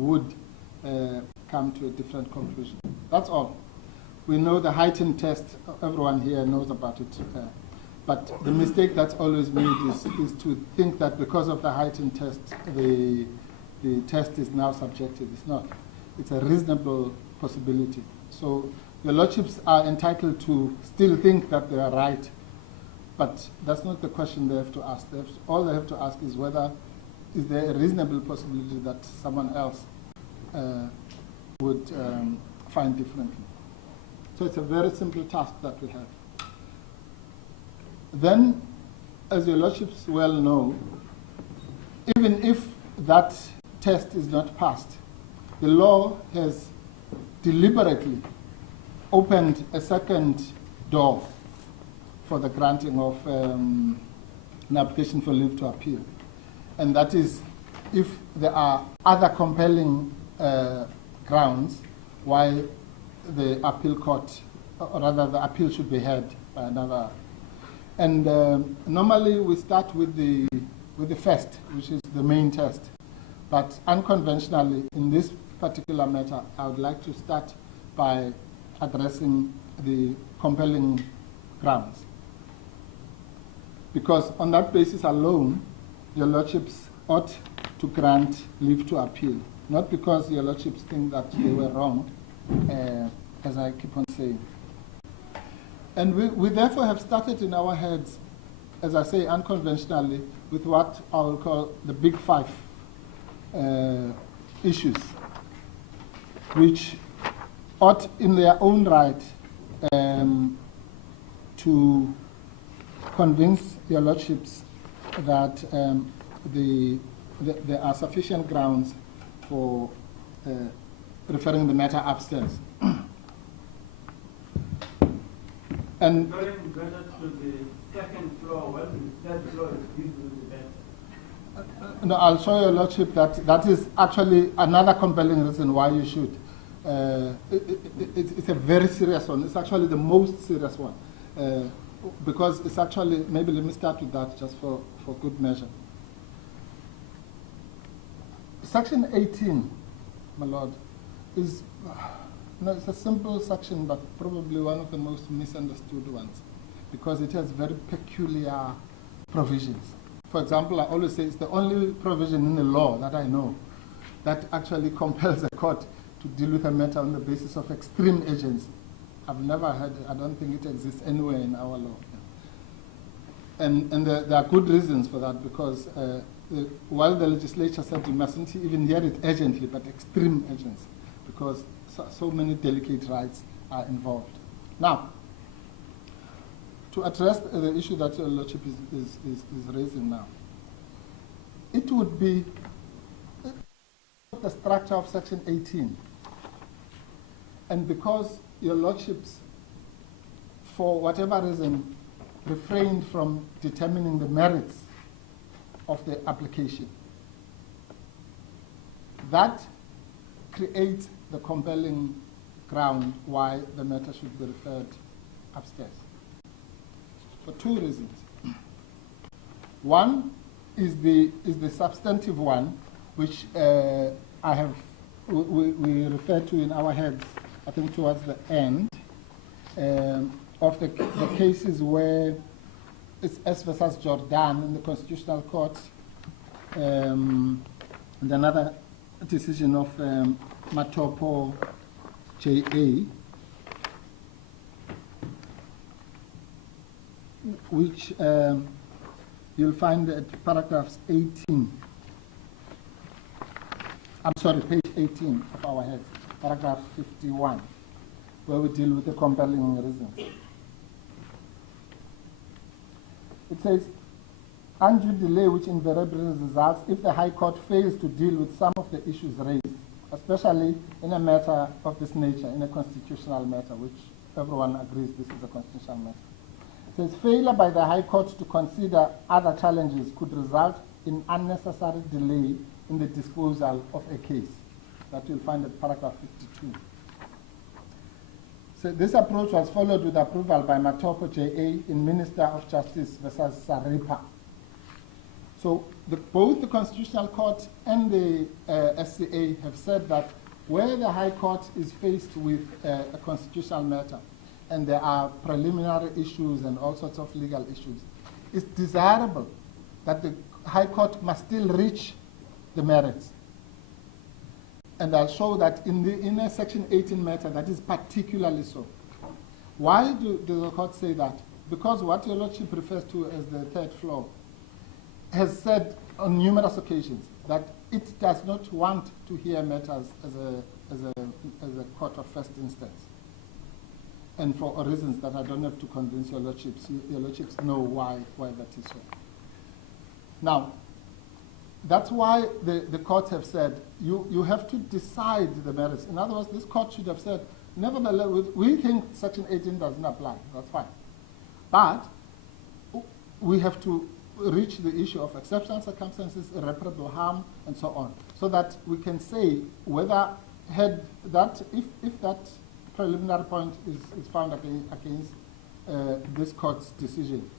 would come to a different conclusion. That's all. We know the heightened test, everyone here knows about it. But the mistake that's always made is to think that because of the heightened test, the test is now subjective. It's not. It's a reasonable possibility. So the lordships are entitled to still think that they are right, but that's not the question they have to ask. All they have to ask is whether is there a reasonable possibility that someone else would find differently. So it's a very simple task that we have. Then, as your lordships well know, even if that test is not passed, the law has deliberately opened a second door for the granting of an application for leave to appeal. And that is if there are other compelling grounds why the appeal court, or rather the appeal should be heard by another. And normally we start with the first, which is the main test. But unconventionally, in this particular matter, I would like to start by addressing the compelling grounds. Because on that basis alone, your lordships ought to grant leave to appeal. Not because your lordships think that they were wrong, as I keep on saying. And we therefore have started in our heads, as I say, unconventionally, with what I will call the big five issues, which ought in their own right to convince your lordships that there are sufficient grounds for referring the matter upstairs. And going better to the second floor, well, the third floor is usually the best. No, I'll show your lordship that is actually another compelling reason why you should. It's a very serious one. It's actually the most serious one. Because it's actually, maybe let me start with that just for good measure. Section 18, my lord, is, no, it's a simple section, but probably one of the most misunderstood ones, because it has very peculiar provisions. For example, I always say it's the only provision in the law that I know that actually compels a court to deal with a matter on the basis of extreme agency. I've never heard, I don't think it exists anywhere in our law. And there are good reasons for that, because while the legislature said you mustn't even hear it urgently, but extreme agency, because so many delicate rights are involved. Now, to address the issue that your lordship is raising now, it would be the structure of Section 18. And because your lordships, for whatever reason, refrained from determining the merits of the application, that creates the compelling ground why the matter should be referred upstairs. For two reasons. One is the substantive one, which we refer to in our heads, I think towards the end, of the cases where it's S versus Jordan in the Constitutional Court, and another decision of Matopo J.A., which you'll find at paragraphs 18. I'm sorry, page 18 of our heads, paragraph 51, where we deal with the compelling reasons. It says, undue delay which invariably results if the High Court fails to deal with some of the issues raised, especially in a matter of this nature, in a constitutional matter, which everyone agrees this is a constitutional matter. It says, failure by the High Court to consider other challenges could result in unnecessary delay in the disposal of a case. That you'll find at paragraph 52. So this approach was followed with approval by Matopo J.A. in Minister of Justice versus Saripa. So both the Constitutional Court and the SCA have said that where the High Court is faced with a constitutional matter and there are preliminary issues and all sorts of legal issues, it's desirable that the High Court must still reach the merits. And I'll show that in a Section 18 matter that is particularly so. Why do the court say that? Because what Your Lordship refers to as the third floor has said on numerous occasions that it does not want to hear matters as a court of first instance. And for reasons that I don't have to convince Your Lordships. Your Lordships know why that is so. Now, that's why the courts have said you have to decide the merits. In other words, this court should have said, nevertheless, we think Section 18 doesn't apply. That's fine. But we have to reach the issue of exceptional circumstances, irreparable harm, and so on, so that we can say whether if that preliminary point is found against this court's decision,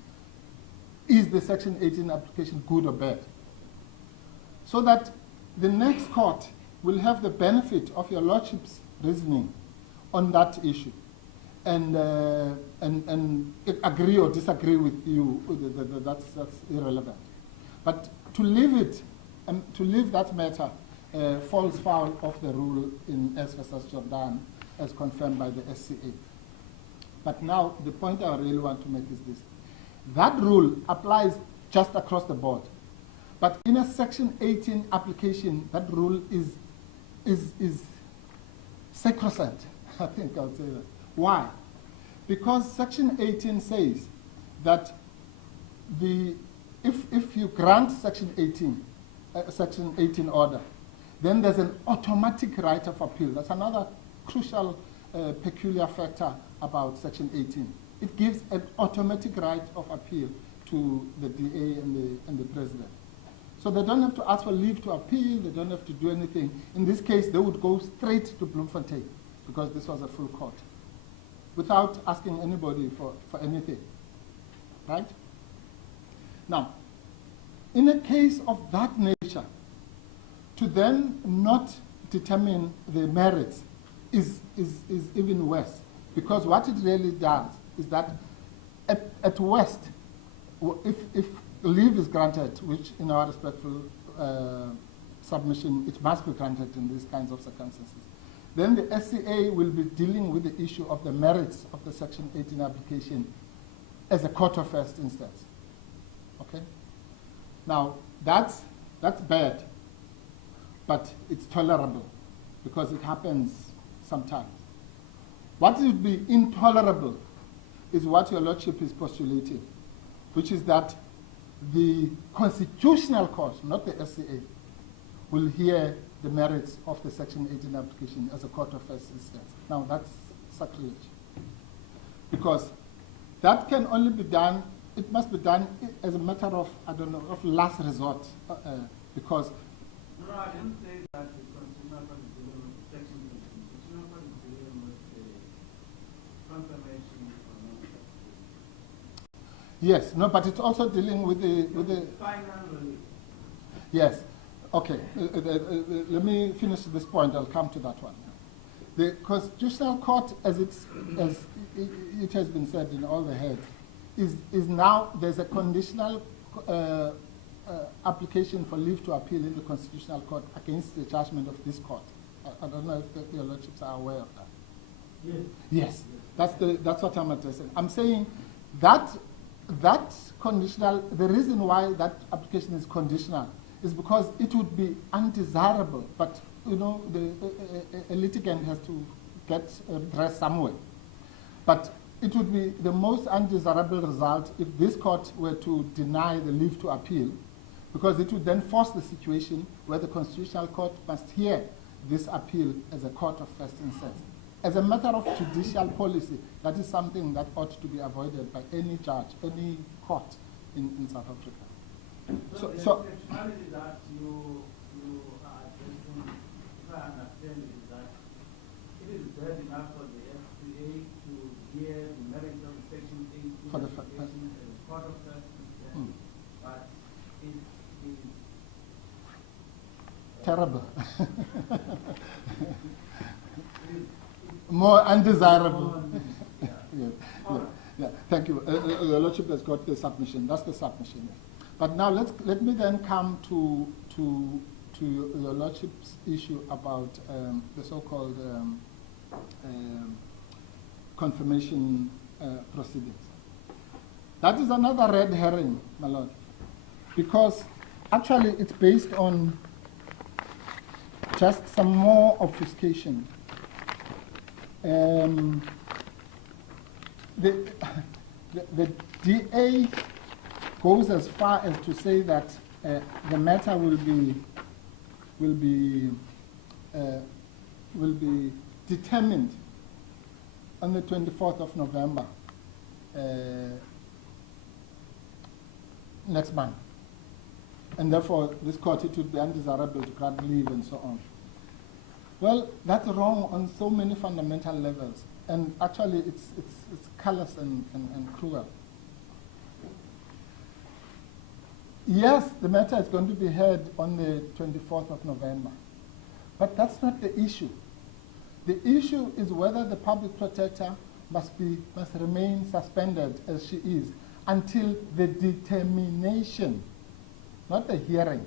is the Section 18 application good or bad? So that the next court will have the benefit of Your Lordship's reasoning on that issue, and agree or disagree with you. That's irrelevant. But to leave it, to leave that matter, falls foul of the rule in S versus Jordan, as confirmed by the SCA. But now the point I really want to make is this: that rule applies just across the board. But in a Section 18 application, that rule is sacrosanct. I think I'll say that. Why? Because Section 18 says that if you grant Section 18 order, then there's an automatic right of appeal. That's another crucial peculiar factor about Section 18. It gives an automatic right of appeal to the DA and the President. So they don't have to ask for leave to appeal, they don't have to do anything. In this case, they would go straight to Bloemfontein, because this was a full court, without asking anybody for anything, right? Now, in a case of that nature, to then not determine the merits is even worse, because what it really does is that at worst, if leave is granted, which in our respectful submission, it must be granted in these kinds of circumstances, then the SCA will be dealing with the issue of the merits of the Section 18 application as a court of first instance. Okay? Now, that's bad, but it's tolerable because it happens sometimes. What would be intolerable is what Your Lordship is postulating, which is that the Constitutional Court, not the SCA, will hear the merits of the Section 18 application as a court of first instance. Now, that's sacrilege. Because that can only be done, it must be done as a matter of, I don't know, of last resort. Because... No, I didn't say that the Constitutional Court is dealing with Section 18. The Constitutional Court is dealing with the confirmation or not. Yes, no, but it's also dealing with the final relief. Yes. Okay, let me finish this point. I'll come to that one. The Constitutional Court, as it has been said in all the heads, is now, there's a conditional application for leave to appeal in the Constitutional Court against the judgment of this court. I don't know if Your Lordships are aware of that. Yes. Yes, that's what I'm addressing. I'm saying that conditional, the reason why that application is conditional is because it would be undesirable, but you know, a litigant has to get redress somewhere. But it would be the most undesirable result if this court were to deny the leave to appeal, because it would then force the situation where the Constitutional Court must hear this appeal as a court of first instance. As a matter of judicial policy, that is something that ought to be avoided by any judge, any court in South Africa. So the exceptionality that you are addressing, if I understand, is that it is bad enough for the SCA to hear the merits of Section 18 application as part of that instance, but it Terrible. More undesirable. Yes. Yeah. Thank you. Your Lordship has got the submission. That's the submission. Yes. But now let me then come to Your Lordship's issue about the so-called confirmation proceedings. That is another red herring, my Lord, because actually it's based on just some more obfuscation. The DA goes as far as to say that the matter will be determined on the 24th of November next month, and therefore this court, it would be undesirable to grant leave and so on. Well, that's wrong on so many fundamental levels, and actually it's callous and cruel. Yes, the matter is going to be heard on the 24th of November, but that's not the issue. The issue is whether the public protector must remain suspended as she is until the determination, not the hearing,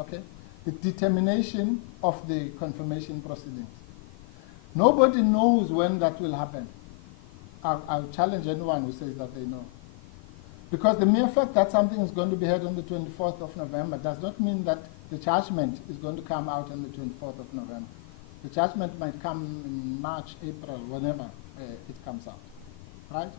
okay? The determination of the confirmation proceedings. Nobody knows when that will happen. I'll challenge anyone who says that they know. Because the mere fact that something is going to be heard on the 24th of November does not mean that the judgment is going to come out on the 24th of November. The judgment might come in March, April, whenever it comes out, right?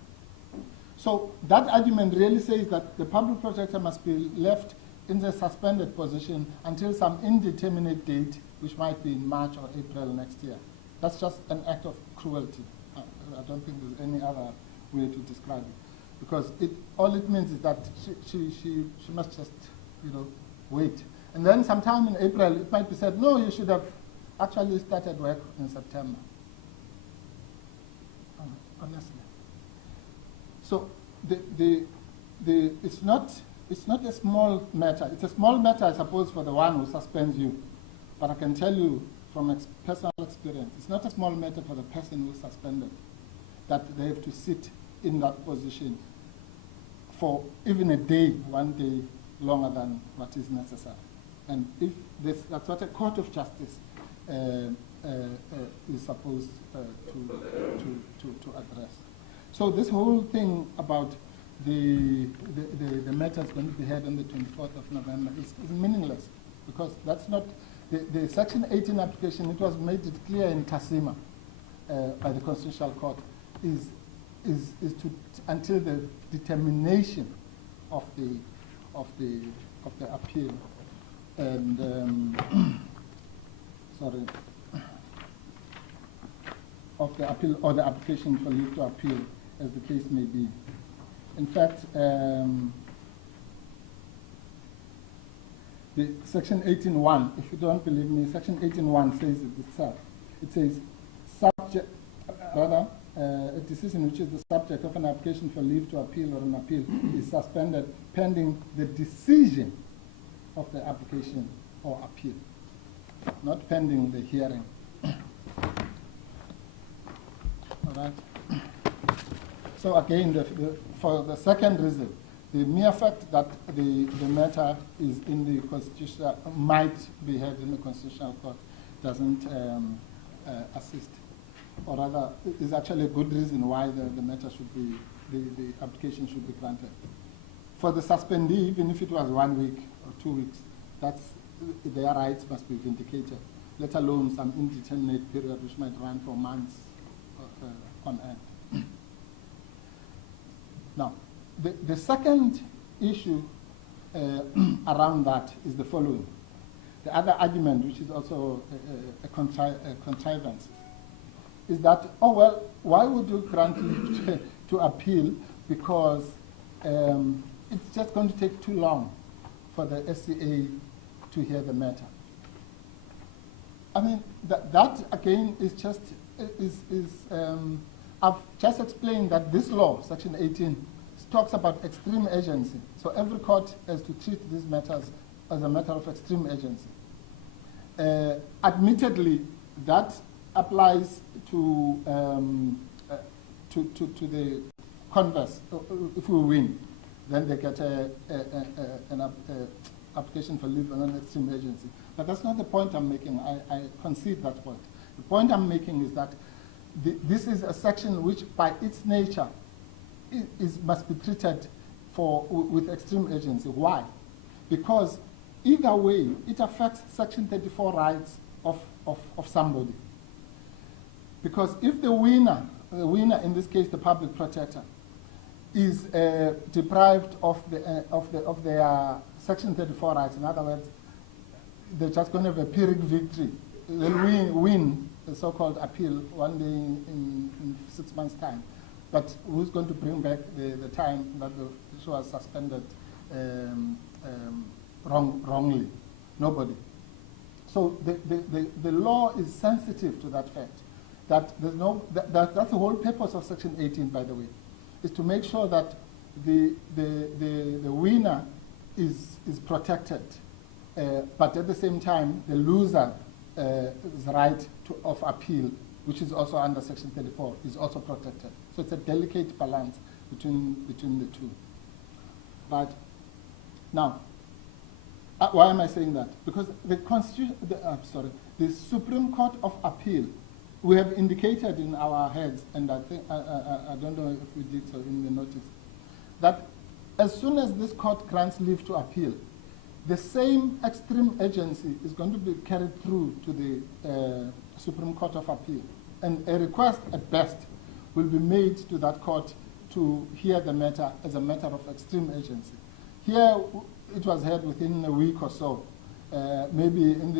So that argument really says that the public protector must be left in the suspended position until some indeterminate date, which might be in March or April next year. That's just an act of cruelty. I don't think there's any other way to describe it. Because all it means is that she must just, wait. And then sometime in April, it might be said, no, you should have actually started work in September. Honestly. So it's not a small matter. It's a small matter, I suppose, for the one who suspends you. But I can tell you from personal experience, it's not a small matter for the person who's suspended, that they have to sit in that position for even a day, 1 day longer than what is necessary. And if that's what a court of justice is supposed to address. So this whole thing about the matter is going to be heard on the 24th of November is meaningless, because that's not the Section 18 application. It was made it clear in Tasima by the Constitutional Court is to until the determination of the appeal and sorry, of the appeal or the application for leave to appeal, as the case may be. In fact, the Section 18.1, if you don't believe me, Section 18.1 says it itself. It says, a decision which is the subject of an application for leave to appeal or an appeal is suspended pending the decision of the application or appeal, not pending the hearing. All right. So again, for the second reason, the mere fact that the matter is in the constitutional, might be heard in the Constitutional Court, doesn't assist, or rather, is actually a good reason why the matter should be, the application should be granted. For the suspendee, even if it was 1 week or 2 weeks, their rights must be vindicated, let alone some indeterminate period which might run for months on end. Now, the second issue around that is the following. The other argument, which is also a contrivance, is that, oh, well, why would you grant leave to appeal? Because it's just going to take too long for the SCA to hear the matter. I mean, that again is just, I've just explained that this law, Section 18, talks about extreme urgency. So every court has to treat these matters as a matter of extreme urgency. Admittedly, that applies to the converse. If we win, then they get an application for leave on an extreme agency. But that's not the point I'm making. I concede that point. The point I'm making is that this is a section which, by its nature, must be treated with extreme agency. Why? Because either way, it affects Section 34 rights of somebody. Because if the winner in this case the public protector, is deprived of their Section 34 rights, in other words, they're just going to have a Pyrrhic victory. They'll win the so-called appeal one day in 6 months' time. But who's going to bring back the time that this was suspended wrongly? Nobody. So the law is sensitive to that fact. That's the whole purpose of Section 18, by the way, is to make sure that the winner is protected, but at the same time, the loser's right of appeal, which is also under Section 34, is also protected. So it's a delicate balance between the two. But now, why am I saying that? Because the Supreme Court of Appeal, we have indicated in our heads, and I think I don't know if we did so in the notice, that as soon as this court grants leave to appeal, the same extreme agency is going to be carried through to the Supreme Court of Appeal, and a request at best will be made to that court to hear the matter as a matter of extreme agency. Here, it was heard within a week or so. Maybe in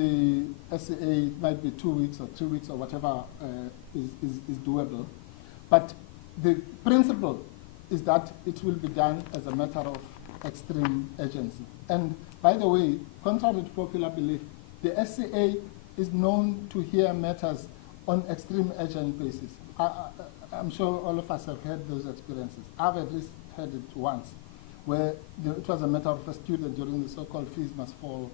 the SCA it might be 2 weeks or 3 weeks or whatever is doable. But the principle is that it will be done as a matter of extreme agency. And by the way, contrary to popular belief, the SCA is known to hear matters on extreme agent basis. I'm sure all of us have had those experiences. I've at least had it once, where it was a matter of a student during the so-called fees must fall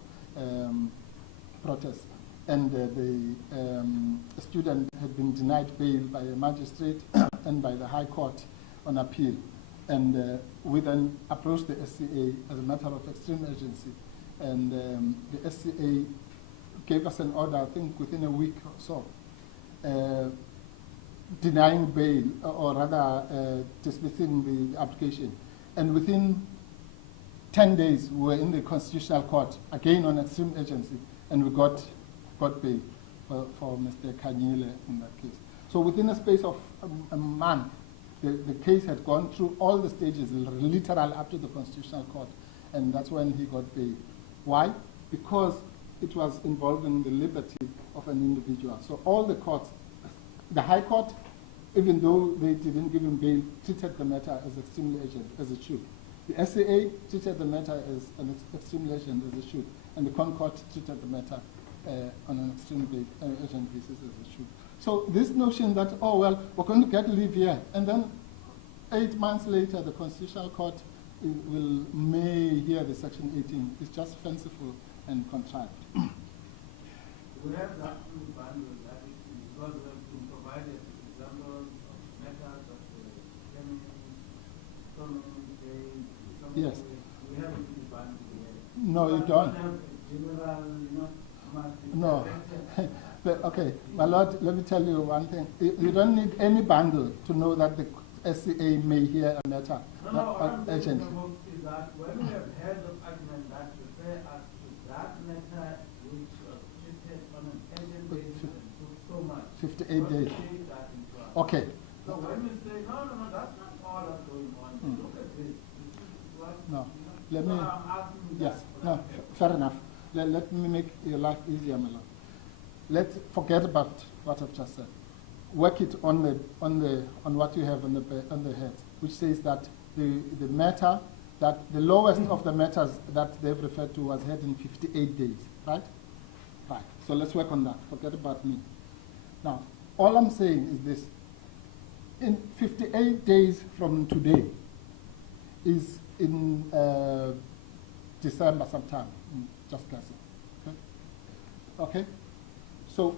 protest, and the student had been denied bail by a magistrate and by the High Court on appeal. And we then approached the SCA as a matter of extreme agency, and the SCA gave us an order, I think within a week or so, denying bail, or rather dismissing the application. And within 10 days, we were in the Constitutional Court, again on extreme agency, and we got bail for Mr. Kanyile in that case. So within a space of a month, the case had gone through all the stages, literal up to the Constitutional Court, and that's when he got bail. Why? Because it was involving the liberty of an individual. So all the courts, the High Court, even though they didn't give him bail, treated the matter as extremely urgent, as it should. The SCA treated the matter as an extreme agent, as it should, and the Concord treated the matter on an extreme agent basis, as it should. So this notion that, oh, well, we're going to get leave here, and then 8 months later, the Constitutional Court may hear the Section 18, is just fanciful and contrived. We have that bundle that is because we have been provided examples of matters of yes. We haven't been bundled yet. No, you don't. General, no. But, okay, my Lord, let me tell you one thing. You don't need any bundle to know that the SCA may hear a matter. No, agent. Is that when we have heard of argument that refer us to that matter which was treated on an agent basis and took so much. 58 days. Okay. So when we say, no, that's not all that's going on. Look at this. No, let me. Yes, no, fair enough. Let me make your life easier, my Lord. Let's forget about what I've just said. Work it on what you have on the head, which says that the matter, that the lowest of the matters that they've referred to was heard in 58 days, right? Right. So let's work on that. Forget about me. Now, all I'm saying is this: in 58 days from today, is in December sometime, just guessing. Okay? Okay? So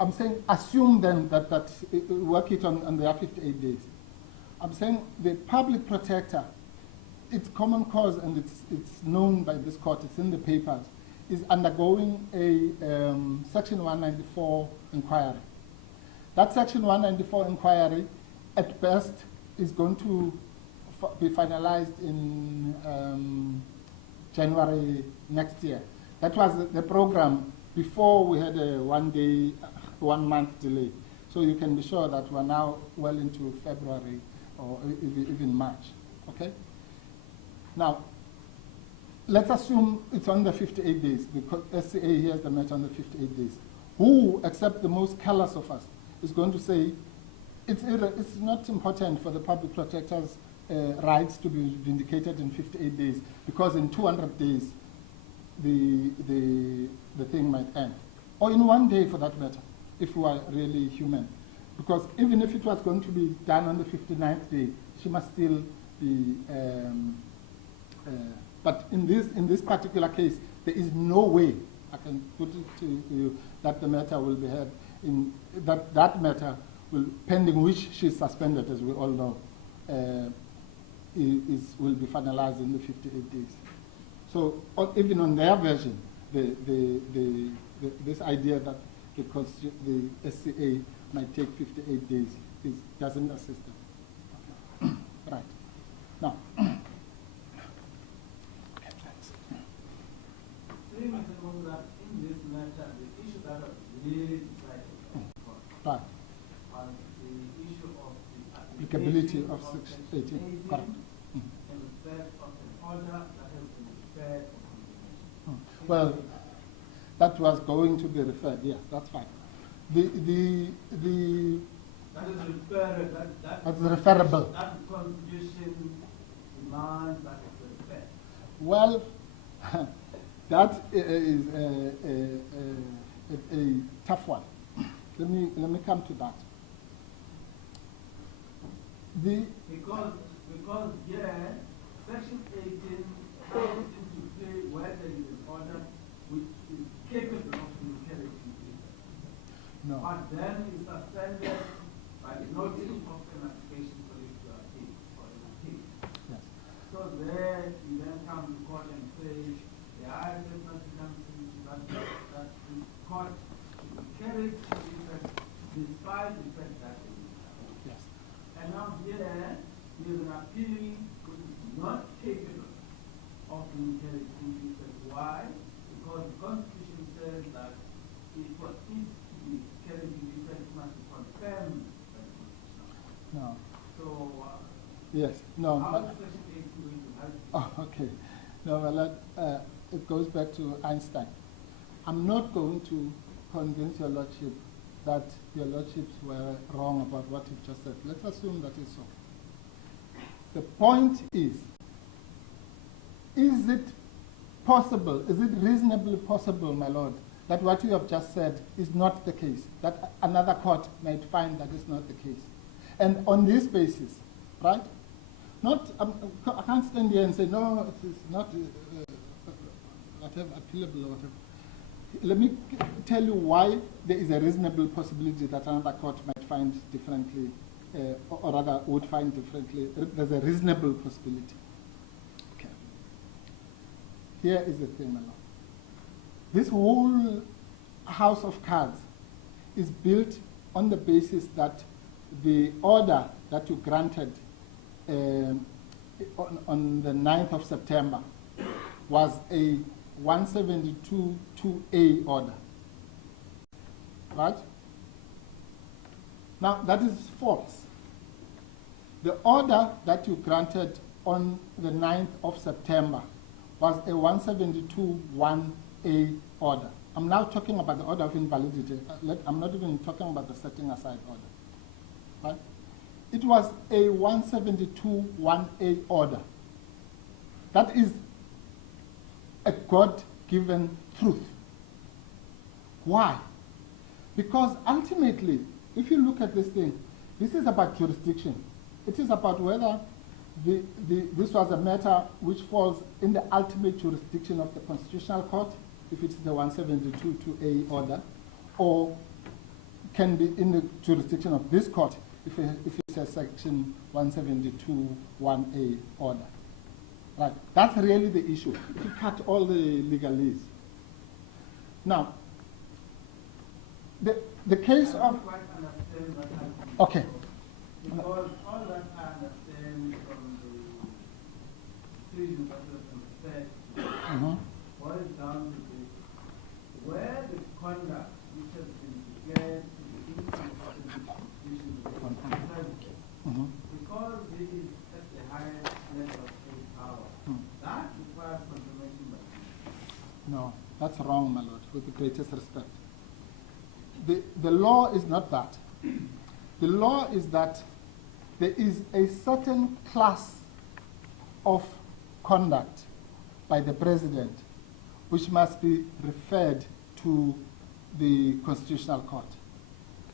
I'm saying assume then that work it on their 58 days. I'm saying the public protector, it's common cause and it's known by this court, it's in the papers, is undergoing a Section 194 inquiry. That Section 194 inquiry, at best, is going to be finalized in January next year. That was the program before we had a 1 month delay. So you can be sure that we're now well into February or even March, okay? Now, let's assume it's on the 58 days, because SCA hears the matter on the 58 days. Who, except the most callous of us, is going to say it's not important for the public protector's rights to be vindicated in 58 days, because in 200 days, the thing might end. Or in 1 day, for that matter, if we are really human. Because even if it was going to be done on the 59th day, she must still be, but in this particular case, there is no way, I can put it to you, that the matter will be heard, that matter will, pending which she is suspended, as we all know, will be finalized in the 58 days. So even on their version, this idea that the SCA might take 58 days doesn't assist them. Okay. Right. Now. That in this matter, the issue that was really decided right. was the issue of the applicability of Section 18. Correct. In respect of an order that has been referred for confirmation. Well, that was going to be referred. Yes, that's fine. That is referred. That's referable. That constitution demands that it's referred. Well. That is a tough one. Let me come to that. Because yeah, Section 18 comes into play where there is an order which is capable of communicating. No. But then is suspended by the notice of an application for it to appeal or an appeal. Yes. So there you then come to court and say the ISS must come to that the court carries the effect despite the fact that it is. Yes. And now here is an appeal which is not capable of communicating the effect. Why? Because the Constitution says that for it to be carried into effect, it must be confirmed by the Constitution. No. So yes. No. how is Section 18 going to help? Oh, okay. No, well, it goes back to Einstein. I'm not going to convince your Lordship that your Lordships were wrong about what you've just said. Let's assume that is so. The point is it possible, is it reasonably possible, my Lord, that what you have just said is not the case, that another court might find that is not the case? And on this basis, right? I can't stand here and say, no, it is not whatever, appealable or whatever. Let me tell you why there is a reasonable possibility that another court might find differently, or rather would find differently. There's a reasonable possibility. Okay. Here is the thing, my Lord. This whole house of cards is built on the basis that the order that you granted on the 9th of September was a 172(2)A order. Right? Now, that is false. The order that you granted on the 9th of September was a 172(1)A order. I'm now talking about the order of invalidity. I'm not even talking about the setting aside order. Right? It was a 172(1)A order. That is a God-given truth. Why? Because ultimately, if you look at this thing, this is about jurisdiction. It is about whether this was a matter which falls in the ultimate jurisdiction of the Constitutional Court, if it's the 172(2)(a) order, or can be in the jurisdiction of this court if it's a section 172(1)(a) order. Right, that's really the issue. If you cut all the legalese. Now, the case of... Okay. Because all that I understand from the decision that was said boils down to this, where the conduct which has been declared to be inconsistent with the constitution, because this is at the highest level of state power, that requires confirmation by the No, that's wrong, my lord, with the greatest respect. The law is not that. The law is that there is a certain class of conduct by the president which must be referred to the Constitutional Court.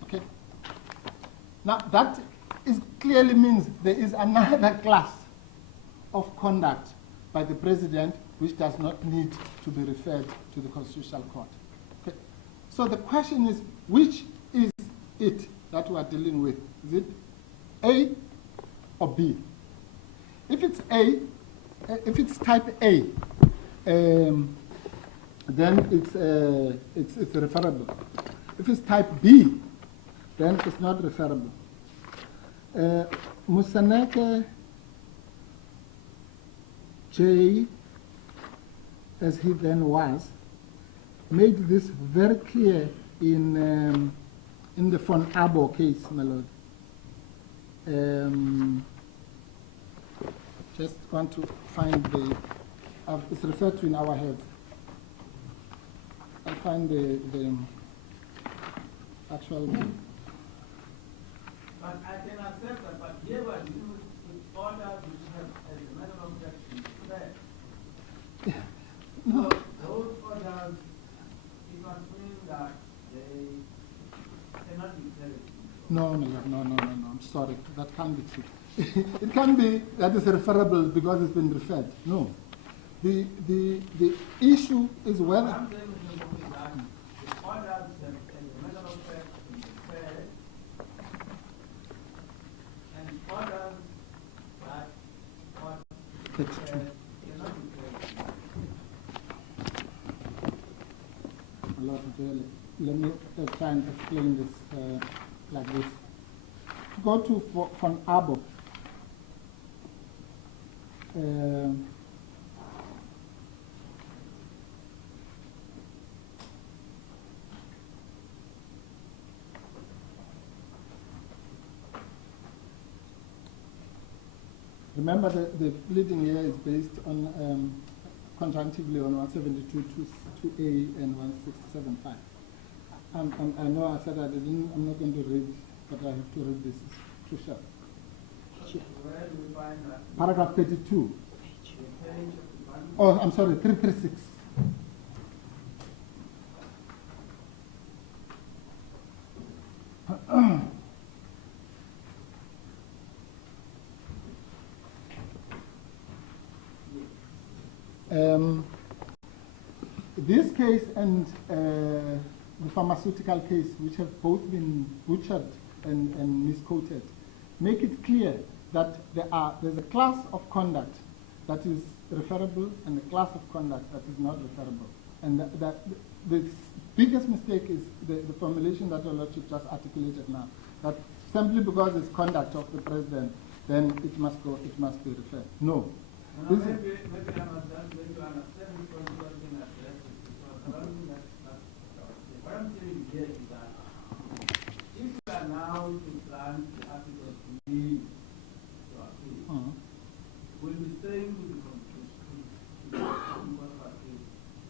Okay? Now, that clearly means there is another class of conduct by the president which does not need to be referred to the Constitutional Court. Okay? So the question is, which is it that we are dealing with? Is it A or B? If it's A, if it's type A, then it's referable. If it's type B, then it's not referable. Musaneke J, as he then was, made this very clear in the Von Abo case, my lord. Just want to find the, it's referred to in our heads. I'll find the actual one. But I can accept that, but here we are dealing with orders which have, as a matter of fact, been said. No. So those orders, it must mean that they cannot be carried. No, I'm sorry. That can't be true. It can be that it's referable because it's been referred. No. The issue is whether... What I'm saying is that the orders have, as a matter of fact, been referred, and orders that cannot be carried. A lot of really. Let me try and explain this like this. Go to Von Abo. Remember, the pleading here is based on conjunctively on 172(2)(a) and 167(5). And I know I said I'm not going to read, but I have to read this. It's too short. Where do we find that? Paragraph 32. The page of the bundle? Oh, I'm sorry, 336. This case and the pharmaceutical case, which have both been butchered and misquoted, make it clear that there's a class of conduct that is referable and a class of conduct that is not referable. And that the biggest mistake is the formulation that Your Lordship just articulated now, that simply because it's conduct of the president, then it must be referred. No. Maybe I must just make you understand this one so I can address it, because I don't think that's what I'm saying here is that if you are now to grant the article to me to appeal, we'll be saying to the Constitution,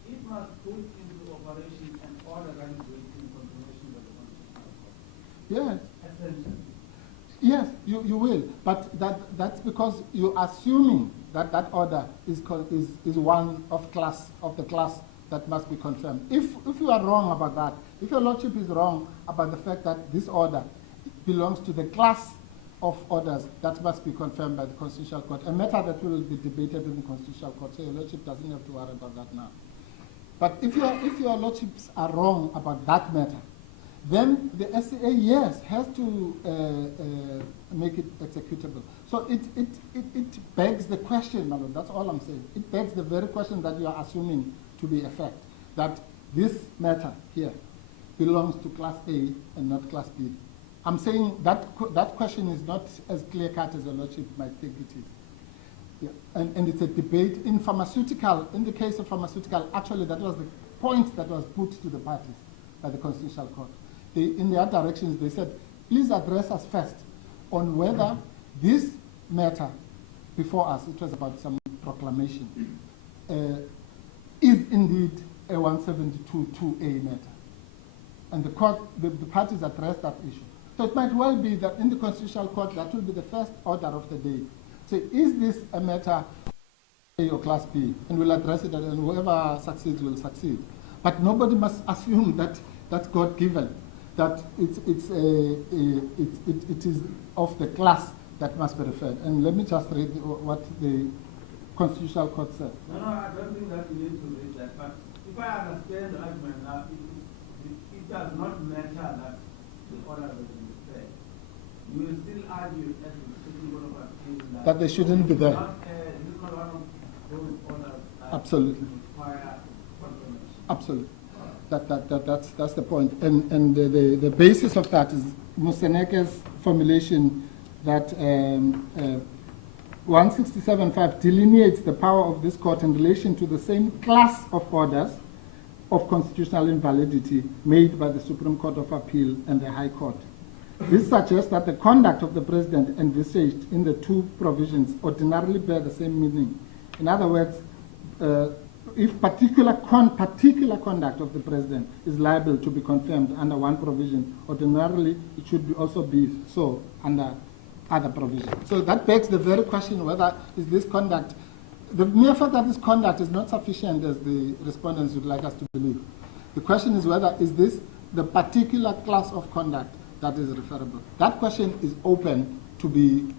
it must put into operation an order that is waiting confirmation by the Constitutional Court. Yes. Essentially. Yes, you will, but that's because you're assuming that order is one of the class that must be confirmed. If you are wrong about that, if Your Lordship is wrong about the fact that this order belongs to the class of orders that must be confirmed by the Constitutional Court, a matter that will be debated in the Constitutional Court, so Your Lordship doesn't have to worry about that now. But if your lordships are wrong about that matter, then the SCA, yes, has to make it executable. So it begs the question, my lord, that's all I'm saying. It begs the very question that you are assuming to be a fact, that this matter here belongs to Class A and not Class B. I'm saying that that question is not as clear-cut as a lordship might think it is. Yeah. And it's a debate in pharmaceutical. In the case of pharmaceutical, actually that was the point that was put to the parties by the Constitutional Court. In their directions, they said, please address us first on whether this matter before us, it was about some proclamation, is indeed a 172(2)A matter. And the court, the parties addressed that issue. So it might well be that in the Constitutional Court, that will be the first order of the day. So is this a matter A or Class B? And we'll address it, and whoever succeeds will succeed. But nobody must assume that that's God-given, that it is of the class that must be referred. And let me just read what the Constitutional Court said. No, I don't think that you need to read that. But if I understand the argument now, it does not matter that the order has been referred. You will still argue at the Supreme Court of Appeal that they shouldn't be there. This is not one of those orders that Absolutely. require confirmation. Absolutely. That's the point. And the basis of that is Museneke's formulation that 167.5 delineates the power of this court in relation to the same class of orders of constitutional invalidity made by the Supreme Court of Appeal and the High Court. This suggests that the conduct of the President envisaged in the two provisions ordinarily bear the same meaning. In other words, if particular conduct of the President is liable to be confirmed under one provision, ordinarily it should also be so under other provisions. So that begs the very question whether is this conduct, the mere fact that this conduct is not sufficient as the respondents would like us to believe. The question is whether is this the particular class of conduct that is referable. That question is open to be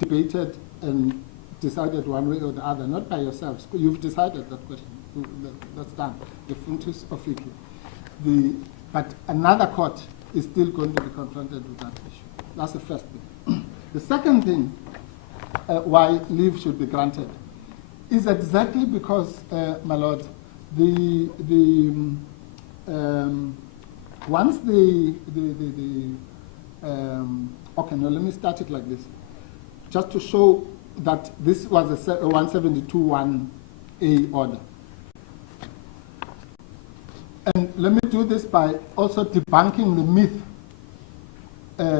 debated and decided one way or the other, not by yourselves. You've decided that question. That's done. The functus officio. But another court is still going to be confronted with that issue. That's the first thing. The second thing why leave should be granted is exactly because, my lord, once okay, now let me start it like this, just to show that this was a 172(1)A order. And let me do this by also debunking the myth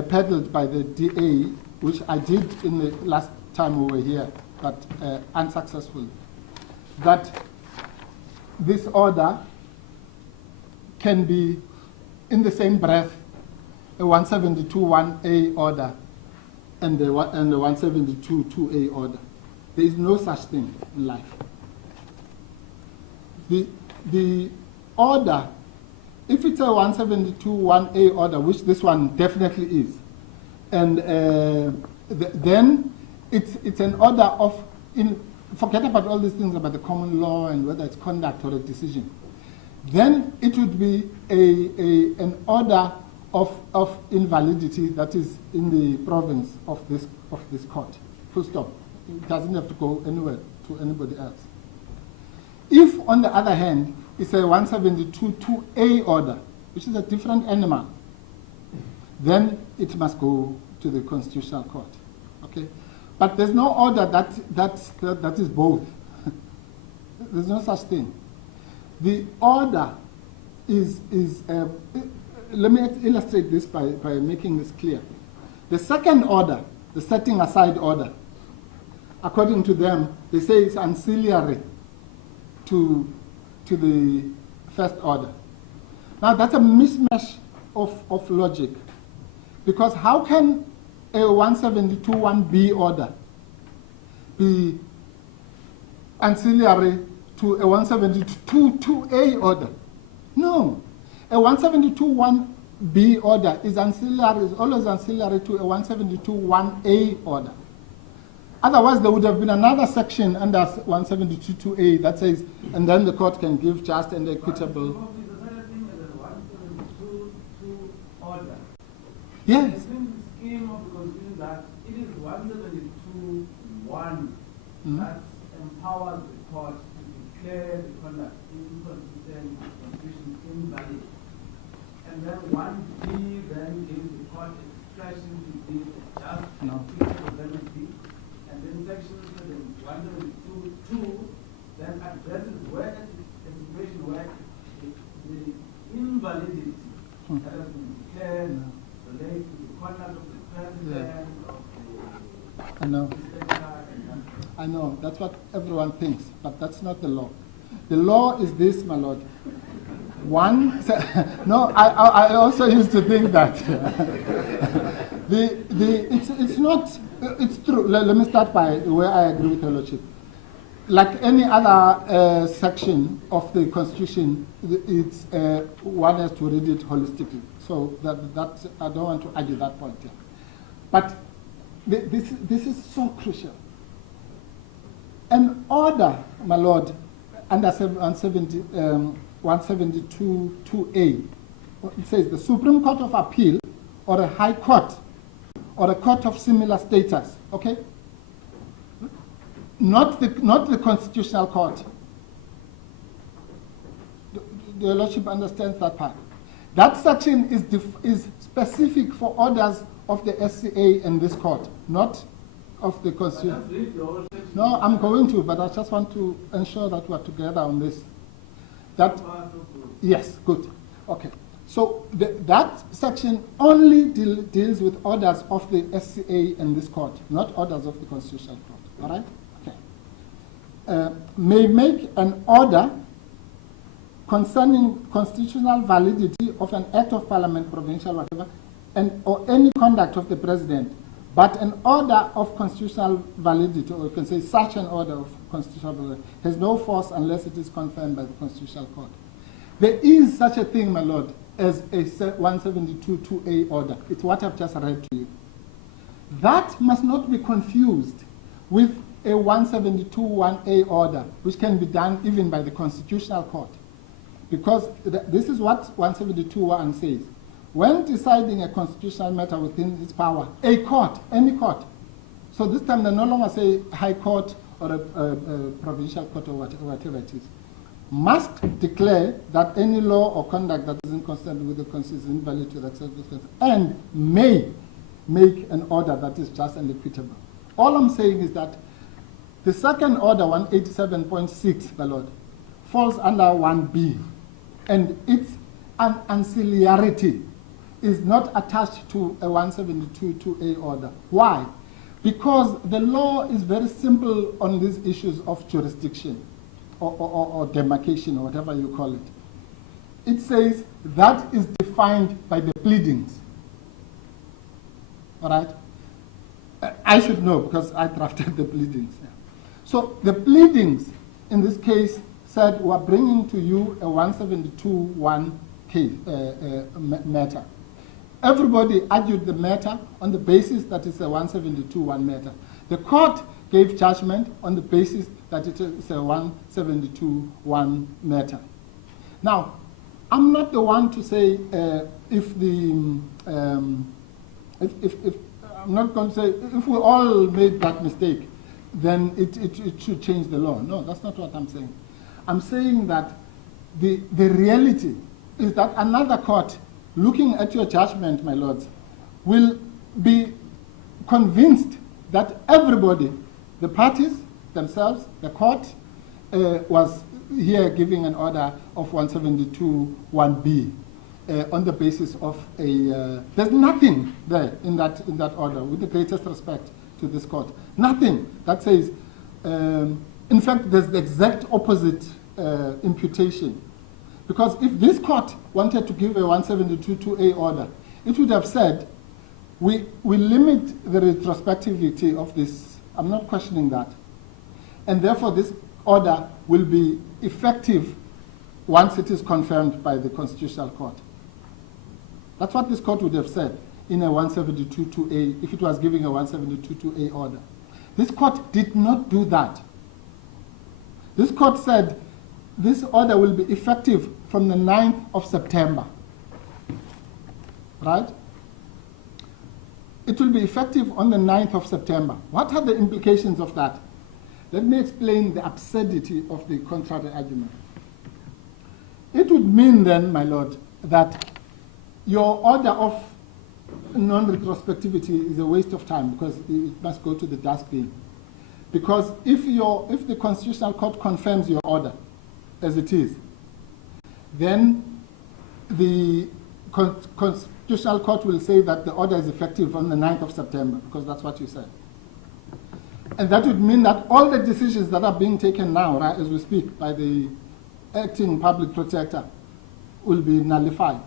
peddled by the DA, which I did in the last time we were here, but unsuccessfully, that this order can be, in the same breath, a 172(1)A order and the 172(2)A order. There is no such thing in life. The order, if it's a 172(1)A order, which this one definitely is, and then it's an order of, forget about all these things about the common law and whether it's conduct or a decision. Then it would be an order of invalidity that is in the province of this court. Full stop. It doesn't have to go anywhere to anybody else. If, on the other hand, it's a 172(2)A order, which is a different animal, then it must go to the Constitutional Court. Okay? But there's no order that is both. There's no such thing. The order is let me illustrate this by making this clear. The second order, the setting aside order, according to them, they say it's ancillary to the first order. Now that's a mismatch of logic, because how can a 172(1)B order be ancillary to a 172(2)A order? No. A 172(1)B order is always ancillary to a 172(1)A order. Otherwise, there would have been another section under 172.2a that says, and then the court can give just and equitable. Yes. The scheme of the Constitution that it is 172.1 that empowers the court to declare the conduct inconsistent with the Constitution invalid. And then 1B then gives the court discretion to give a just and equitable remedy. And then section 172.2 then addresses where a situation where the invalidity that has been declared relates to the conduct of the president, of the I know, that's what everyone thinks, but that's not the law. The law is this, my lord. I also used to think that. It's not, it's true. Let me start by where I agree with your lordship. Like any other section of the Constitution, it's one has to read it holistically. So that I don't want to argue that point here. But this is so crucial. An order, my lord, under 172.2a, it says the Supreme Court of Appeal or a High Court or a court of similar status, okay? Not the Constitutional Court. The lordship understands that part. That section is specific for orders of the SCA and this court, not of the Constitution. No, I'm going to, but I just want to ensure that we're together on this. Yes, good. Okay. So that section only deals with orders of the SCA and this court, not orders of the Constitutional Court. All right? Okay. May make an order concerning constitutional validity of an act of parliament, provincial, whatever, or any conduct of the president, but an order of constitutional validity, or you can say such an order of constitutional validity, has no force unless it is confirmed by the Constitutional Court. There is such a thing, my lord, as a 172.2a order. It's what I've just read to you. That must not be confused with a 172.1a order, which can be done even by the Constitutional Court. Because this is what 172.1 says. When deciding a constitutional matter within its power, a court, any court, so this time they no longer say High Court or a provincial court or whatever it is, must declare that any law or conduct that is inconsistent with the Constitution is invalid to the circumstances, and may make an order that is just and equitable. All I'm saying is that the second order, 187.6, my lord, falls under 1B, and its ancillarity is not attached to a 172.2a order. Why? Because the law is very simple on these issues of jurisdiction or demarcation or whatever you call it. It says that is defined by the pleadings. All right? I should know because I drafted the pleadings. So the pleadings in this case said we're bringing to you a 172.1 case matter. Everybody argued the matter on the basis that it's a 172.1 matter. The court gave judgment on the basis that it is a 172.1 matter. Now, I'm not the one to say if I'm not going to say if we all made that mistake, then it should change the law. No, that's not what I'm saying. I'm saying that the reality is that another court, looking at your judgment, my lords, will be convinced that everybody, the parties themselves, the court, was here giving an order of 172.1b on the basis of a... there's nothing there in that order, with the greatest respect to this court. Nothing that says... in fact, there's the exact opposite imputation. Because if this court wanted to give a 172.2a order, it would have said, we limit the retrospectivity of this. I'm not questioning that. And therefore, this order will be effective once it is confirmed by the Constitutional Court. That's what this court would have said in a 172.2a, if it was giving a 172.2a order. This court did not do that. This court said this order will be effective from the 9th of September. Right? It will be effective on the 9th of September. What are the implications of that? Let me explain the absurdity of the contrary argument. It would mean then, my lord, that your order of non-retrospectivity is a waste of time because it must go to the dustbin. Because if the Constitutional Court confirms your order as it is, then the Constitutional Court will say that the order is effective on the 9th of September, because that's what you said. And that would mean that all the decisions that are being taken now, right, as we speak, by the acting public protector will be nullified.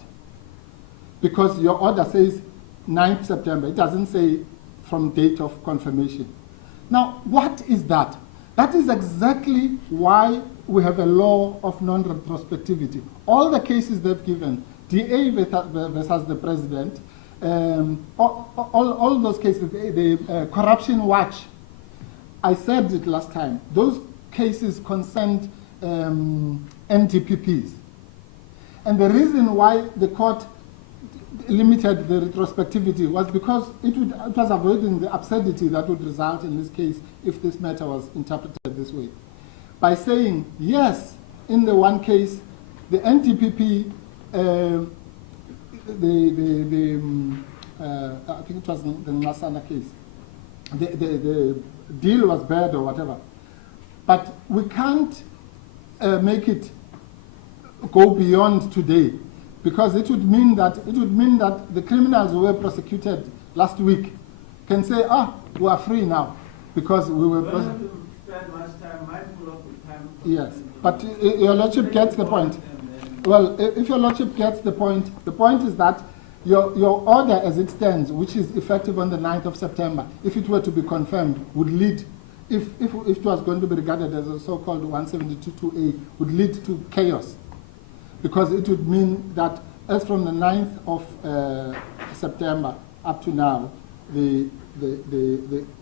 Because your order says 9th September. It doesn't say from date of confirmation. Now, what is that? That is exactly why we have a law of non-retrospectivity. All the cases they've given, DA versus the president, all those cases, the Corruption Watch, I said it last time, those cases concerned NDPPs. And the reason why the court limited the retrospectivity was because it was avoiding the absurdity that would result in this case if this matter was interpreted this way. By saying, yes, in the one case, the NDPP, I think it was the Nasana case, the deal was bad or whatever. But we can't make it go beyond today, because it would mean that the criminals who were prosecuted last week can say, we are free now because we were prosecuted. Spend much time mindful of the time. Yes, but your lordship gets the point. Well, if your lordship gets the point is that your order as it stands, which is effective on the 9th of September, if it were to be confirmed, would lead, if it was going to be regarded as a so-called 172.2a, would lead to chaos. Because it would mean that as from the 9th of September up to now, the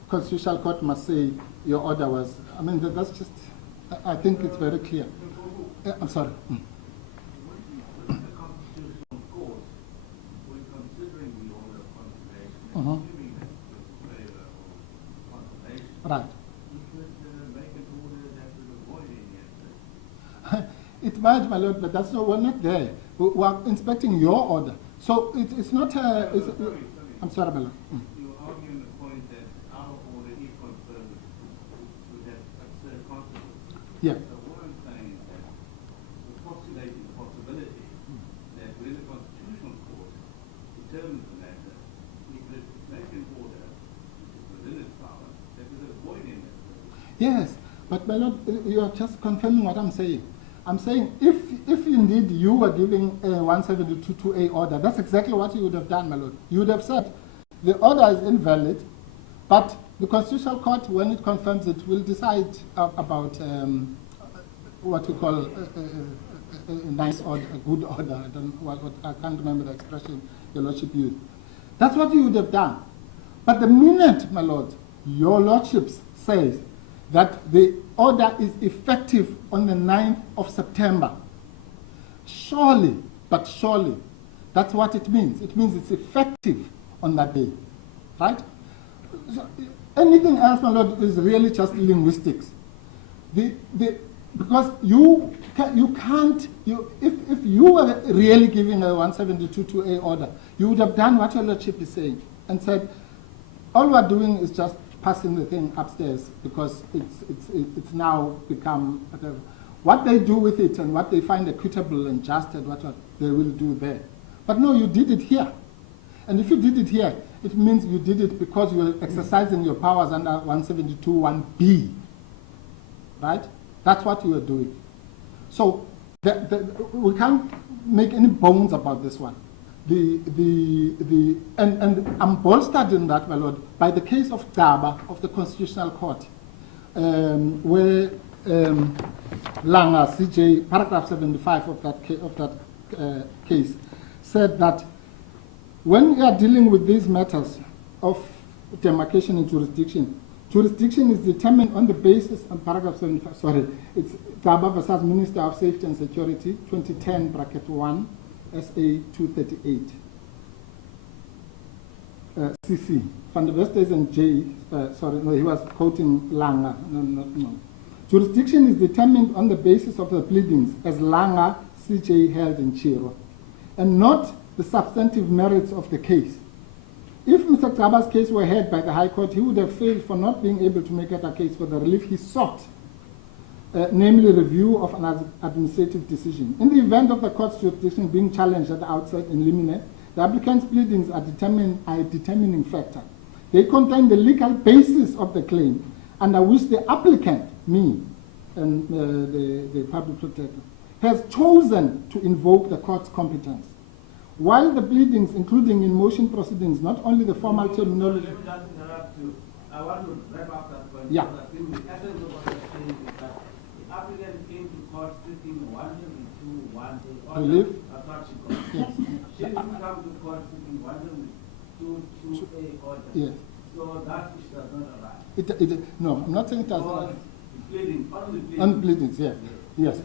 Constitutional Court must say your order was, I mean, that's just, I think it's very clear. I'm sorry. The Constitutional Court, when considering the order of confirmation, assuming that it's in favor of confirmation, right. you could make an order that would avoid any of this. It might, my lord, but that's not, we're not there. We are inspecting your order. So it's not a... Sorry. I'm sorry, my lord. You're arguing the point that our order, if confirmed, would have absurd consequences. Yeah. So what I'm saying is that we're postulating the possibility that when the Constitutional Court determines the matter, if it makes an order which is within its power, that would avoid any of this. Yes, but my lord, you are just confirming what I'm saying. I'm saying if indeed you were giving a 172.2a order, that's exactly what you would have done, my lord. You would have said the order is invalid, but the Constitutional Court, when it confirms it, will decide about what we call a nice order, a good order. I can't remember the expression your lordship used. That's what you would have done. But the minute, my lord, your lordship says that the order is effective on the 9th of September, surely, that's what it means. It means it's effective on that day, right? So, anything else, my lord, is really just linguistics. Because if you were really giving a 172.2a order, you would have done what your lordship is saying and said, all we're doing is just passing the thing upstairs because it's now become whatever. What they do with it and what they find equitable and just and what they will do there. But no, you did it here. And if you did it here, it means you did it because you were exercising your powers under 172.1b. Right? That's what you were doing. So we can't make any bones about this one. And I'm bolstered in that, my lord, by the case of Daba of the Constitutional Court, where Langa CJ, paragraph 75 of that case, said that when you are dealing with these matters of demarcation and jurisdiction, Jurisdiction is determined on the basis, on paragraph 75, sorry, it's Taba versus Minister of Safety and Security, 2010, bracket 1, SA 238. CC. Van der Vestes and J, sorry, no, he was quoting Langer, no. Jurisdiction is determined on the basis of the pleadings as Langer, CJ held in Chiro, and not the substantive merits of the case. If Mr. Taba's case were heard by the High Court, he would have failed for not being able to make it a case for the relief he sought, namely review of an administrative decision. In the event of the court's jurisdiction being challenged at the outset in limine, the applicant's pleadings are a determining factor. They contain the legal basis of the claim under which the applicant, me, and the public protector, has chosen to invoke the court's competence. While the pleadings, including in motion proceedings, not only the formal terminology... Let me just interrupt you. I want to wrap up that point. Yeah. I think the essence of what you're saying is that the applicant came to court seeking 172.1 Relief? Yes. She didn't come to court seeking 172.2A order. Yes. So that issue does not arise. No, I'm not saying it does not. On the pleadings, yeah. Yes.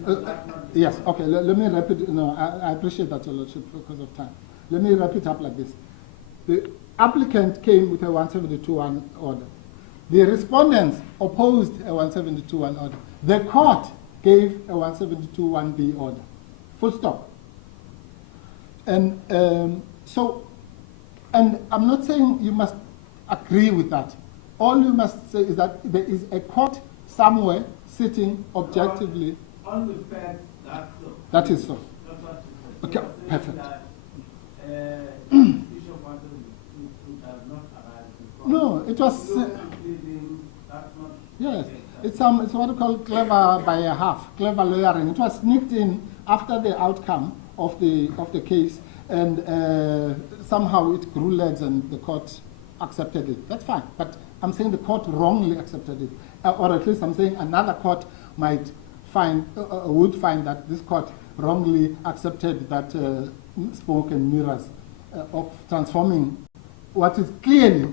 Yes. Okay. Let me wrap it. No, I appreciate that, Your Lordship, because of time. Let me wrap it up like this. The applicant came with a 172.1 order. The respondents opposed a 172.1 order. The court gave a 172.1B order. Full stop. And and I'm not saying you must agree with that. All you must say is that there is a court somewhere sitting objectively. On the fact that so. That is so. That's what you said. Okay, perfect. That, issue of 172 does not arise from. No, it was. That's not. Yes, it's what you call clever by a half, clever lawyering. It was sneaked in after the outcome of the case, and somehow it grew legs, and the court accepted it. That's fine, but I'm saying the court wrongly accepted it, or at least I'm saying another court might would find that this court wrongly accepted that smoke and mirrors of transforming what is clearly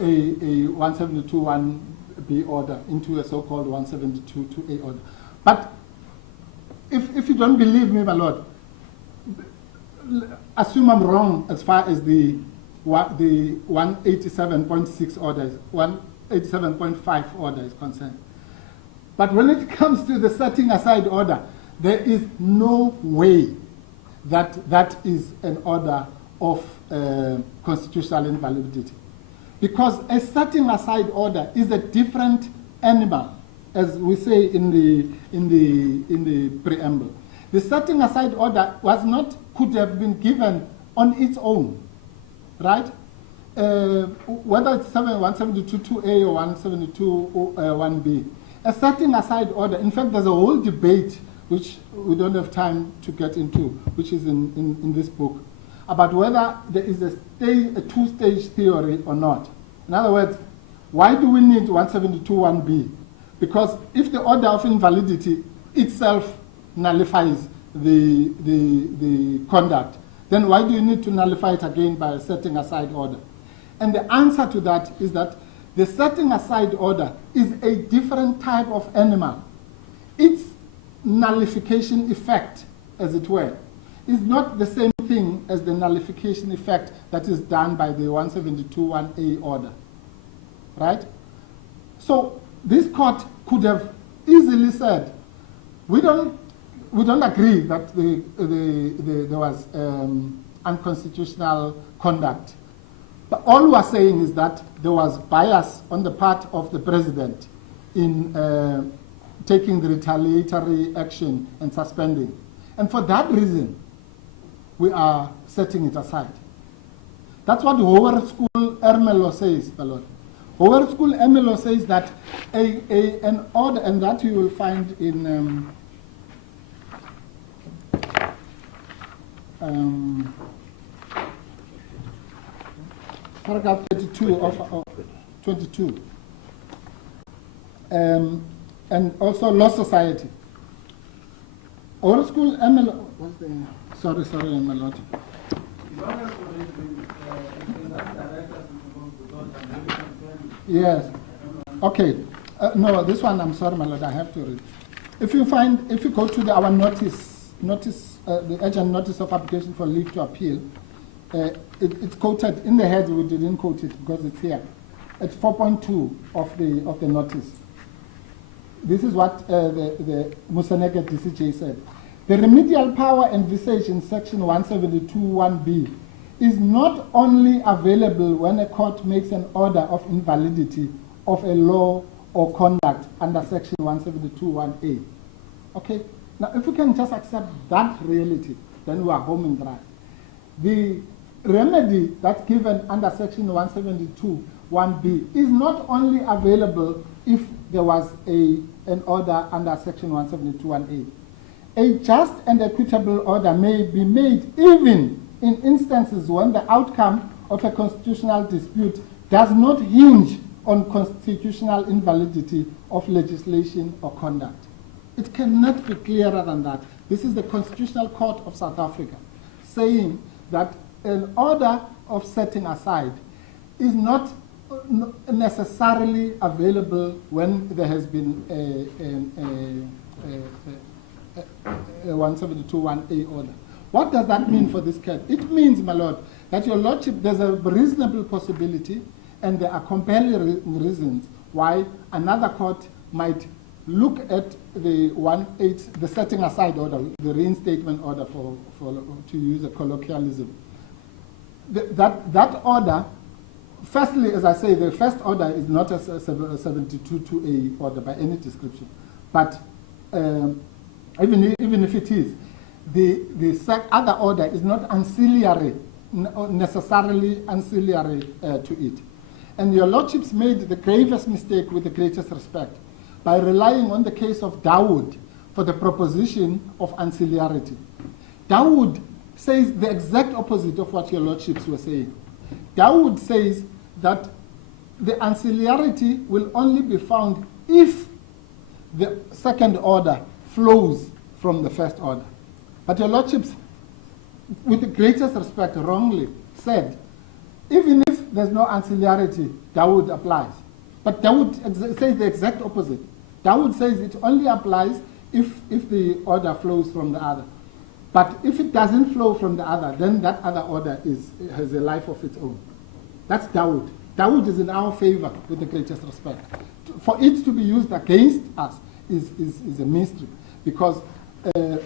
a 172.1B order into a so-called 172.2A order. But if you don't believe me, my Lord, assume I'm wrong as far as the 187.6 order, 187.5 order is concerned. But when it comes to the setting aside order, there is no way that that is an order of constitutional invalidity. Because a setting aside order is a different animal, as we say in the preamble. The setting aside order could have been given on its own, right? Whether it's 172.2A or 172.1B. A setting aside order, in fact, there's a whole debate which we don't have time to get into, which is in this book, about whether there is a two-stage theory or not. In other words, why do we need 172.1B? Because if the order of invalidity itself nullifies the conduct, then why do you need to nullify it again by a setting aside order? And the answer to that is that the setting aside order is a different type of animal. Its nullification effect, as it were, is not the same thing as the nullification effect that is done by the 172.1A order, right? So this court could have easily said, we don't agree that there was unconstitutional conduct. But all we are saying is that there was bias on the part of the president in taking the retaliatory action and suspending. And for that reason, we are setting it aside. That's what Howard School Ermelo says, my Lord. Howard School Ermelo says that an order, and that you will find in paragraph 32 of 22. And also Law Society. Old School ML, what's the, sorry, my Lord. Yes. Okay. No, this one, I'm sorry, my lord, I have to read. If you go to our the urgent notice of application for leave to appeal, it's quoted in the head. We didn't quote it because it's here. It's 4.2 of the notice. This is what the Musaneke DCJ said. The remedial power envisaged in section 172(1)b is not only available when a court makes an order of invalidity of a law or conduct under section 172(1)a. Okay? Now, if we can just accept that reality, then we are home and dry. The remedy that's given under section 172(1)b is not only available if there was an order under section 172(1)a. A just and equitable order may be made even in instances when the outcome of a constitutional dispute does not hinge on constitutional invalidity of legislation or conduct. It cannot be clearer than that. This is the Constitutional Court of South Africa saying that an order of setting aside is not necessarily available when there has been a 172(1)a order. What does that mean for this case? It means, my lord, that your lordship, there's a reasonable possibility and there are compelling reasons why another court might look at the setting aside order, the reinstatement order, to use a colloquialism. That order, firstly, as I say, the first order is not a 72(2)a order by any description, but even if it is, the other order is not ancillary, necessarily ancillary to it. And your lordships made the gravest mistake with the greatest respect by relying on the case of Dawood for the proposition of ancillarity. Dawood says the exact opposite of what your lordships were saying. Dawood says that the ancillarity will only be found if the second order flows from the first order. But your lordships, with the greatest respect, wrongly said, even if there's no ancillarity, Dawood applies. But Dawood says the exact opposite. Dawood says it only applies if the order flows from the other. But if it doesn't flow from the other, then that other order has a life of its own. That's Dawood. Dawood is in our favor, with the greatest respect. For it to be used against us is a mystery, because the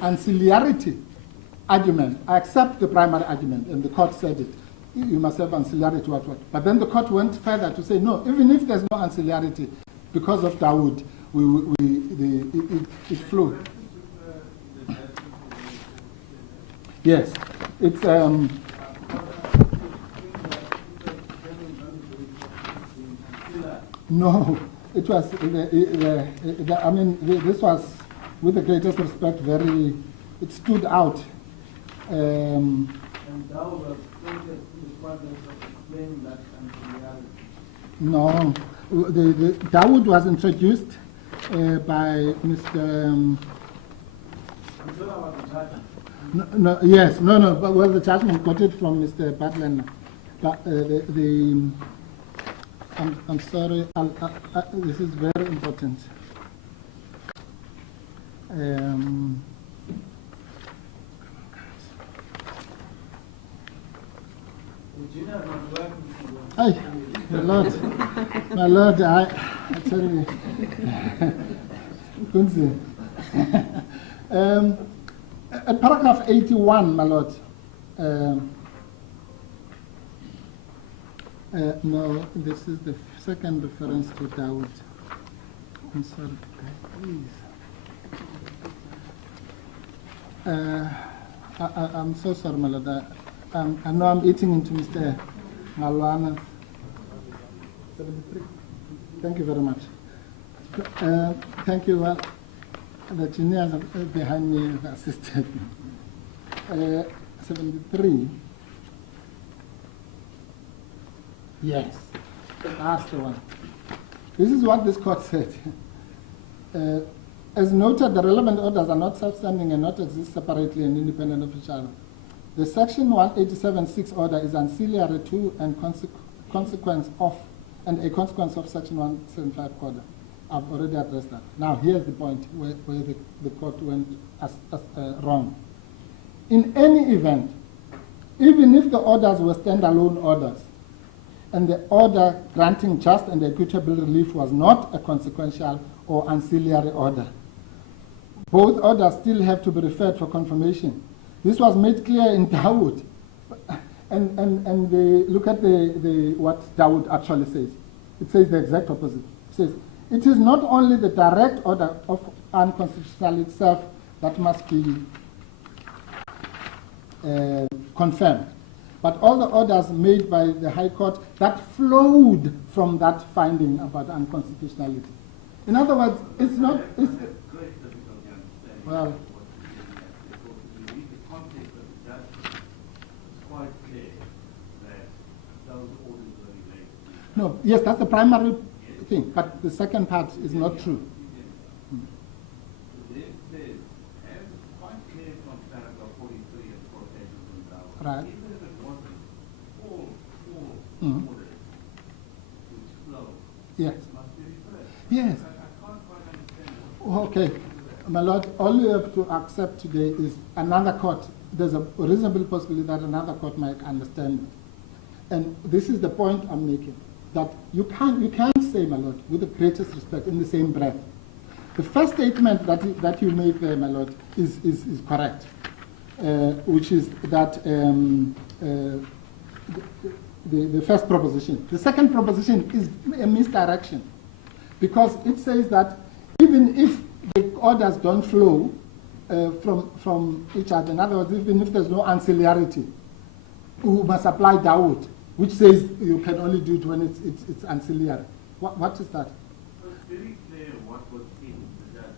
ancillarity argument, I accept the primary argument, and the court said it. You must have ancillary to what. But then the court went further to say, no, even if there's no ancillarity, because of Dawood, it flowed. Yes, it's no, it was. I mean, this was, with the greatest respect, it stood out. And Dawood was explaining that ancillarity. No, Dawood was introduced by Mr. But well, the judgment got it from Mr. Butler. But I'm sorry, this is very important. Hey, my Lord, I tell you. At paragraph 81, my Lord. No, this is the second reference to Dawood. I'm sorry, please. I'm so sorry, my Lord. I know I'm eating into Mr. Malwana. 73. Thank you very much. Thank you. Well, the engineers behind me have assisted me. 73. Yes, that's the one. This is what this court said. As noted, the relevant orders are not self-standing and not exist separately and independent of each other. The section 187.6 order is ancillary to and consequence of Section 175 order. I've already addressed that. Now, here's the point where the court went wrong. In any event, even if the orders were standalone orders, and the order granting just and equitable relief was not a consequential or ancillary order, both orders still have to be referred for confirmation. This was made clear in Dawood. And look at what Dawood actually says. It says the exact opposite. It says, it is not only the direct order of unconstitutional itself that must be confirmed, but all the orders made by the High Court that flowed from that finding about unconstitutionality. In other words, it's not... It's, well, no, yes, that's the primary thing, but the second part is not true. Right. Even if it wasn't all orders which flow, yes. it must be referred. Yes. I can't quite understand. Okay, my lord, all you have to accept today is another court. There's a reasonable possibility that another court might understand it. And this is the point I'm making, that you can't say, my lord, with the greatest respect, in the same breath. The first statement that you make there, my lord, is correct. Which is that the first proposition. The second proposition is a misdirection, because it says that even if the orders don't flow from each other, in other words, even if there's no ancillarity, we must apply Dawood, which says you can only do it when it's ancillary. What is that? So it's very clear what was in the judgment.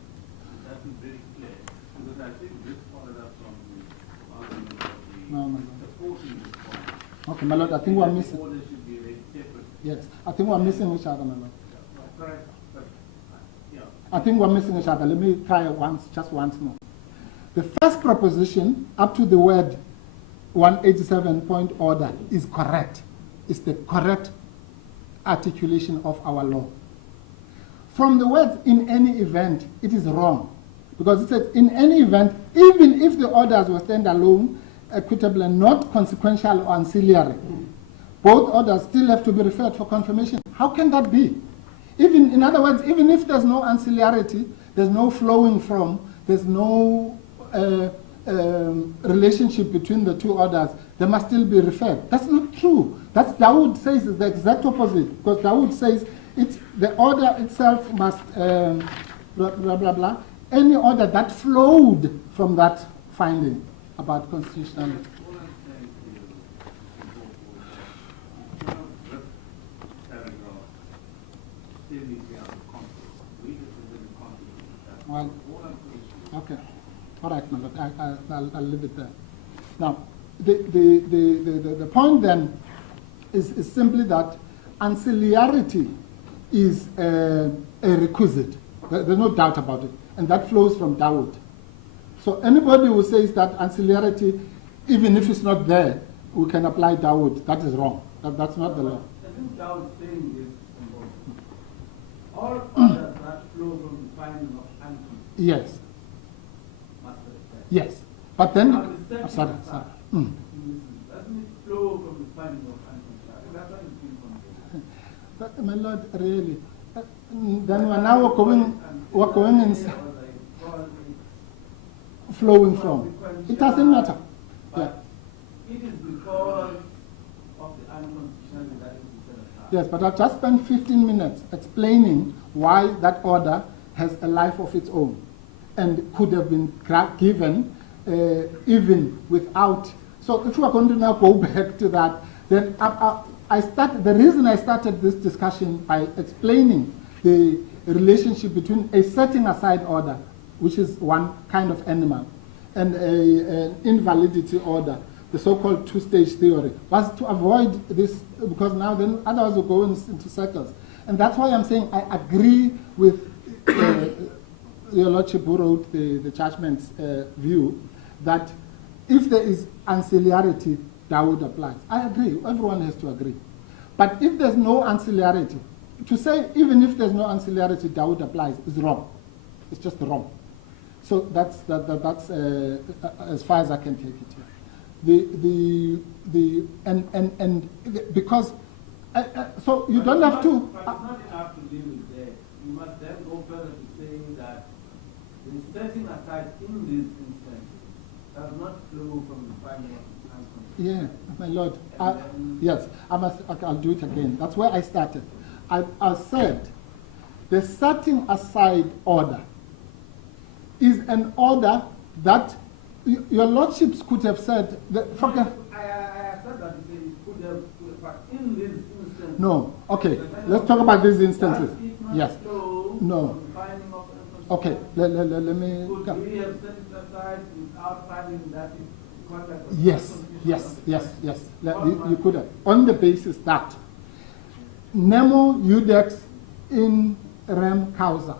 That's very clear, because I think this followed up from the argument of the No, my lord. supporting this point. Okay, my lord, I think we're missing. The order should be read separately. Yes, I think we're missing each other, my lord. Correct, but yeah. I think we're missing each other. Let me try just once more. The first proposition, up to the word 187 point order, is correct. It's the correct articulation of our law. From the words in any event, it is wrong. Because it says, in any event, even if the orders were standalone, equitable, and not consequential or ancillary, both orders still have to be referred for confirmation. How can that be? Even, in other words, even if there's no ancillarity, there's no flowing from, there's no relationship between the two orders, they must still be referred. That's not true. That's Dawood says is the exact opposite, because Dawood says it's the order itself must blah blah blah blah. Any order that flowed from that finding about constitutionality. All I'm saying to you, you cannot rip paragraph 73 out of context. Read it within the context. Well, All I'm saying to you. okay. All right, my lord, I'll leave it there. Now, the point then is simply that ancillarity is a requisite. There's no doubt about it. And that flows from Dawood. So anybody who says that ancillarity, even if it's not there, we can apply Dawood, that is wrong. That's not the law. I think Dawood saying this all orders that flow from the finding of unconscious. Yes. Must be referred. Yes. But then, Now, the second sorry. part, Mm. doesn't it flow from the finding of unconscious? I think that's what it's been conveyed. But, my lord, really, then we're going in flowing from. It doesn't matter. Yeah. It is because of the unconstitutionality that is set aside. Yes, but I've just spent 15 minutes explaining why that order has a life of its own and could have been given even without. So if we are going to now go back to that, then the reason I started this discussion by explaining the relationship between a setting aside order, which is one kind of animal, and an invalidity order, the so-called two-stage theory, was to avoid this, because now then otherwise we'll go into circles. And that's why I'm saying I agree with your Lordship who wrote the judgment's view that if there is ancillarity, Dawood applies. I agree. Everyone has to agree. But if there's no ancillarity, to say even if there's no ancillarity, Dawood applies is wrong. It's just wrong. So that's as far as I can take it here. Because so you don't have to. But it's not enough to leave it there. You must then go further to saying that the setting aside in these instances does not flow from the finding of Yeah, my Lord. Yes, I'll do it again. That's where I started. I said the setting aside order is an order that your lordships could have said. I said that it could have, but in this instance. No. Okay. Let's talk about these instances. Yes. No. Okay. Let me. Could we have set it aside without finding that conduct? Yes. You could have, on the basis that nemo judex in rem causa,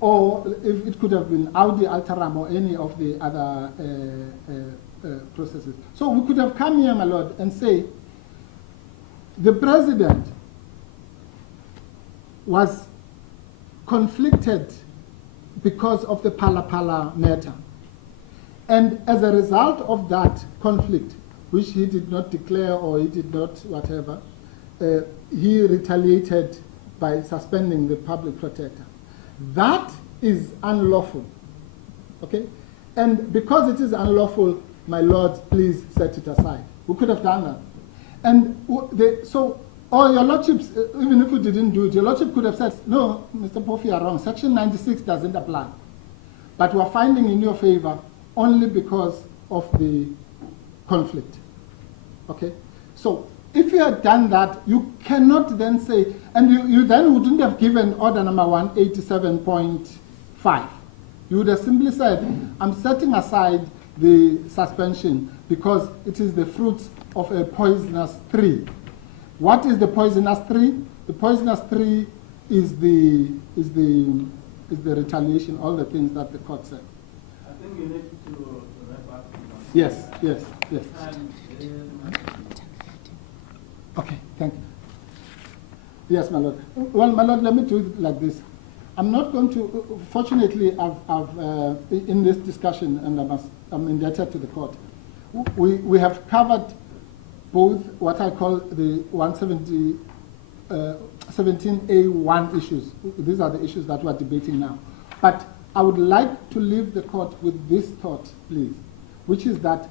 or if it could have been audi alteram or any of the other processes. So we could have come here, my Lord, and say the president was conflicted because of the Phala matter. And as a result of that conflict, which he did not declare or he did not whatever, he retaliated by suspending the public protector. That is unlawful, okay? And because it is unlawful, my lords, please set it aside. We could have done that. And or your lordships, even if we didn't do it, your lordship could have said, no, Mr. Pofi, you are wrong. Section 96 doesn't apply. But we are finding in your favor only because of the conflict. Okay? So if you had done that, you cannot then say, and you then wouldn't have given order number 187.5. You would have simply said, I'm setting aside the suspension because it is the fruits of a poisonous tree. What is the poisonous tree? The poisonous tree is the retaliation, all the things that the court said. I think you need to wrap up. Yes. Okay, thank you. Yes, my Lord. Well, my Lord, let me do it like this. I'm not going to, fortunately, I've in this discussion, and I'm indebted to the court, we have covered both what I call the 17A1 issues. These are the issues that we're debating now. But I would like to leave the court with this thought, please, which is that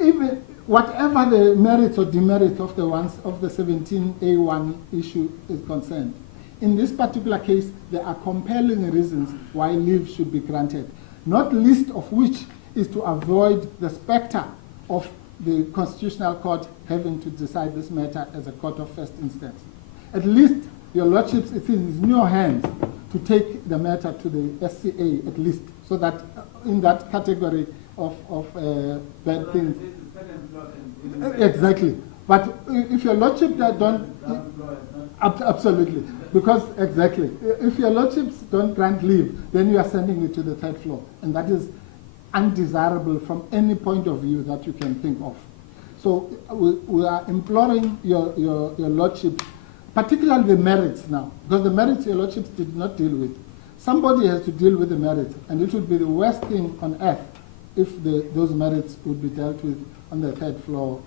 even whatever the merits or demerits of the 17A1 issue is concerned, in this particular case, there are compelling reasons why leave should be granted, not least of which is to avoid the specter of the Constitutional Court having to decide this matter as a court of first instance. At least, your lordships, it is in your hands to take the matter to the SCA at least, so that in that category of bad things. Exactly. But if your lordship don't, absolutely, because exactly, if your lordships don't grant leave, then you are sending it to the third floor, and that is undesirable from any point of view that you can think of. So we are imploring your lordship, particularly the merits now, because the merits your lordships did not deal with. Somebody has to deal with the merits, and it would be the worst thing on earth if those merits would be dealt with on the third floor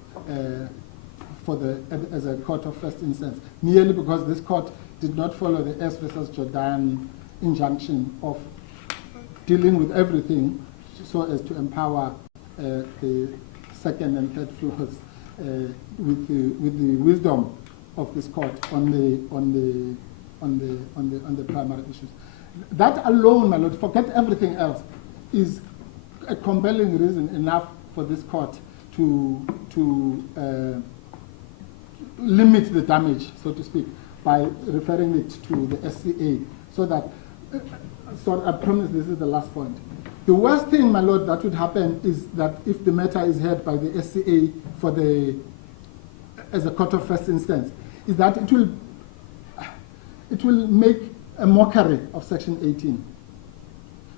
as a court of first instance, merely because this court did not follow the S versus Jordan injunction of dealing with everything so as to empower the second and third floors with the wisdom of this court on the primary issues. That alone, my lord, forget everything else, is a compelling reason enough for this court to limit the damage, so to speak, by referring it to the SCA, so that, so I promise this is the last point. The worst thing, my lord, that would happen is that if the matter is heard by the SCA as a court of first instance, is that it will make a mockery of Section 18.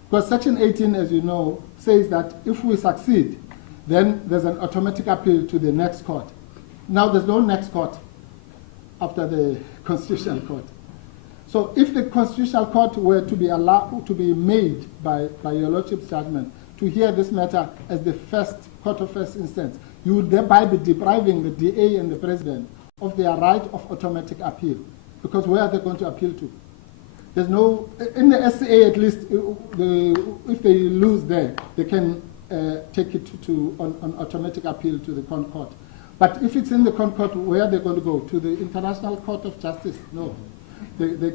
Because Section 18, as you know, says that if we succeed, then there's an automatic appeal to the next court. Now there's no next court after the Constitutional Court. So if the Constitutional Court were to be allowed to be made by your Lordship's judgment to hear this matter as the first court of first instance, you would thereby be depriving the DA and the President of their right of automatic appeal. Because where are they going to appeal to? There's no, in the SCA at least, if they lose there, they can take it on automatic appeal to the Court. But if it's in the Court, where are they going to go? To the International Court of Justice? No. They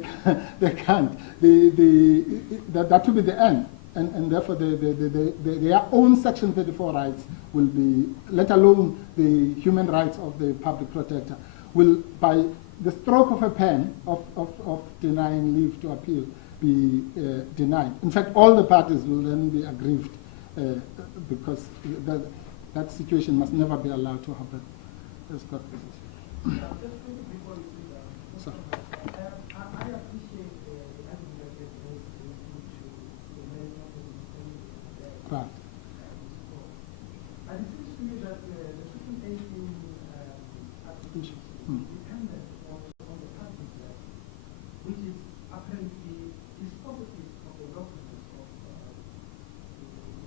can't. That will be the end. And therefore, their own Section 34 rights will be, let alone the human rights of the public protector, will, by the stroke of a pen of denying leave to appeal, be denied. In fact, all the parties will then be aggrieved because that situation must never be allowed to happen. That's got this. So. I appreciate the argument that you made to the merit of understanding that. Right. And it seems to me that the Section 18 application is dependent on the parties there, which is apparently dispositive of the lawfulness of the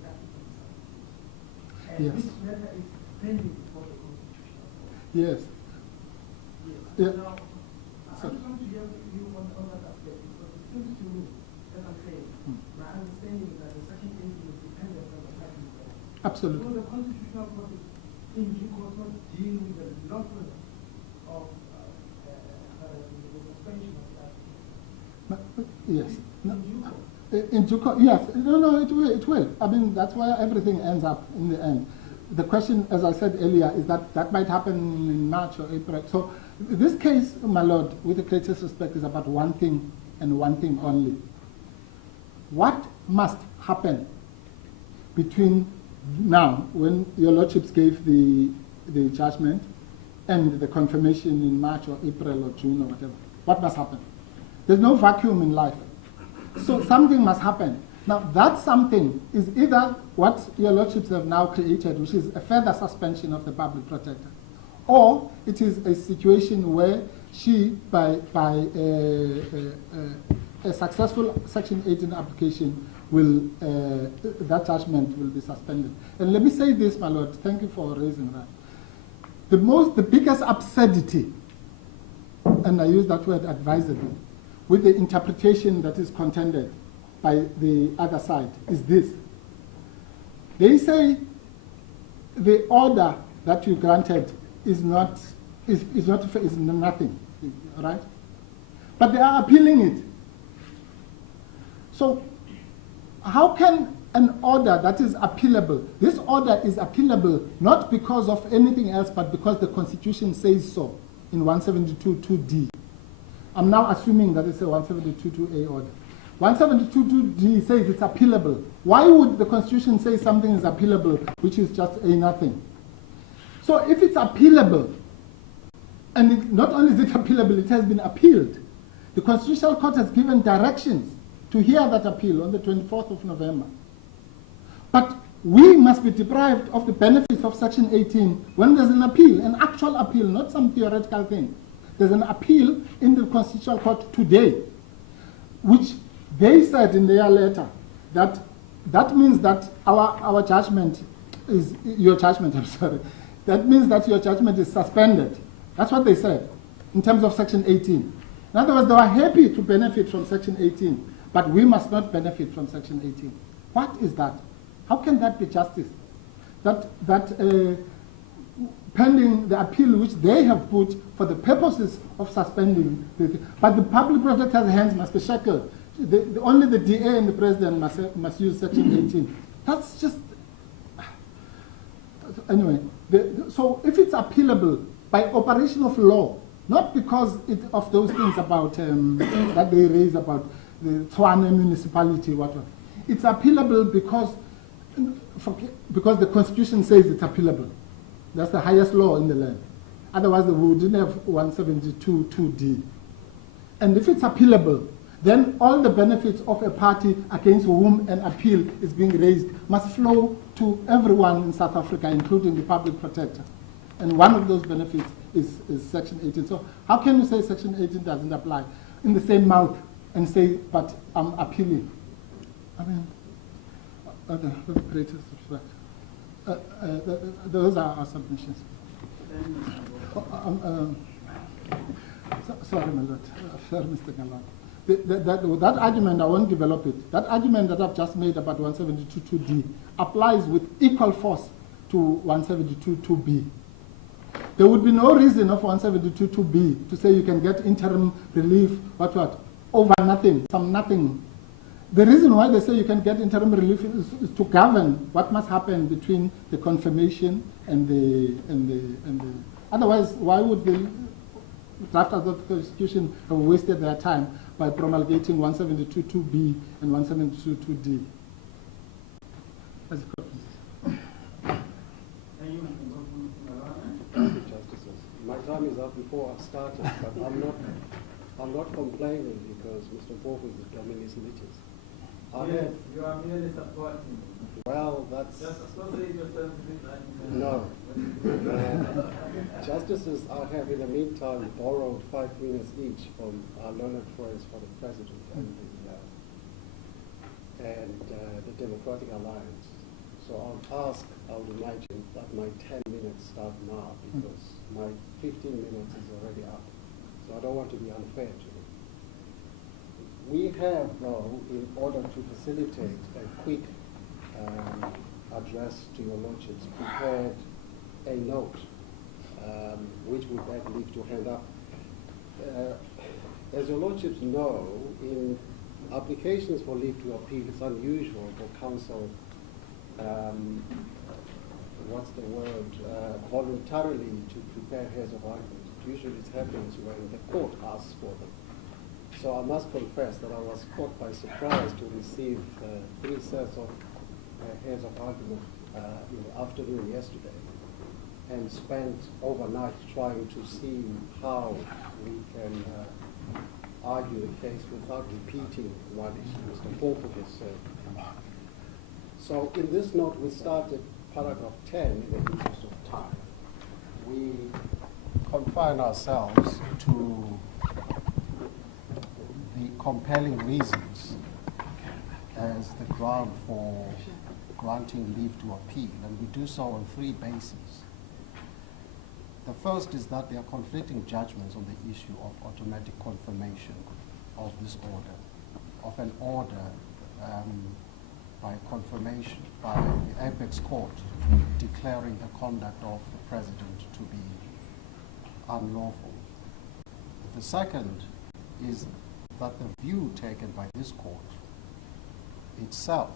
African services. And yes. This matter is pending before the Constitutional Court. Yes. Yes. Yeah. Now, I just want to hear you on that aspect, because it seems to me, as I'm saying, my understanding is that the Section 18 is dependent on the parties there. Absolutely. So the Constitutional Court is in due course not deal with the lawfulness of the suspension of that. Yes. In due course. In due course, yes. No, it will. I mean, that's where everything ends up in the end. The question, as I said earlier, is that might happen in March or April. So this case, my Lord, with the greatest respect, is about one thing and one thing only. What must happen between now, when your Lordships gave the judgment, and the confirmation in March or April or June or whatever? What must happen? There's no vacuum in life. So something must happen. Now, that something is either what your Lordships have now created, which is a further suspension of the public protector, or it is a situation where she, by a successful Section 18 application, will that judgment will be suspended. And let me say this, my Lord, thank you for raising that. The biggest absurdity, and I use that word advisedly, with the interpretation that is contended by the other side is this. They say the order that you granted is nothing, right? But they are appealing it. So how can an order that is appealable, this order is appealable not because of anything else, but because the Constitution says so in 172.2d. I'm now assuming that it's a 172.2a order. 172.2d says it's appealable. Why would the Constitution say something is appealable, which is just a nothing? So if it's appealable, and not only is it appealable, it has been appealed. The Constitutional Court has given directions to hear that appeal on the 24th of November. But we must be deprived of the benefits of Section 18 when there's an appeal, an actual appeal, not some theoretical thing. There's an appeal in the Constitutional Court today, which they said in their letter that means that our judgment is, your judgment, I'm sorry, that means that your judgment is suspended. That's what they said in terms of Section 18. In other words, they were happy to benefit from Section 18, but we must not benefit from Section 18. What is that? How can that be justice? Pending the appeal which they have put for the purposes of suspending, but the public protector's hands must be shackled. Only the DA and the President must use Section 18. That's just, anyway. So if it's appealable by operation of law, not because of those things about that they raise about the Tshwane municipality, whatever. It's appealable because the Constitution says it's appealable. That's the highest law in the land. Otherwise, we wouldn't have 172.2d. And if it's appealable, then all the benefits of a party against whom an appeal is being raised must flow to everyone in South Africa, including the public protector. And one of those benefits is Section 18. So how can you say Section 18 doesn't apply in the same mouth and say, but I'm appealing? I mean, with the greatest respect. Those are our submissions. Sorry, my lord. Sorry, Mr. Galan. That argument, I won't develop it. That argument that I've just made about 172.2d applies with equal force to 172.2b. There would be no reason of 172.2b to say you can get interim relief, what, over nothing, some nothing. The reason why they say you can get interim relief is to govern what must happen between the confirmation and the otherwise, why would the drafters of the Constitution have wasted their time by promulgating 172.2b and 172.2d? Thank you, Justices. My time is up before I started, but I'm not complaining because Mr. Mpofu is doing his leeches. Yes, you are merely supporting. Well, that's... Just associate yourself with that. No. Justices, I have in the meantime borrowed 5 minutes each from our learned friends for the President and the Democratic Alliance. So I'll ask, I would imagine, that my 10 minutes start now because my 15 minutes is already up. So I don't want to be unfair to them. We have, though, in order to facilitate a quick address to your lordships, prepared a note, which we beg leave to hand up. As your lordships know, in applications for leave to appeal, it's unusual for counsel, voluntarily to prepare heads of argument. Usually it happens when the court asks for them. So I must confess that I was caught by surprise to receive 3 sets of heads of argument in the afternoon yesterday, and spent overnight trying to see how we can argue the case without repeating what Mr. Mpofu has said. So in this note, we started paragraph 10 in the interest of time. We confine ourselves to the compelling reasons as the ground for granting leave to appeal, and we do so on 3 bases. The first is that there are conflicting judgments on the issue of automatic confirmation of this order, of an order by confirmation by the apex court declaring the conduct of the President to be unlawful. The second is that the view taken by this court itself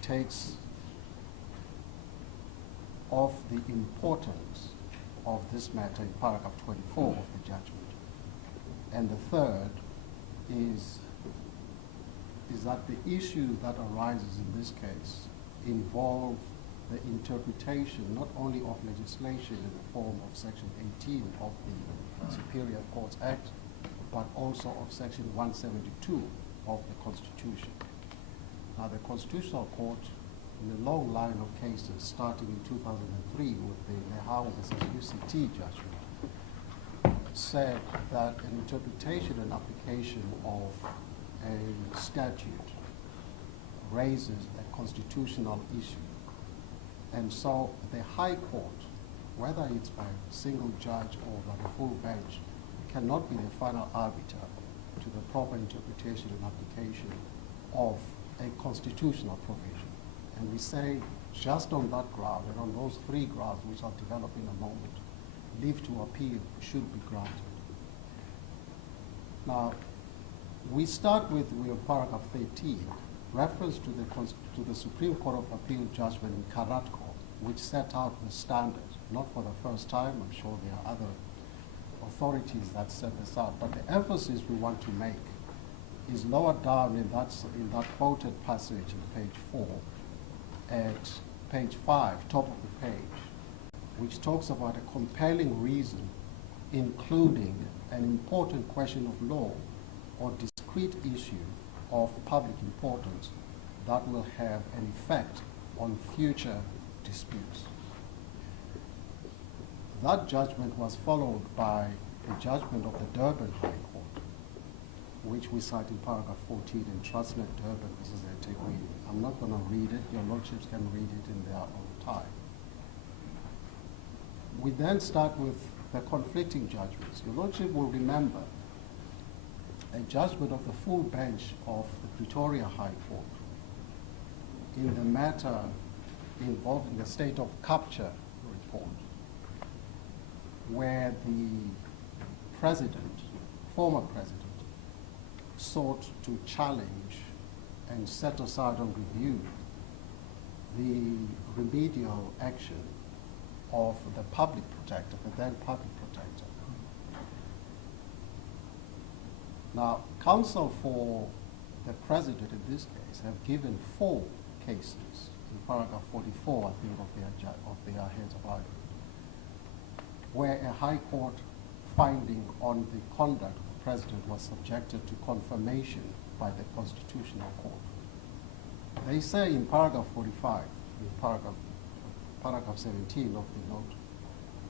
takes off the importance of this matter in paragraph 24 of the judgment. And the third is that the issue that arises in this case involve the interpretation not only of legislation in the form of Section 18 of the Superior Courts Act, but also of Section 172 of the Constitution. Now, the Constitutional Court, in a long line of cases starting in 2003 with the Lehau versus UCT judgment, said that an interpretation and application of a statute raises a constitutional issue. And so the High Court, whether it's by a single judge or by the full bench, cannot be the final arbiter to the proper interpretation and application of a constitutional provision. And we say, just on that ground and on those 3 grounds which I'll develop in a moment, leave to appeal should be granted. Now, we start with paragraph 13, reference to the Supreme Court of Appeal judgment in Karatko, which set out the standard, not for the first time. I'm sure there are other authorities that set this out, but the emphasis we want to make is lower down in that quoted passage in page 4, at page 5, top of the page, which talks about a compelling reason, including an important question of law or discrete issue of public importance that will have an effect on future disputes. That judgment was followed by a judgment of the Durban High Court, which we cite in paragraph 14 in Transnet Durban versus eThekwini. I'm not going to read it. Your lordships can read it in their own time. We then start with the conflicting judgments. Your lordship will remember a judgment of the full bench of the Pretoria High Court in the matter involving the state of capture report, where the president, former president, sought to challenge and set aside on review the remedial action of the public protector, the then public protector. Now, counsel for the president in this case have given 4 cases in paragraph 44, I think, of their heads of argument, where a high court finding on the conduct of the president was subjected to confirmation by the Constitutional Court. They say in paragraph 45, in paragraph 17 of the note,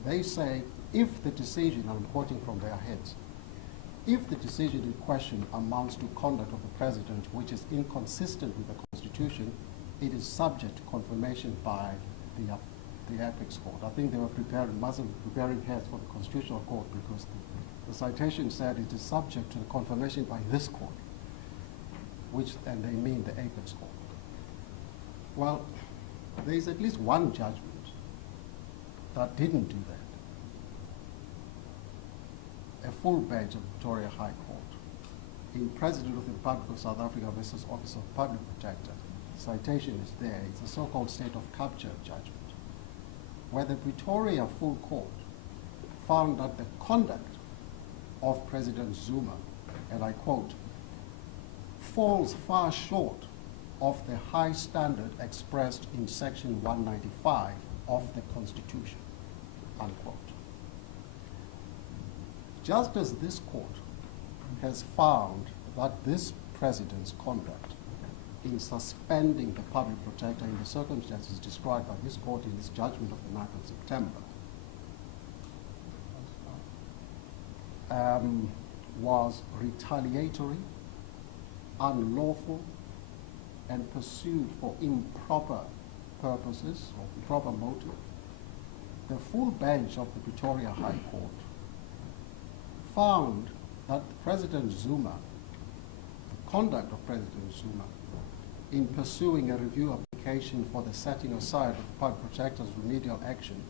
they say if the decision, I'm quoting from their heads, if the decision in question amounts to conduct of the president which is inconsistent with the Constitution, it is subject to confirmation by the Apex Court. I think they were preparing heads for the Constitutional Court because the citation said it is subject to the confirmation by this court, and they mean the Apex Court. Well, there is at least one judgment that didn't do that. A full bench of Victoria High Court in President of the Republic of South Africa versus Office of Public Protector. Citation is there. It's a so-called state of capture judgment, where the Pretoria Full Court found that the conduct of President Zuma, and I quote, falls far short of the high standard expressed in Section 195 of the Constitution, unquote. Just as this court has found that this president's conduct in suspending the public protector in the circumstances described by this court in its judgment of the 9th of September was retaliatory, unlawful, and pursued for improper purposes or improper motive, the full bench of the Pretoria High Court found that President Zuma, the conduct of President Zuma in pursuing a review application for the setting aside of the public protector's remedial action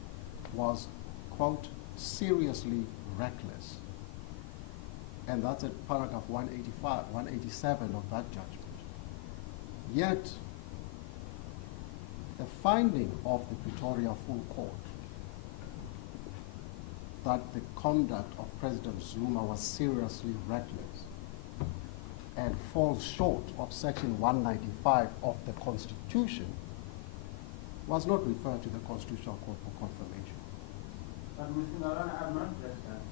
was, quote, seriously reckless. And that's at paragraph 187 of that judgment. Yet, the finding of the Pretoria Full Court that the conduct of President Zuma was seriously reckless and falls short of Section 195 of the Constitution was not referred to the Constitutional Court for confirmation. But Mr. Narana, I have not read that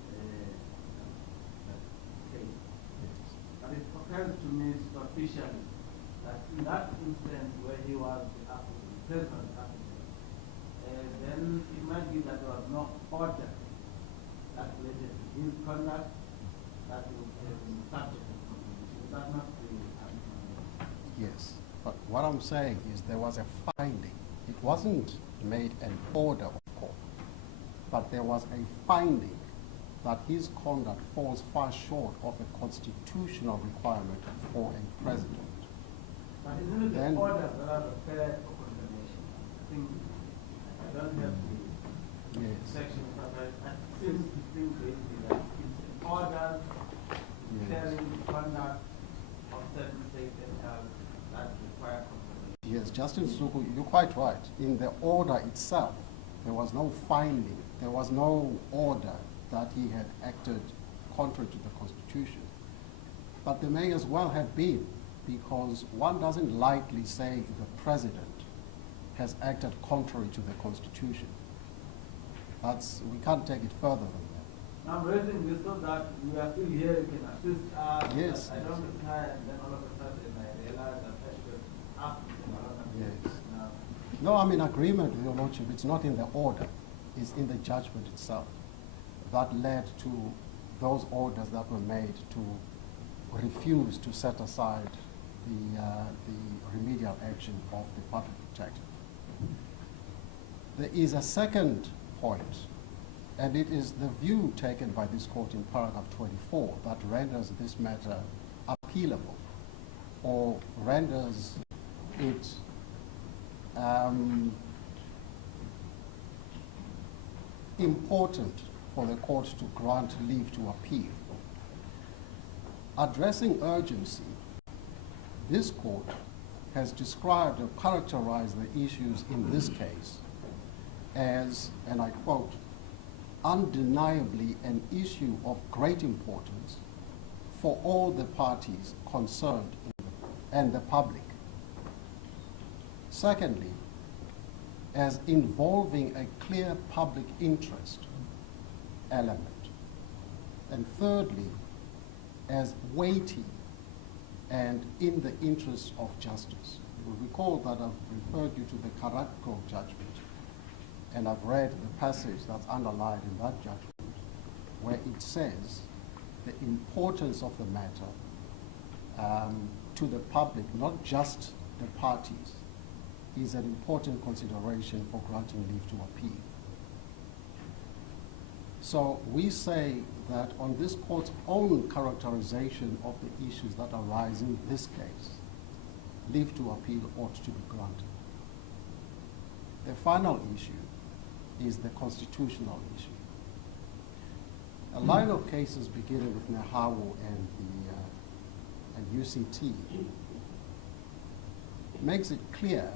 case. Yes. But it occurs to me superficially that in that instance where he was the president of the applicant, then it might be that there was no order that related to his conduct that would have been subject to confirmation. Is that not the argument? Yes, but what I'm saying is there was a finding. It wasn't made an order of court, but there was a finding that his conduct falls far short of a constitutional requirement for a president. But isn't it the orders that are prepared for confirmation? I think I don't have the section, but I seem to think basically that it's orders declaring the conduct of certain states that require confirmation. Yes, Justice Zuku, you're quite right. In the order itself, there was no finding, there was no order that he had acted contrary to the Constitution. But there may as well have been, because one doesn't lightly say the president has acted contrary to the Constitution. We can't take it further than that. I'm raising this so that we are still here, you can assist us. Yes. I don't retire and then all of a sudden I realize that I should ask Mr. Malona. Yes. No, I'm in agreement with your lordship. It's not in the order. is in the judgment itself that led to those orders that were made to refuse to set aside the remedial action of the public protector. There is a second point, and it is the view taken by this court in paragraph 24 that renders this matter appealable or renders it important for the court to grant leave to appeal. Addressing urgency, this court has described or characterized the issues in this case as, and I quote, undeniably an issue of great importance for all the parties concerned and the public. Secondly, as involving a clear public interest element. And thirdly, as weighty and in the interest of justice. You will recall that I've referred you to the Carrasco judgment, and I've read the passage that's underlined in that judgment, where it says the importance of the matter to the public, not just the parties, is an important consideration for granting leave to appeal. So we say that on this court's own characterization of the issues that arise in this case, leave to appeal ought to be granted. The final issue is the constitutional issue. A line of cases beginning with Nehawu and UCT makes it clear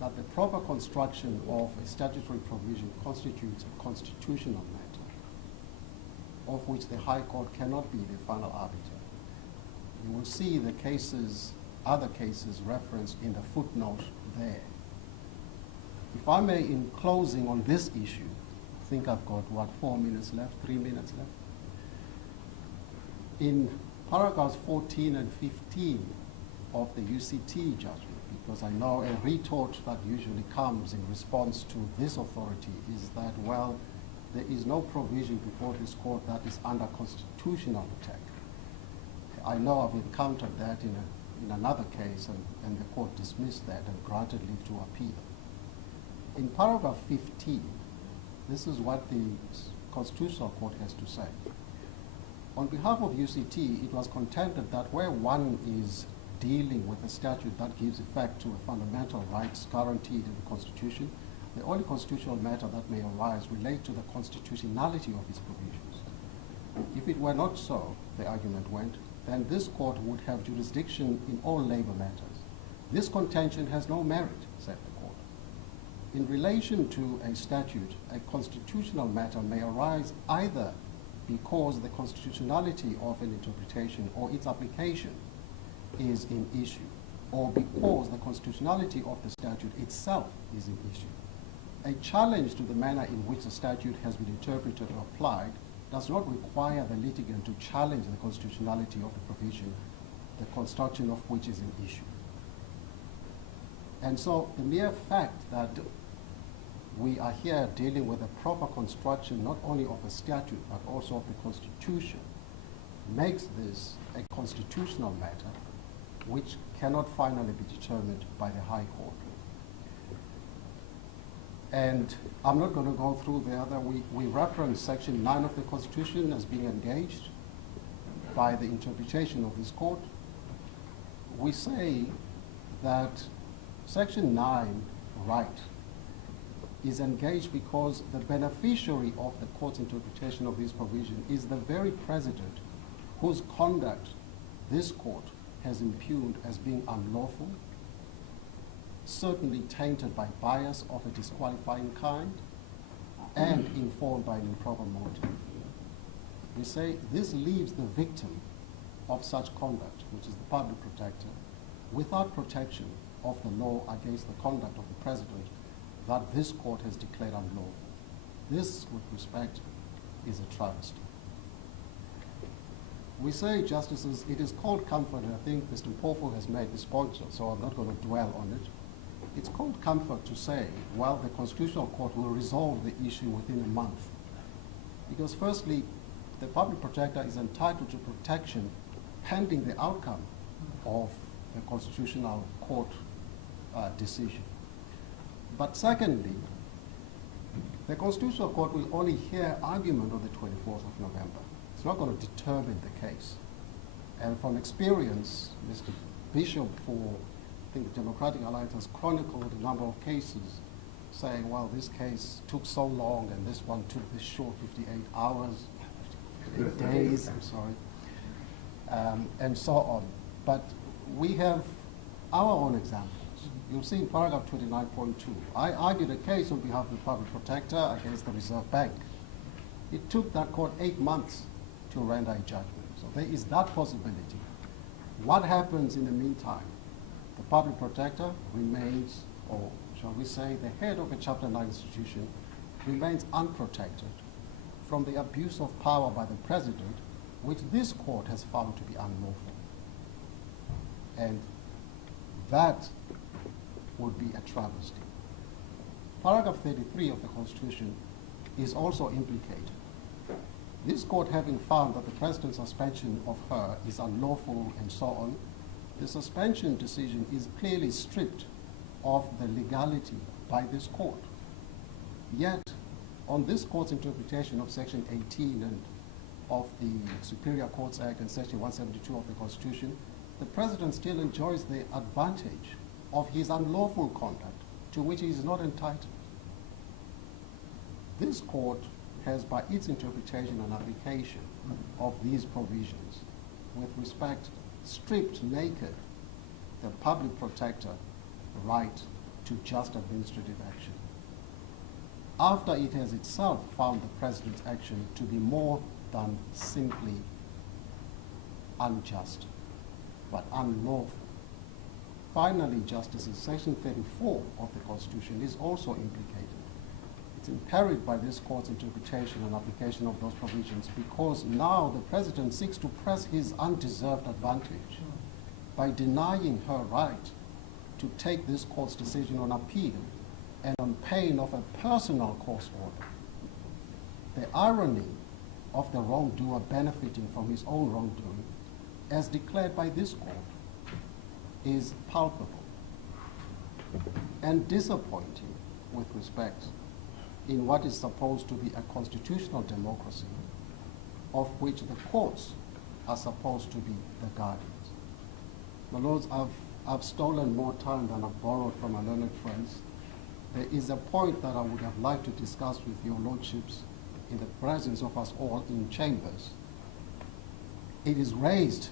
that the proper construction of a statutory provision constitutes a constitutional matter, of which the High Court cannot be the final arbiter. You will see the cases, other cases referenced in the footnote there. If I may, in closing on this issue, I think I've got, what, 4 minutes left, 3 minutes left? In paragraphs 14 and 15 of the UCT judgment, because I know a retort that usually comes in response to this authority is that, well, there is no provision before this court that is under constitutional attack. I know I've encountered that in another case, and the court dismissed that and granted leave to appeal. In paragraph 15, this is what the Constitutional Court has to say. On behalf of UCT, it was contended that where one is dealing with a statute that gives effect to a fundamental rights guaranteed in the Constitution, the only constitutional matter that may arise relate to the constitutionality of its provisions. If it were not so, the argument went, then this court would have jurisdiction in all labor matters. This contention has no merit, said the court. In relation to a statute, a constitutional matter may arise either because the constitutionality of an interpretation or its application is in issue, or because the constitutionality of the statute itself is in issue. A challenge to the manner in which the statute has been interpreted or applied does not require the litigant to challenge the constitutionality of the provision, the construction of which is an issue. And so the mere fact that we are here dealing with a proper construction not only of a statute but also of the Constitution makes this a constitutional matter which cannot finally be determined by the High Court. And I'm not going to go through the other. We reference Section 9 of the Constitution as being engaged by the interpretation of this court. We say that Section 9 right is engaged because the beneficiary of the court's interpretation of this provision is the very president whose conduct this court has impugned as being unlawful, certainly tainted by bias of a disqualifying kind, and informed by an improper motive. We say this leaves the victim of such conduct, which is the public protector, without protection of the law against the conduct of the president that this court has declared unlawful. This, with respect, is a travesty. We say, Justices, it is called comfort, and I think Mr. Mpofu has made this point, so I'm not going to dwell on it. it's cold comfort to say, well, the Constitutional Court will resolve the issue within a month. Because firstly, the Public Protector is entitled to protection pending the outcome of the Constitutional Court decision. But secondly, the Constitutional Court will only hear argument on the 24th of November. It's not going to determine the case. And from experience, Mr. Bishop for, I think, the Democratic Alliance has chronicled a number of cases saying, well, this case took so long and this one took this short 58 hours, 58 days, I'm sorry, and so on. But we have our own examples. You'll see in paragraph 29.2, I argued a case on behalf of the Public Protector against the Reserve Bank. It took that court 8 months to render a judgment. So there is that possibility. What happens in the meantime? The Public Protector remains, or shall we say, the head of a Chapter 9 institution remains unprotected from the abuse of power by the President, which this court has found to be unlawful. And that would be a travesty. Paragraph 33 of the Constitution is also implicated. This court, having found that the President's suspension of her is unlawful and so on, the suspension decision is clearly stripped of the legality by this court. Yet, on this court's interpretation of Section 18 and of the Superior Courts Act and Section 172 of the Constitution, the President still enjoys the advantage of his unlawful conduct to which he is not entitled. This court has, by its interpretation and application of these provisions, with respect, stripped naked the Public Protector right to just administrative action, after it has itself found the President's action to be more than simply unjust, but unlawful. Finally, Justices, Section 34 of the Constitution is also implicated. It's imperilled by this court's interpretation and application of those provisions because now the President seeks to press his undeserved advantage by denying her right to take this court's decision on appeal and on pain of a personal court order. The irony of the wrongdoer benefiting from his own wrongdoing, as declared by this court, is palpable and disappointing with respect in what is supposed to be a constitutional democracy of which the courts are supposed to be the guardians. My lords, I've stolen more time than I've borrowed from my learned friends. There is a point that I would have liked to discuss with your lordships in the presence of us all in chambers. It is raised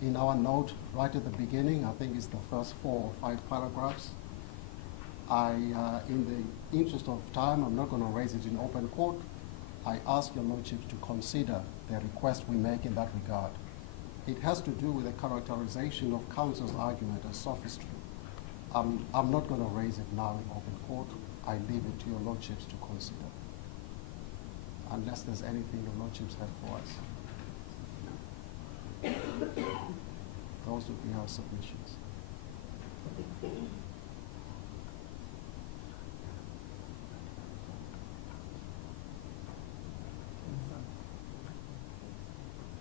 in our note right at the beginning. I think it's the first 4 or 5 paragraphs. In the interest of time, I'm not going to raise it in open court. I ask your lordships to consider the request we make in that regard. It has to do with the characterization of counsel's argument as sophistry. I'm not going to raise it now in open court. I leave it to your lordships to consider, unless there's anything your lordships have for us. Those would be our submissions.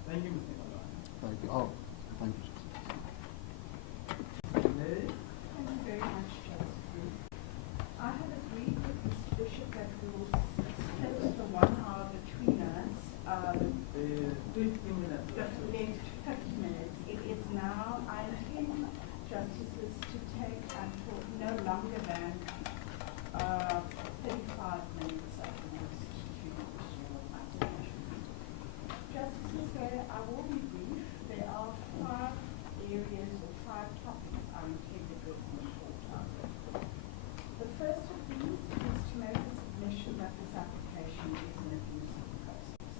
Thank you, Mr. Mkhwebane. Thank you. Oh, thank you. Mary? Thank you very much, Justice. I have agreed with Mr. Bishop that we will split the 1 hour between us. 20 minutes. 50 minutes. It is now, I intend, Justices, to take until no longer than 35 minutes at the most to share with my submissions. Justices, I will be brief. There are 5 areas or 5 topics I intend addressing in short time. The first of these is to make a submission that this application is an abusive process.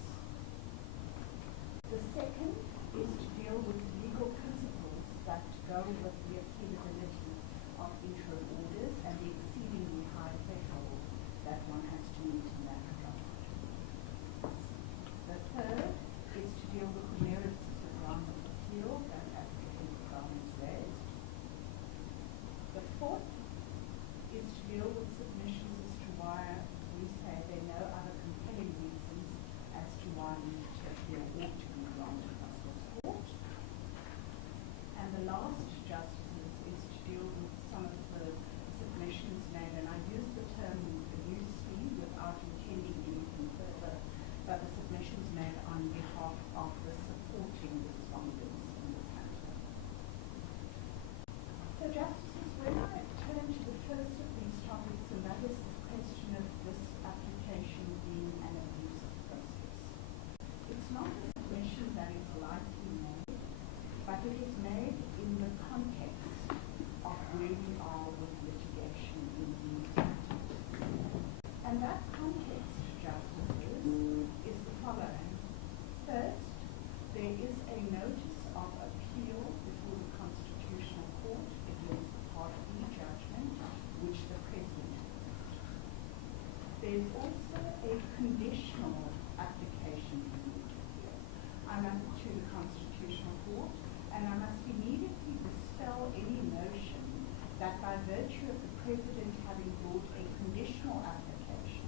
The second is to deal with legal principles that go with the appealability of interim orders and the exceedingly high threshold that one has to meet in that regard. The third is to deal with the merits of the ground of appeal that applicant Mkhwebane has raised. The fourth there's also a conditional application for leave to appeal. I must to the Constitutional Court, and I must immediately dispel any notion that by virtue of the President having brought a conditional application,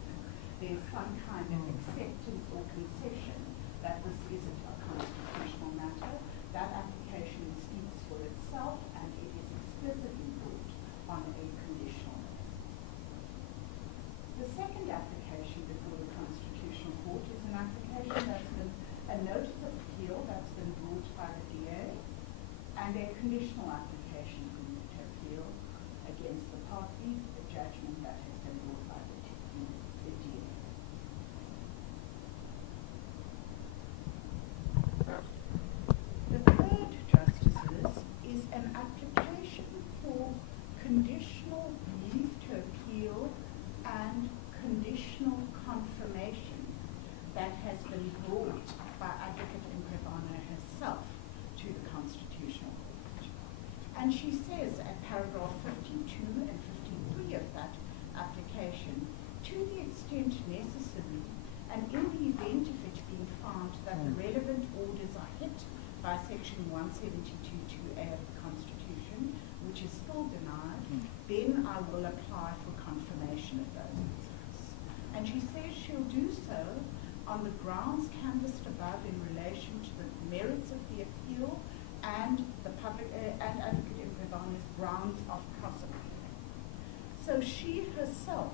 there's some kind of acceptance or concession that this isn't a constitutional matter. That application speaks for itself, and it is explicitly brought on a conditional basis. The second application before the Constitutional Court is an application that's been a notice of appeal that's been brought by the DA, and a conditional application for leave to appeal against the party, the judgment that has been brought by the DA. The third, Justices, is an application for conditional leave to appeal and conditional confirmation that has been brought by Advocate Mkhwebane herself to the Constitutional Court. And she says at paragraph 52 and 53 of that application, to the extent necessary, and in the event of it being found that the relevant orders are hit by section 172(2)(a) of the Constitution, which is still denied, then I will apply for confirmation of those orders. And she says she'll do so on the grounds canvassed above in relation to the merits of the appeal and the public and Advocate Mkhwebane's grounds of cross-appeal. So she herself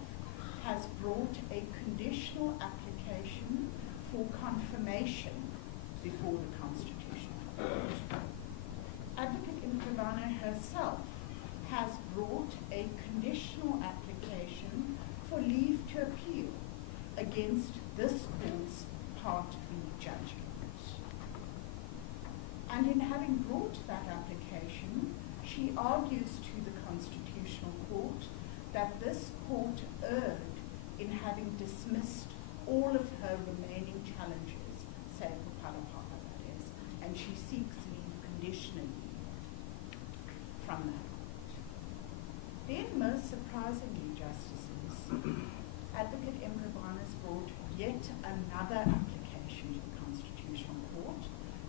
has brought a conditional application for confirmation before the Constitutional Court. Advocate Mkhwebane herself has brought a conditional application for leave to appeal against this court's Part B judgment. And in having brought that application, she argues to the Constitutional Court that this court erred in having dismissed all of her remaining challenges, save for Palapapa, that is, and she seeks leave conditionally from that court. Then, most surprisingly, Justices, Advocate Mkhwebane has brought yet another application to the Constitutional Court,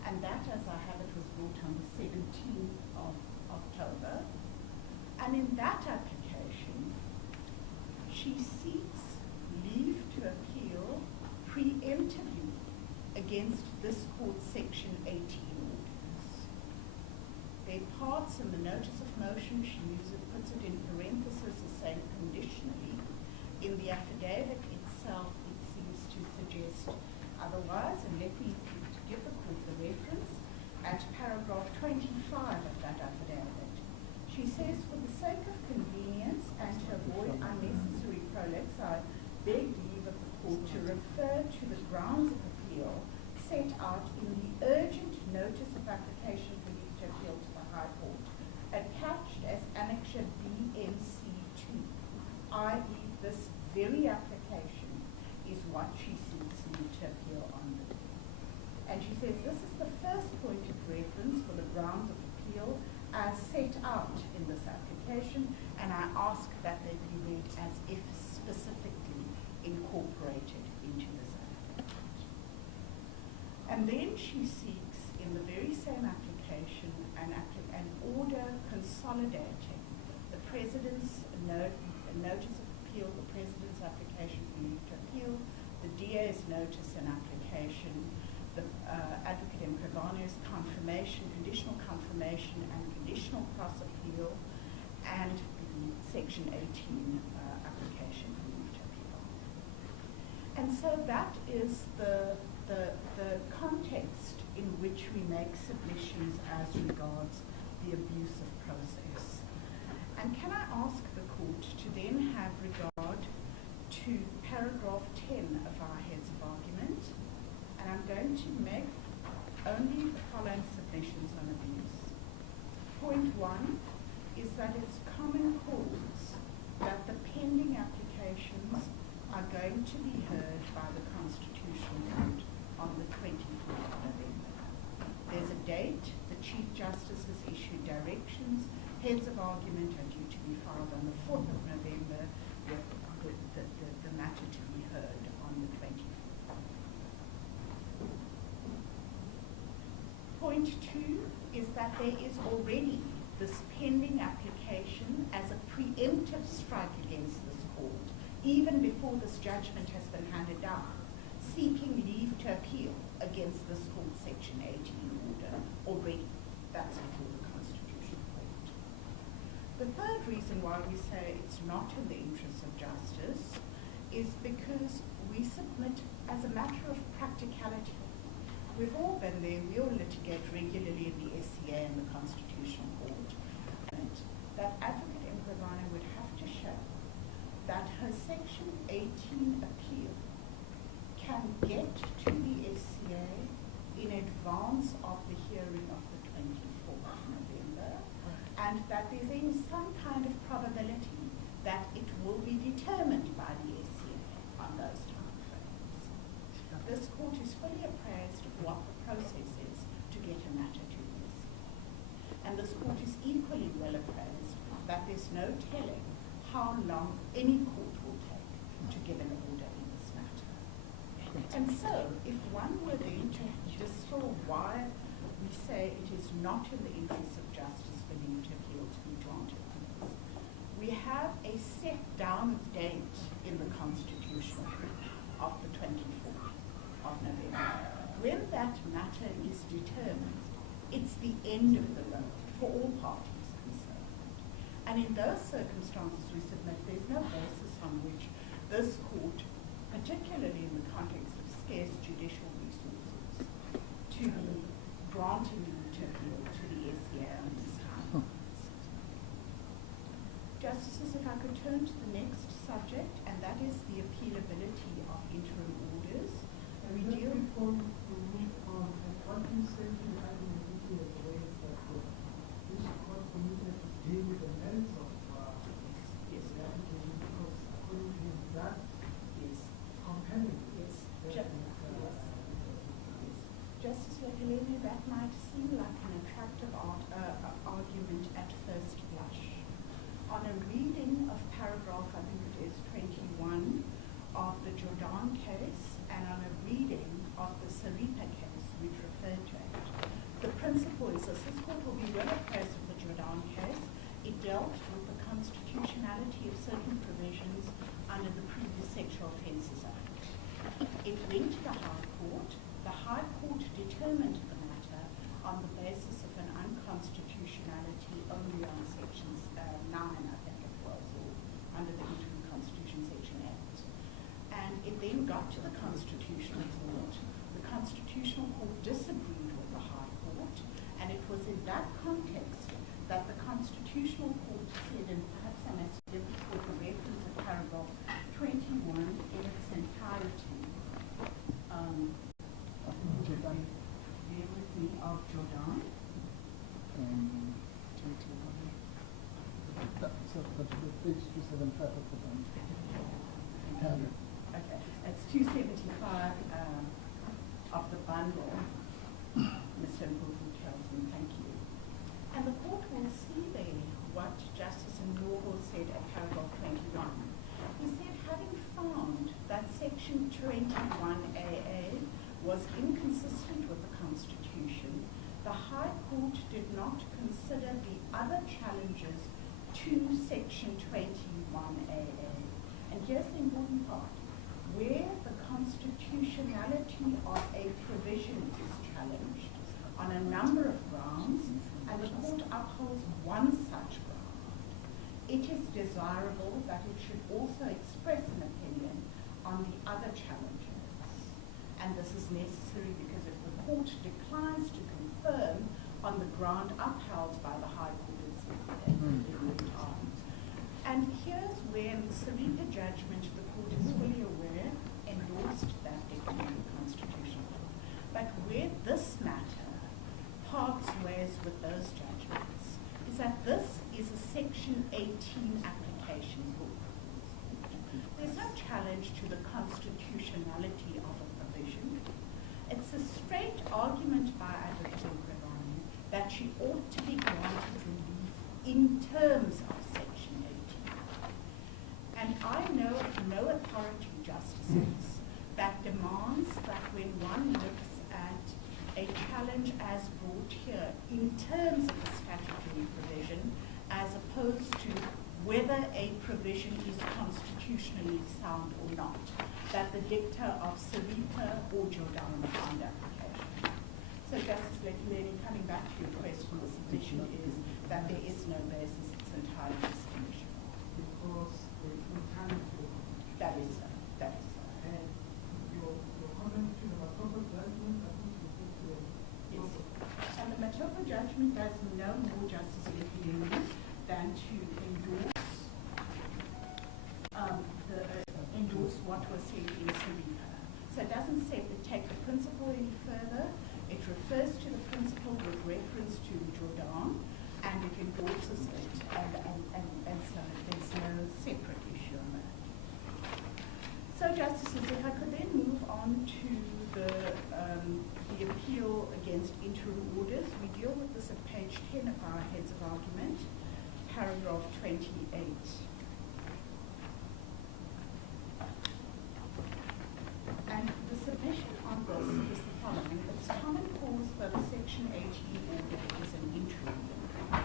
and that, as I have it, was brought on the 17th of October. And in that application, she seeks leave to appeal preemptively against this court's Section 18 orders. There are parts in the notice of motion, she puts it in parentheses as saying conditionally. In the affidavit itself, it seems to suggest otherwise, and let me give the court the reference at paragraph 25 of that affidavit. She says, for the sake of convenience and to avoid unnecessary prolix, I beg leave of the court to refer to the grounds of appeal set out in the urgent notice of application for leave to appeal to the High Court, attached as Annexure BMC2, i.e. this very application is what she seeks leave to appeal under. And she says this is the first point of reference for the grounds of appeal as set out in this application, and I ask that they be read as if specifically incorporated into this application. And then she seeks, in the very same application, an order consolidating the President's notice of appeal, the President's application for leave to appeal, the DA's notice and application, the Advocate Mkhwebane's confirmation, conditional confirmation and conditional cross-appeal, and the Section 18 application for leave to appeal. And so that is the context in which we make submissions as regards the abuse of process. And can I ask the court to then have regard to paragraph 10 of our heads of argument? And I'm going to make only the following submissions on abuse. Point 1 is that it's common cause that the pending applications are going to be heard by the Constitutional Court on the 24th of November. There's a date, the Chief Justice has issued directions, heads of argument are due to be filed on the 4th of November, with the matter to be point two is that there is already this pending application as a preemptive strike against this court, even before this judgment has been handed down, seeking leave to appeal against this court Section 18 order already. That's before the Constitutional Court. The third reason why we say it's not in the interest of justice is because we submit as a matter of practicality. We've all been there, we all litigate regularly in the SCA and the Constitutional Court, and that Advocate Mkhwebane would have to show that her Section 18 appeal can get to the SCA in advance of the hearing of the 24th of November, and that there's some kind of probability that it will be determined by the SCA on those time frames. This court is fully apprised of what the process is to get a matter to the SCA. And this court is equally well apprised that there's no telling how long any court will take to give an order in this matter. And so, if one were then to distill why we say it is not in the interest of justice for leave to appeal to be granted on this, we have a set down date in the Constitutional Court of the 24th of November. When that matter is determined, it's the end of the road for all parties concerned. And in those circumstances, we submit there's no basis on which this court, particularly in the context of scarce judicial resources, to be granting leave to appeal to the SCA on this time. Justices, if I could turn to the next subject, and that is the appealability of interim orders. We deal before we move on, what you said you had in the video is that this court permitted to deal with the merits of the application because according to him that is compelling. Yes. Justice Lekelele, that might seem like an attractive argument at first blush. On a reading of paragraph, I think it is 21 of the Jordan case, and on a reading of the Saripa case, which referred to it, the principle is this court will be well apprised of the Jordan case. It dealt with the constitutionality of certain provisions under the Previous Sexual Offences Act. It went to the High Court. The High Court determined the matter on the basis of an unconstitutionality only on sections 9, I think it was, or under the Interim Constitution Section 8. And it then got to the Constitutional Court. The Constitutional Court disagreed with the High Court, and it was in that context that the Constitutional Court said, and perhaps I'm at with the reference of paragraph 21 in its entirety, bear with me, of Jordan. So, page 275 of the bond. Okay, it's 275 of the bundle. Mr. Mkhwebane tells me, thank you. And the court will see there what Justice Ndlovu said at paragraph 21. He said, having found that section 21AA was inconsistent with the Constitution, the High Court did not consider the other challenges to section 21AA. And here's the important part. Where the constitutionality of a provision is challenged on a number of grounds, and the court upholds one such ground, it is desirable that it should also express an opinion on the other challenges. And this is necessary because if the court declines to confirm on the ground upheld by the High Court, it moved on. And here's where in the Saripa judgment, the court is fully aware, endorsed that decree in the Constitutional Court. But where this matter parts ways with those judgments is that this is a section 18 application book. There's no challenge to the constitutionality of a provision. It's a straight argument by Advocate Mkhwebane that she ought to be granted relief in terms of section 18. And I know of no authority, justices, that demands that when one looks at a a challenge as brought here in terms of the statutory provision as opposed to whether a provision is constitutionally sound or not, that the dicta of Sarita or Jordan found application. So Justice Lekuleni, coming back to your question, the submission is that there is no basis, it's entirely distinguishable. Because the entirely That is so, that is so. and your comment to the Matopa judgment, I think you put to Yes. And the Matopa judgment does no more, Justice Lekuleni, than to endorse what was said in Sarita. So it doesn't say take the principle any further. It refers to the principle with reference to Jordan, and it endorses it, and so there's no separate issue on that. So, Justices, if I could then move on to the appeal against interim orders. We deal with this at page 10 of our heads of argument, paragraph 28. And the submission on this is the following. It's common cause that a Section 18 order is an interim order.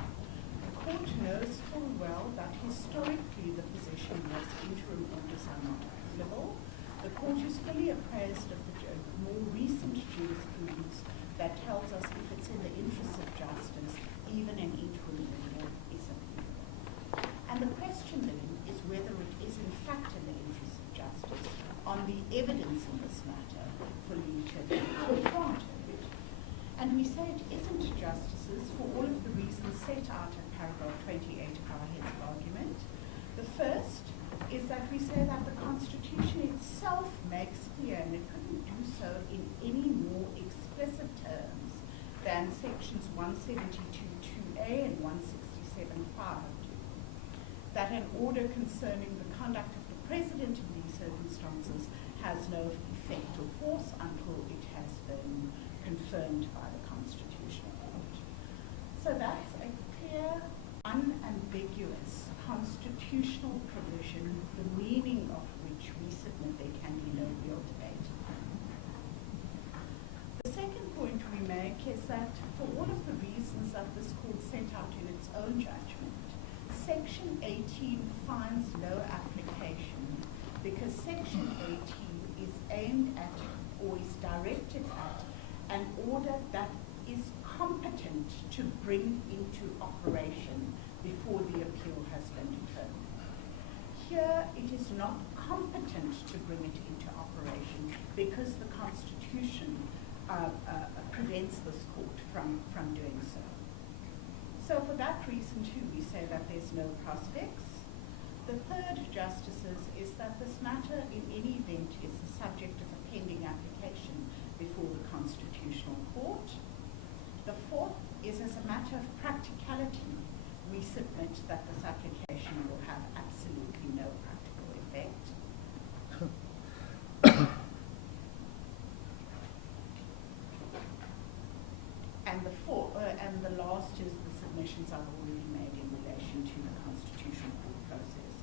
The court knows full well that historically the position was interim orders are not available. The court is fully appraised of the more recent jurisprudence that tells us if it's in the interest of justice, even an interim order is applicable. And the question then is whether it is in fact in the interest of justice on the evidence in this matter for leave to be granted. And we say it isn't, Justices, for all of the reasons set out in paragraph 28 of our heads of argument. The first is that we say that the Constitution itself makes clear, and it couldn't do so in any more explicit terms than sections 172(2)(a) and 167(5) do, that an order concerning the conduct of the President in these circumstances has no effect or force until it has been confirmed by the Constitutional Court. So that's a clear, unambiguous constitutional provision, the meaning of which we submit there can be no real debate. The second point we make is that for all of the reasons that this court set out in its own judgment, Section 18 finds no application because Section 18 is aimed at or is directed at an order that is competent to bring into operation before the appeal has been determined. Here, it is not competent to bring it into operation because the Constitution prevents this court from doing so. So for that reason, too, we say that there's no prospects. The third, Justices, is that this matter in any event is the subject of a pending application before the Constitutional Court. The fourth is as a matter of practicality, we submit that this application will have absolutely no practical effect. And the last is the submissions I've already made in relation to the Constitutional Court process.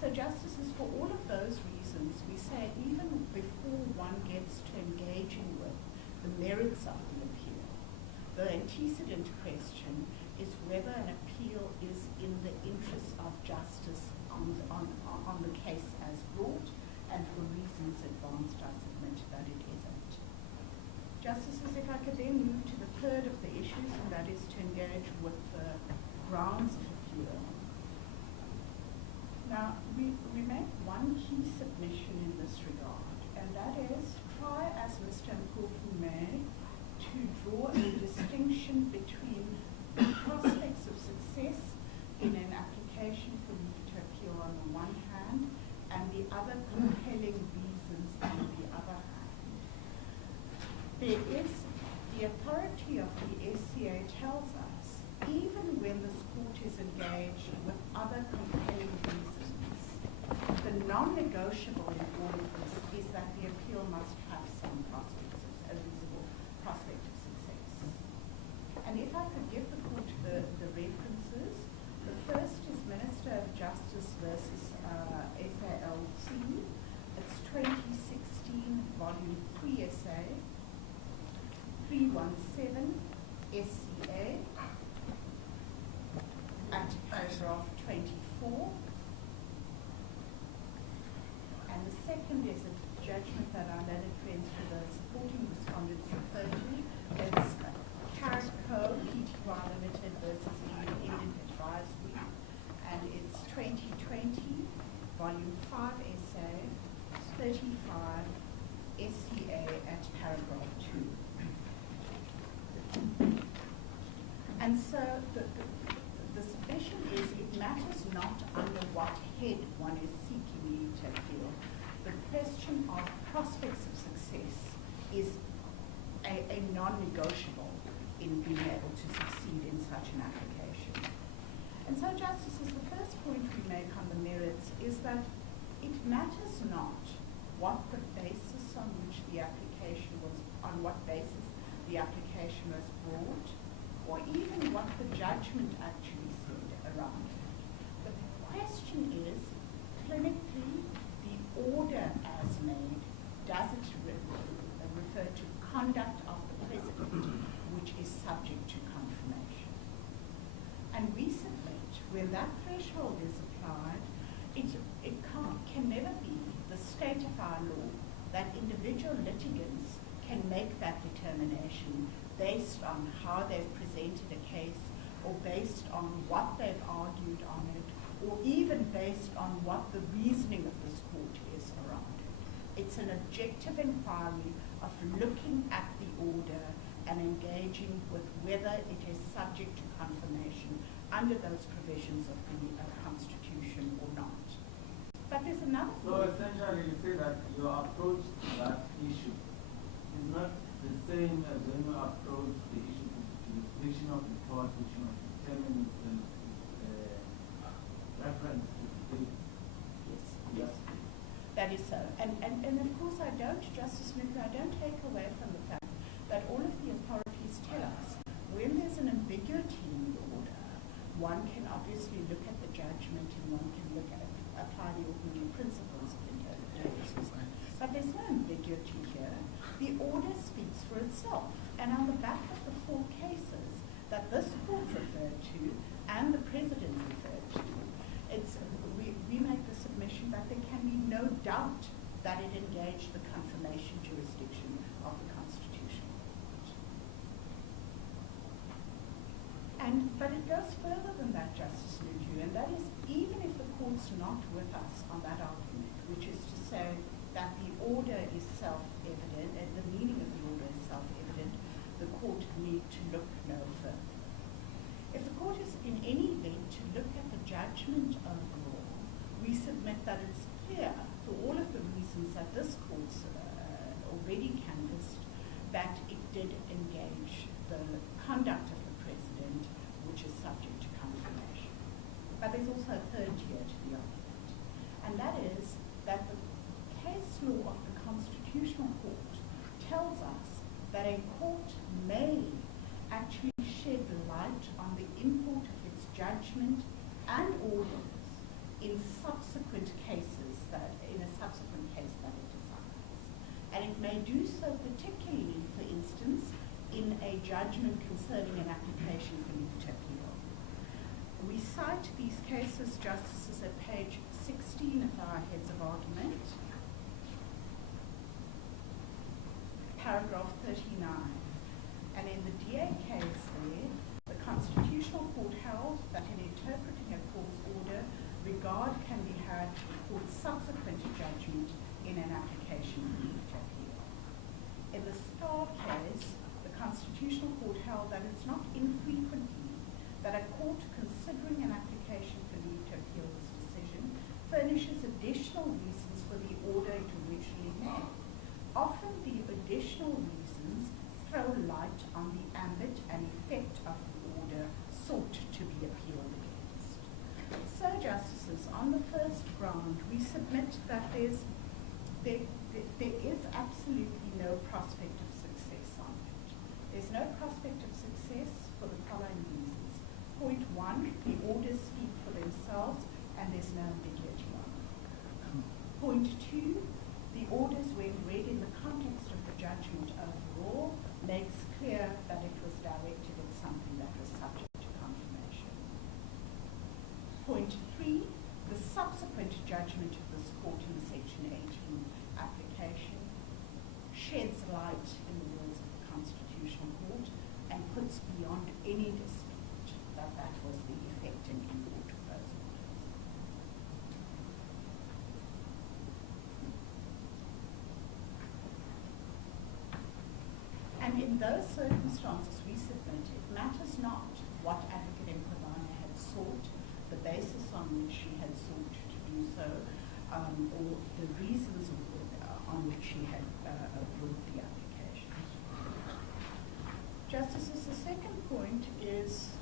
So, Justices, for all of those reasons, we say even before one gets to engaging with the merits of the appeal, the antecedent question is whether an appeal is in the interest of justice on the case as brought, and for reasons advanced, I submit that it isn't. Justices, if I could then move to the third of the issues, and that is to engage with the grounds of appeal. Now, we make one key submission in this regard, and that is try as Mr. Mkhwebane may to draw a distinction between the prospects of success in an application for leave to appeal on the one hand, and the other compelling reasons on the other hand. There is the authority of the SCA tells us, even when this court is engaged with other compelling reasons, the non-negotiable in all of this is that the appeal must have some prospects, a reasonable prospect of success. And if I could give the court the references, the first is Minister of Justice versus SALC. It's 2016, volume 3 essay. 317 SCA at paragraph 24. And the second is a judgment that our learned friends for the supporting respondents referred to. It's Carrico Pty Limited versus Independent Advisory, and it's 2020, volume 5 essay, 35 SCA at paragraph 2. And so the submission is it matters not under what head one is seeking leave to appeal. The question of prospects of success is a non-negotiable in being able to succeed in such an application. And so, Justices, the first point we make on the merits is that it matters not what the basis on which the application was, on what basis the application was brought, or even what the judgment actually said around it. The question is, clinically, the order as made, does it refer to conduct of the President, which is subject to confirmation? And we submit, when that threshold is applied, it can never be the state of our law that individual litigants can make that determination based on how they've presented a case, or based on what they've argued on it, or even based on what the reasoning of this court is around it. It's an objective inquiry of looking at the order and engaging with whether it is subject to confirmation under those provisions of the Constitution or not. But there's another So essentially you say that your approach to that issue is not the same as when you approach the issue to the jurisdiction of the court, which must determine the reference to the date. Yes. That is so. And of course I don't, Justice Smith, I don't take away from the fact that all of the authorities tell us when there's an ambiguity in the order, one can obviously look at the judgment and one can look at apply the ordinary principles of interpretation. But there's no ambiguity here. The order speaks for itself. And on the back of the 4 cases that this court referred to and the President referred to, we make the submission that there can be no doubt that it engaged the confirmation jurisdiction of the Constitutional Court. But it goes further than that, Justice Luju, and that is even if the court's not with us on that argument, which is to say that the order is self-evident, and the meaning of the order is self-evident, the court need to look no further. If the court is in any event to look at the judgment overall, we submit that it's clear for all of the reasons that this court's already canvassed that it did engage the conduct of the President, which is subject to confirmation. But there's also a third tier to the argument, and that is that the case law of the Constitutional Court tells us that a court may actually shed light on the import of its judgment and orders in subsequent cases in a subsequent case that it decides. And it may do so particularly, for instance, in a judgment concerning an application for leave to appeal. We cite these cases, Justices, at page 16 of our heads of argument, paragraph 39. And in the DA case there, the Constitutional Court held that in interpreting a court's order, regard can be had to the court's subsequent judgment in an application for leave to appeal. In the SCA case, the Constitutional Court held that it's not infrequently that a court considering an application for leave to appeal this decision furnishes additional reasons for the order it originally made. Often the additional reasons throw light on the ambit and effect of the order sought to be appealed against. So, Justices, on the first ground, we submit that there is absolutely no prospect of success on it. There's no prospect of success for the following reasons. Point 1, the orders speak for themselves and there's no ambiguity on them. Point 2, the orders, when read in the context of the judgment overall, makes clear sheds light in the words of the Constitutional Court and puts beyond any dispute that that was the effect and import of those orders. And in those circumstances, we submit, it matters not what Advocate Mkhwebane had sought, the basis on which she had sought to do so, or the reasons on which she had brought the application. Justices, the second point is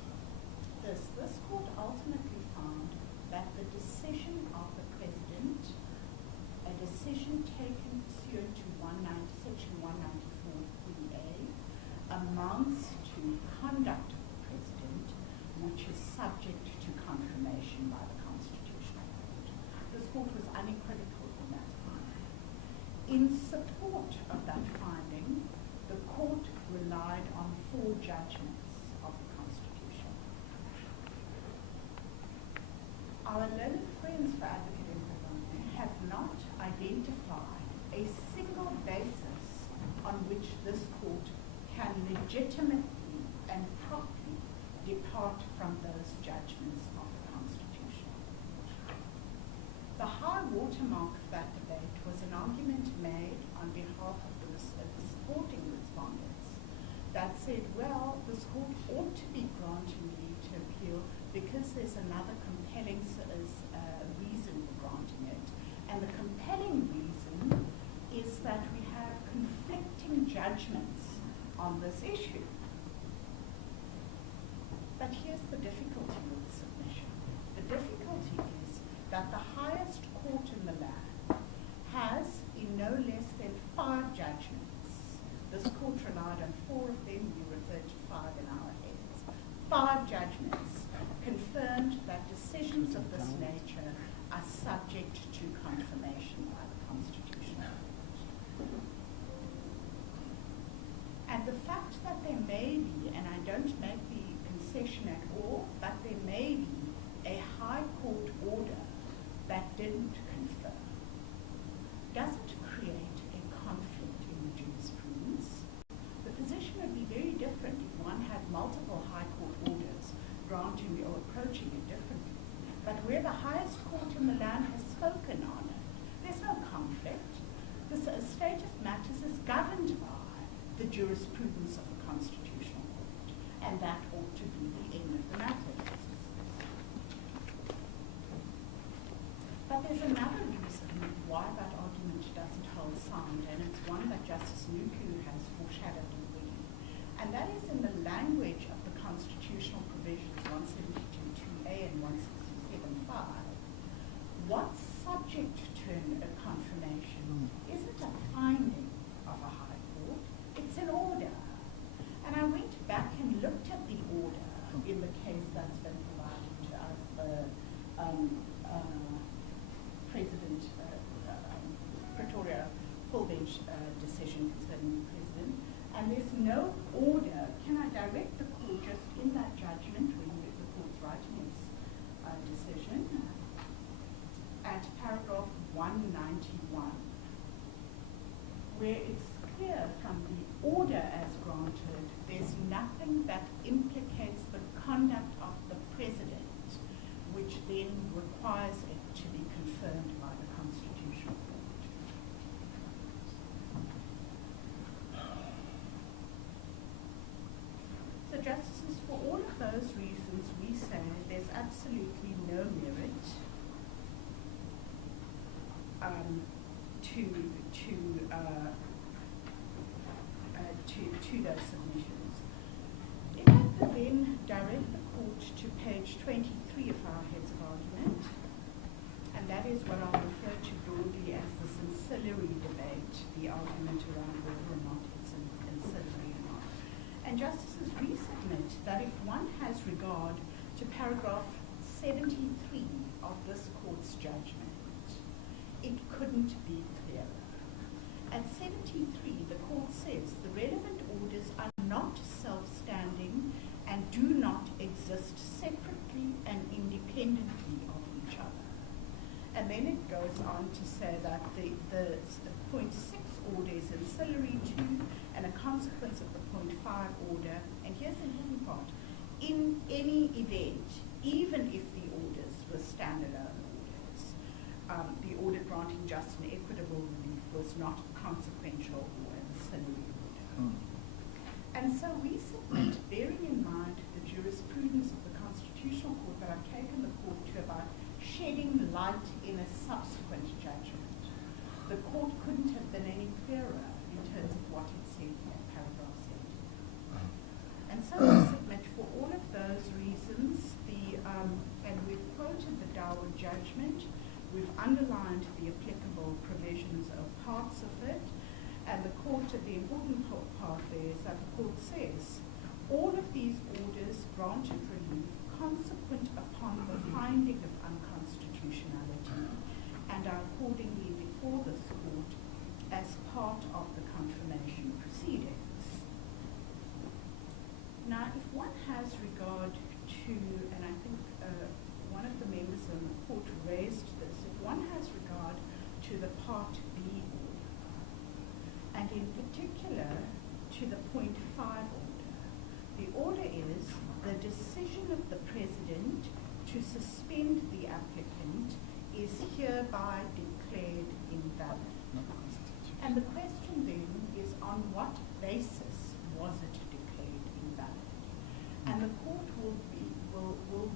this. This court ultimately found that the decision of the President, a decision taken pursuant to Section 194(3)A, amounts to conduct of the President, which is subject to confirmation by the Constitutional Court. This court was unequivocal in that finding. In support of that finding, the court relied on 4 judgments of the Constitutional Court. Our learned friends for Advocate Mkhwebane have not identified a single basis on which this court can legitimately and properly depart from those judgments of the Constitutional Court. The high watermark of that debate was an argument made on behalf of the supporting respondents that said, well, this court ought to be granting leave to appeal because there's another compelling reason for granting it. And the compelling reason is that we have conflicting judgments on this issue. But here's the difficulty with the submission. The difficulty is that the highest court in the land has, in no less than 5 judgments, this court relied on 4 of them, we refer to 5 in our heads, 5 judgments confirmed that decisions of this nature are subject to confirmation by the Constitutional Court. And the fact that there may be, and I don't make the concession at all, but there may be a high court order that didn't confirm, doesn't create a conflict in the jurisprudence. The position would be very different if one had multiple high court orders granting or approaching it differently. But where the highest court in the land has spoken on it, there's no conflict. The state of matters is governed by the jurisprudence of the Constitutional Court, and that ought to be the end of the matter. But there's another reason why that argument doesn't hold sound, and it's one that Justice Nuku has foreshadowed already. And that is in the language of the constitutional provisions 172(2)A and 167(5). What's subject to a confirmation isn't a finding of a high court, it's an order. And I went back and looked at the order in the case that's been provided to us, President Pretoria full bench decision concerning the President, and there's no order. Can I direct the court just in that judgment when the court's writing its decision at paragraph 191, where it's clear from the order as granted, there's nothing that implicates the conduct of the President, which then requires it to be confirmed by the Constitutional Court. So, Justices, for all of those reasons, we say there's absolutely no merit to those submissions. If I could then direct the court to page 23 of our heads of argument, and that is what I'll refer to broadly as the ancillary debate, the argument around whether or not it's ancillary or not. And Justices, we submit that if one has regard to paragraph 73 of this court's judgment, it couldn't be clearer. At 73, the court says the relevant orders are not self-standing and do not exist separately and independently of each other. And then it goes on to say that the .6 order is ancillary to and a consequence of the .5 order. And here's the important part. In any event, even if the orders were standalone orders, the order granting just and equitable relief was not consequential or ancillary order. And so we submit, bearing in mind the jurisprudence of the Constitutional Court, that I've taken the court to about shedding light in a subsequent judgment. The court couldn't have been any clearer in terms of what it said in paragraph 7. And so we submit for all of those reasons, and we've quoted the Darwin judgment, we've underlined the applicable provisions of parts of it, and the important part there is that the court says, all of these orders granted relief consequent upon the finding of unconstitutionality and are accordingly before this court as part of the confirmation proceedings. Now, if one has regard to, and I think one of the members in the court raised this, if one has regard to the Part B order, and in particular to the .5 order, the order is the decision of the President to suspend the applicant is hereby declared invalid. And the question then is, on what basis was it declared invalid? And the court will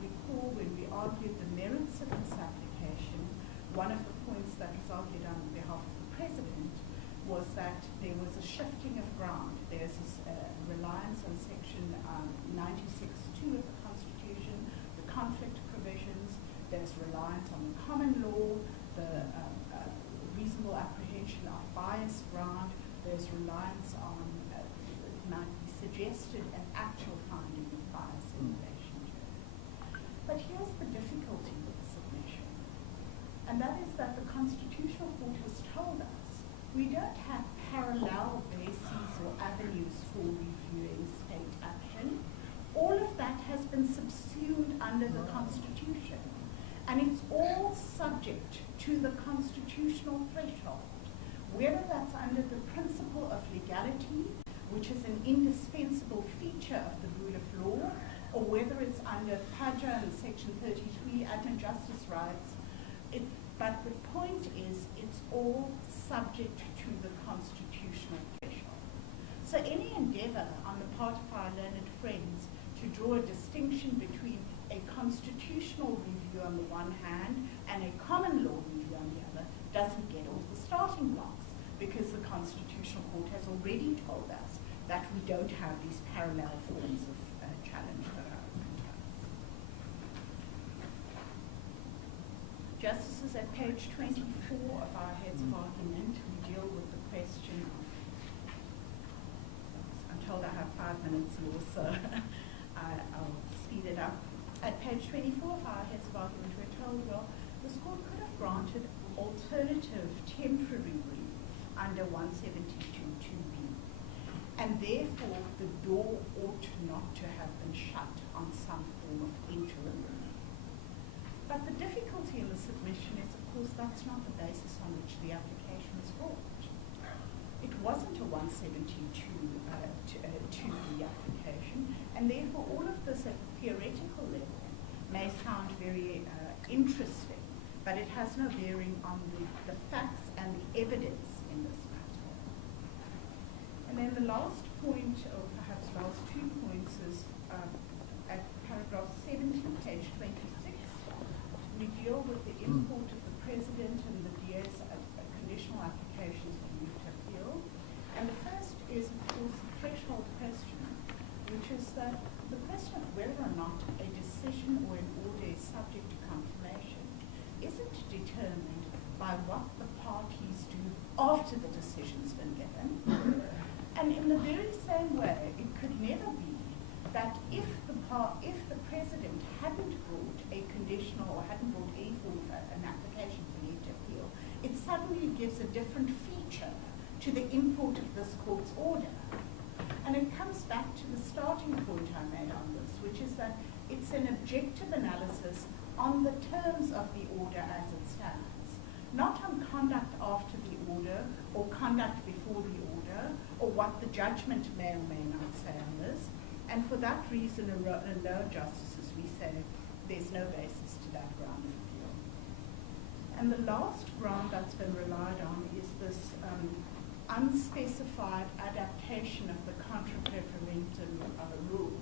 recall when we argued the merits of this application, one of the points that was argued on behalf of the President was that there was a shifting of ground. There's this reliance on section 96(2) of the Constitution, the conflict provisions, there's reliance on the common law, the reasonable apprehension of bias ground, there's reliance on, it might be suggested, an actual finding of bias in relation to it. But here's the difficulty with the submission, and that is that the Constitutional Court has told us we don't have parallel bases or avenues for reviewing state action. All of that has been subsumed under the Constitution, and it's all subject to the constitutional threshold, whether that's under the principle of legality, which is an indispensable feature of the rule of law, or whether it's under PAJA and Section 33, admin justice rights. But the point is, it's all subject to the constitutional threshold. So any endeavor on the part of our learned friends to draw a distinction between a constitutional review on the one hand and a common law review on the other doesn't get all the starting blocks, because the Constitutional Court has already told us that we don't have these parallel forms of challenge that are open to us. Justices, at page 24 of our heads of argument, we deal with the question of, I'm told I have 5 minutes more, so I'll speed it up. At page 24 of our heads of argument, we're told, well, this court could have granted alternative temporary relief under 172(2)(b), and therefore the door ought not to have been shut on some form of interim relief. But the difficulty in the submission is, of course, that's not the basis on which the application was brought. It wasn't a 172(2)(b) application, and therefore all of this at the theoretical level may sound very interesting, but it has no bearing on the facts and the evidence in this matter. And then the last point, or perhaps last 2 points, is at paragraph 70, page 26, we deal with the import of the President and the DA's conditional applications for leave to appeal. And the first is, of course, the threshold question, which is that the question of whether or not a decision or an order is subject to confirmation isn't determined by what the parties do after the decision's been given. And in the very same way, it could never be that if the President hadn't brought a conditional or hadn't brought an application for leave to appeal, it suddenly gives a different feature to the import of this court's order. And it comes back to the starting point I made on this, which is that it's an objective analysis on the terms of the order as it stands, not on conduct after the order or conduct before the order, or what the judgment may or may not say on this. And for that reason alone, Justices, we say there's no basis to that ground of appeal. And the last ground that's been relied on is this unspecified adaptation of the contra preferentum rule.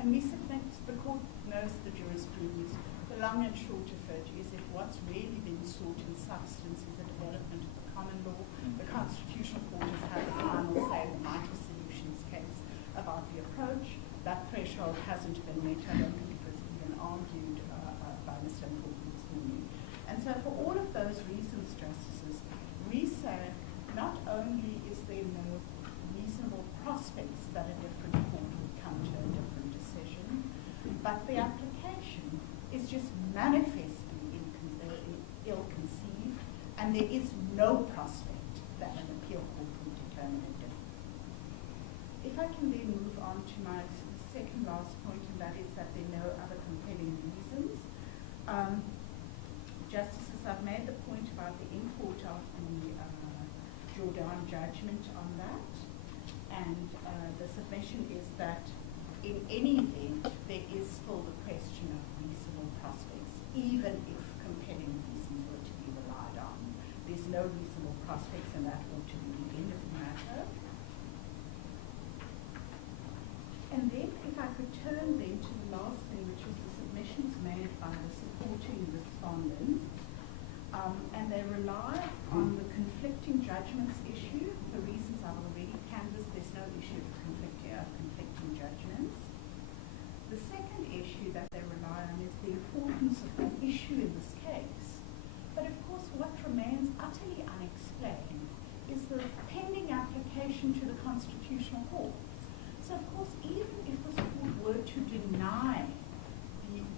And we submit, the court knows the jurisprudence. The long and short of it is if what's really been sought in substance is a development of the common law, the Constitutional Court has had the final say in the Mitre Solutions case about the approach. That threshold hasn't been met. I don't think it was even argued by Mr. Mkhwebane this morning. And so for all of those reasons, Justices, we say not only is there no reasonable prospects that a different court would come to a different decision, but the application is just manifestly ill-conceived, and there is no prospect that an appeal court would determine it differently. If I can then move on to my second last point, and that is that there are no other compelling reasons. Justices, I've made the point about the import of the Jordan judgment on that, and the submission is that in any event, there is still the question of reasonable prospects, even if compelling reasons were to be relied on. There's no reasonable prospects, and that ought to be the end of the matter. And then, if I could turn then to the last thing, which is the submissions made by the supporting respondents, and they rely on the conflicting judgments issue. For reasons I've already canvassed, there's no issue of conflicting judgments. The second issue that they rely on is the importance of the issue in this case. But of course, what remains utterly unexplained is the pending application to the Constitutional Court. So of course, even if this court were to deny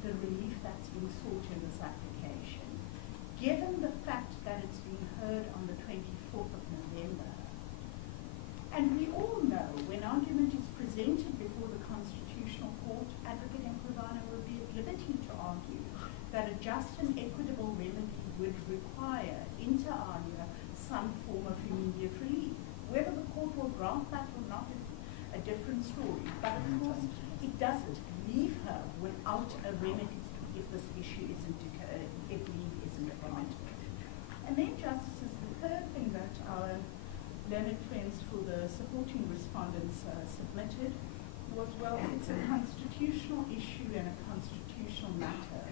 the relief that's being sought in this application, given the fact that it's being heard on the 24th of November, and we all know when argument is presented before the Constitutional Court, Advocate Mkhwebane will be at liberty to argue that a just and equitable remedy would require, inter alia, some form of immediate relief. Whether the court will grant that or not is a different story. But of course, it doesn't leave her without a remedy if this issue isn't, if leave isn't granted. And then, Justices, the third thing that our learned friends for the supporting respondents submitted was, well, it's a constitutional issue and a constitutional matter,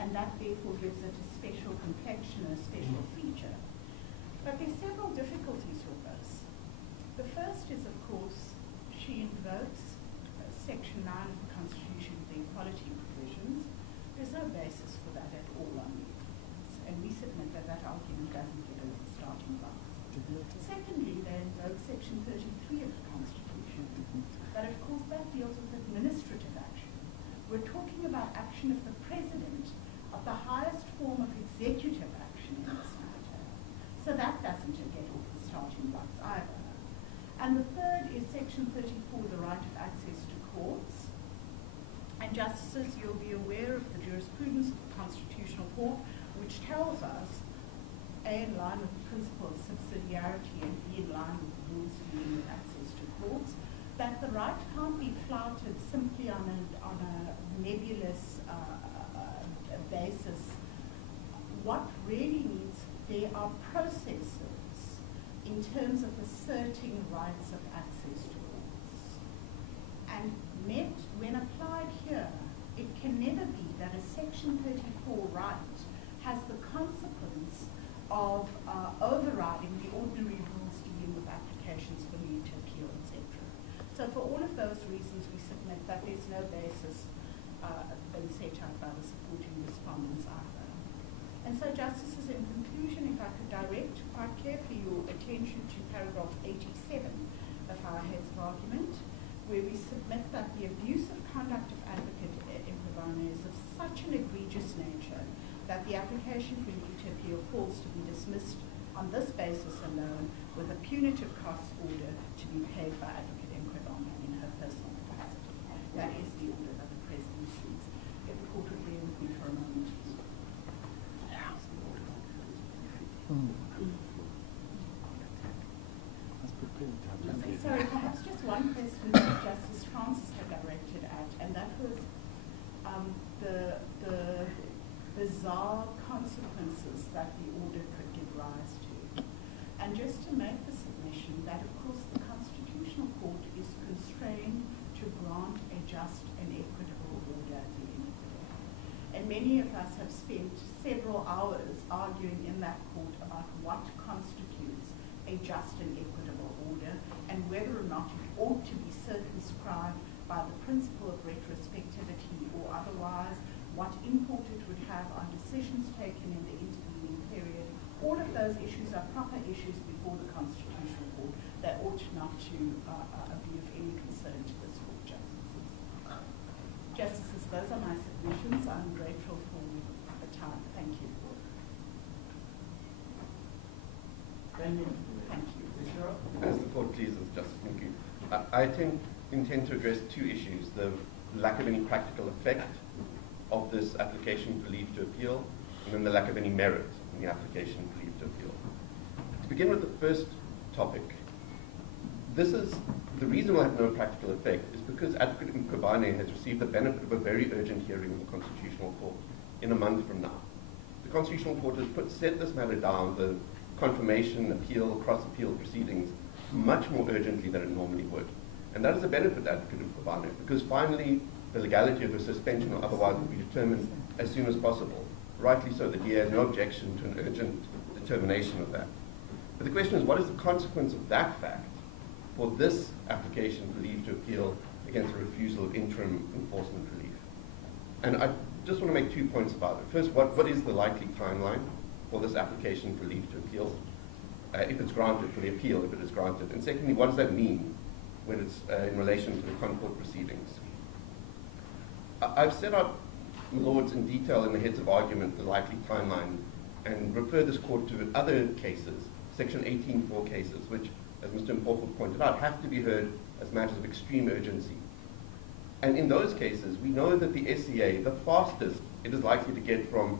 and that therefore gives it a special complexion and a special feature. But there are several difficulties with this. The first is, of course, she invokes Section 9 of the Constitution with the equality provisions. There's no basis for that at all on the evidence, and we submit that that argument doesn't get over the starting blocks. Secondly, they invoke Section 33 of the Constitution, but of course that deals with administrative action. We're talking about action of the President, of the highest form of executive action in this matter. So that doesn't get off the starting blocks either. And the third is Section 34, the right of access to courts. And Justices, you'll be aware of the jurisprudence of the Constitutional Court, which tells us, A, in line with the principle of subsidiarity, and B, in line with the rules dealing with access to courts, that the right can't be flouted simply on a nebulous basis. What really needs, there are processes in terms of asserting rights of access to courts. And when applied here, it can never be that a Section 34 right has the consequence of overriding the ordinary rules dealing with applications for leave to appeal, etc. So for all of those reasons, we submit that there's no basis been set out by the supporting respondents either. And so, Justices, in conclusion, if I could direct quite carefully your attention to paragraph 87 of our heads of argument, where we submit that the abusive conduct of Advocate Mkhwebane is of such an egregious nature that the application for leave to appeal falls to be dismissed on this basis alone, with a punitive costs order to be paid by Advocate Mkhwebane in her personal capacity. That is the order that the President seeks. If the court would bear with me for a moment. Sorry, perhaps just one question that Justice Francis had directed at, and that was the bizarre consequences that the order could give rise to. And just to make the submission that, of course, the Constitutional Court is constrained to grant a just and equitable order at the end of the day. And many of us have spent several hours arguing in that court about what constitutes a just and equitable order and whether or not it ought to be circumscribed by the principle of retrospectivity or otherwise, what import it would have on decisions taken in the intervening period. All of those issues are proper issues before the Constitutional Court that ought not to be of any concern to this court, justices. Justices, those are my submissions. I'm grateful for the time. Thank you. Thank you. Thank you. As the court pleases, Justice Mkhwebane. I intend to address two issues: the lack of any practical effect of this application for leave to appeal, and then the lack of any merit in the application for leave to appeal. To begin with the first topic, this is the reason we'll have no practical effect is because Advocate Mkhwebane has received the benefit of a very urgent hearing in the Constitutional Court in a month from now. The Constitutional Court has set this matter down, the confirmation, appeal, cross-appeal proceedings, much more urgently than it normally would. And that is a benefit to Advocate Mkhwebane, because finally the legality of the suspension or otherwise will be determined as soon as possible. Rightly so, the DA has no objection to an urgent determination of that. But the question is, what is the consequence of that fact for this application for leave to appeal against the refusal of interim enforcement relief? And I just want to make 2 points about it. First, what is the likely timeline for this application for leave to appeal, if it's granted, for the appeal, if it is granted? And secondly, what does that mean when it's in relation to the Concord proceedings? I've set out, my lords, in detail in the heads of argument the likely timeline and refer this court to other cases, Section 18.4 cases, which, as Mr. Mpofu pointed out, have to be heard as matters of extreme urgency. And in those cases, we know that the SCA, the fastest it is likely to get from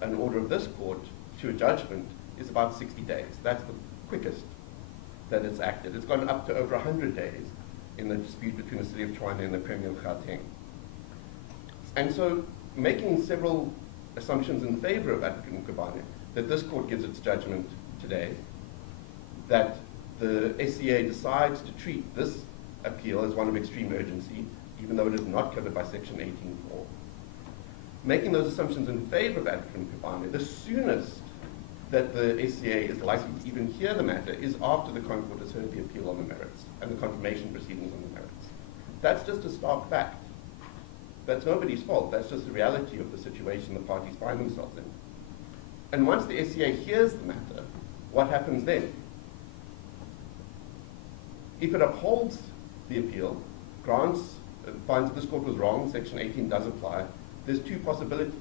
an order of this court to a judgment is about 60 days. That's the quickest that it's acted. It's gone up to over 100 days in the dispute between the city of Tshwane and the Premier of Gauteng. And so, making several assumptions in favor of Advocate Mkhwebane, that this court gives its judgment today, that the SCA decides to treat this appeal as one of extreme urgency, even though it is not covered by Section 18.4. Making those assumptions in favor of Advocate Mkhwebane, the soonest that the SCA is likely to even hear the matter is after the Concord has heard the appeal on the merits and the confirmation proceedings on the merits. That's just a stark fact. That's nobody's fault. That's just the reality of the situation the parties find themselves in. And once the SCA hears the matter, what happens then? If it upholds the appeal, grants, finds that this court was wrong, Section 18 does apply, there's two possibilities.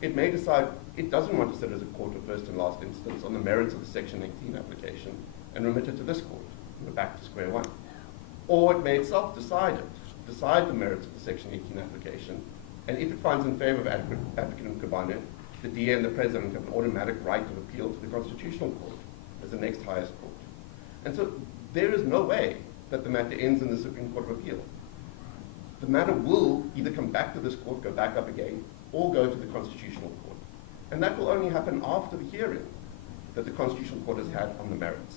It may decide it doesn't want to sit as a court of first and last instance on the merits of the Section 18 application and remit it to this court, and we're back to square one. Or it may itself decide the merits of the Section 18 application, and if it finds in favor of Advocate Mkhwebane, the DA and the President have an automatic right of appeal to the Constitutional Court as the next highest court. And so there is no way that the matter ends in the Supreme Court of Appeal. The matter will either come back to this court, go back up again, or go to the Constitutional Court. And that will only happen after the hearing that the Constitutional Court has had on the merits.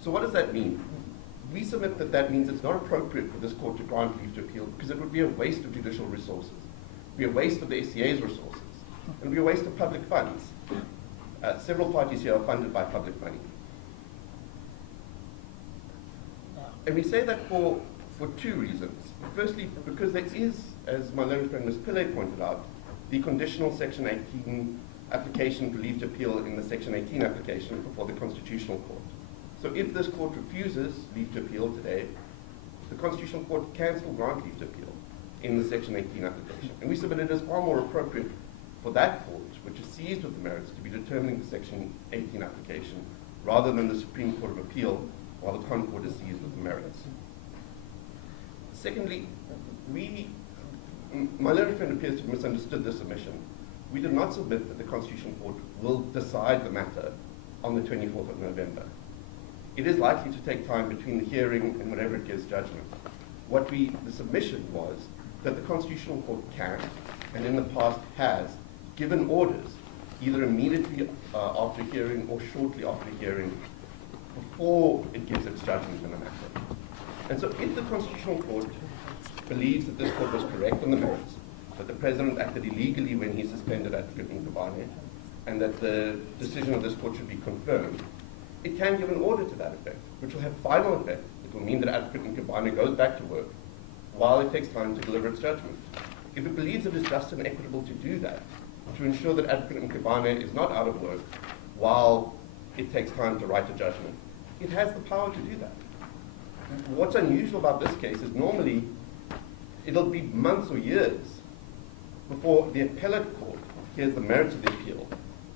So what does that mean? We submit that that means it's not appropriate for this court to grant leave to appeal because it would be a waste of judicial resources. It would be a waste of the SCA's resources. It would be a waste of public funds. Several parties here are funded by public money. And we say that for two reasons. Firstly, because there is, as my learned friend Ms. Pillay pointed out, the conditional Section 18 application for leave to appeal in the Section 18 application before the Constitutional Court. So if this court refuses leave to appeal today, the Constitutional Court can still grant leave to appeal in the Section 18 application. And we submit it as far more appropriate for that court, which is seized with the merits, to be determining the Section 18 application, rather than the Supreme Court of Appeal, while the Concord is seized with the merits. Secondly, my learned friend appears to have misunderstood this submission. We did not submit that the Constitutional Court will decide the matter on the 24th of November. it is likely to take time between the hearing and whenever it gives judgment. The submission was that the Constitutional Court can, and in the past has, given orders, either immediately after hearing or shortly after hearing, before it gives its judgment in a matter. And so if the Constitutional Court believes that this court was correct on the merits, that the President acted illegally when he suspended Advocate Mkhwebane, and that the decision of this court should be confirmed, it can give an order to that effect, which will have final effect. It will mean that Advocate Mkhwebane goes back to work while it takes time to deliver its judgment. If it believes it is just and equitable to do that, to ensure that Advocate Mkhwebane is not out of work while it takes time to write a judgment, it has the power to do that. What's unusual about this case is normally it'll be months or years before the appellate court hears the merits of the appeal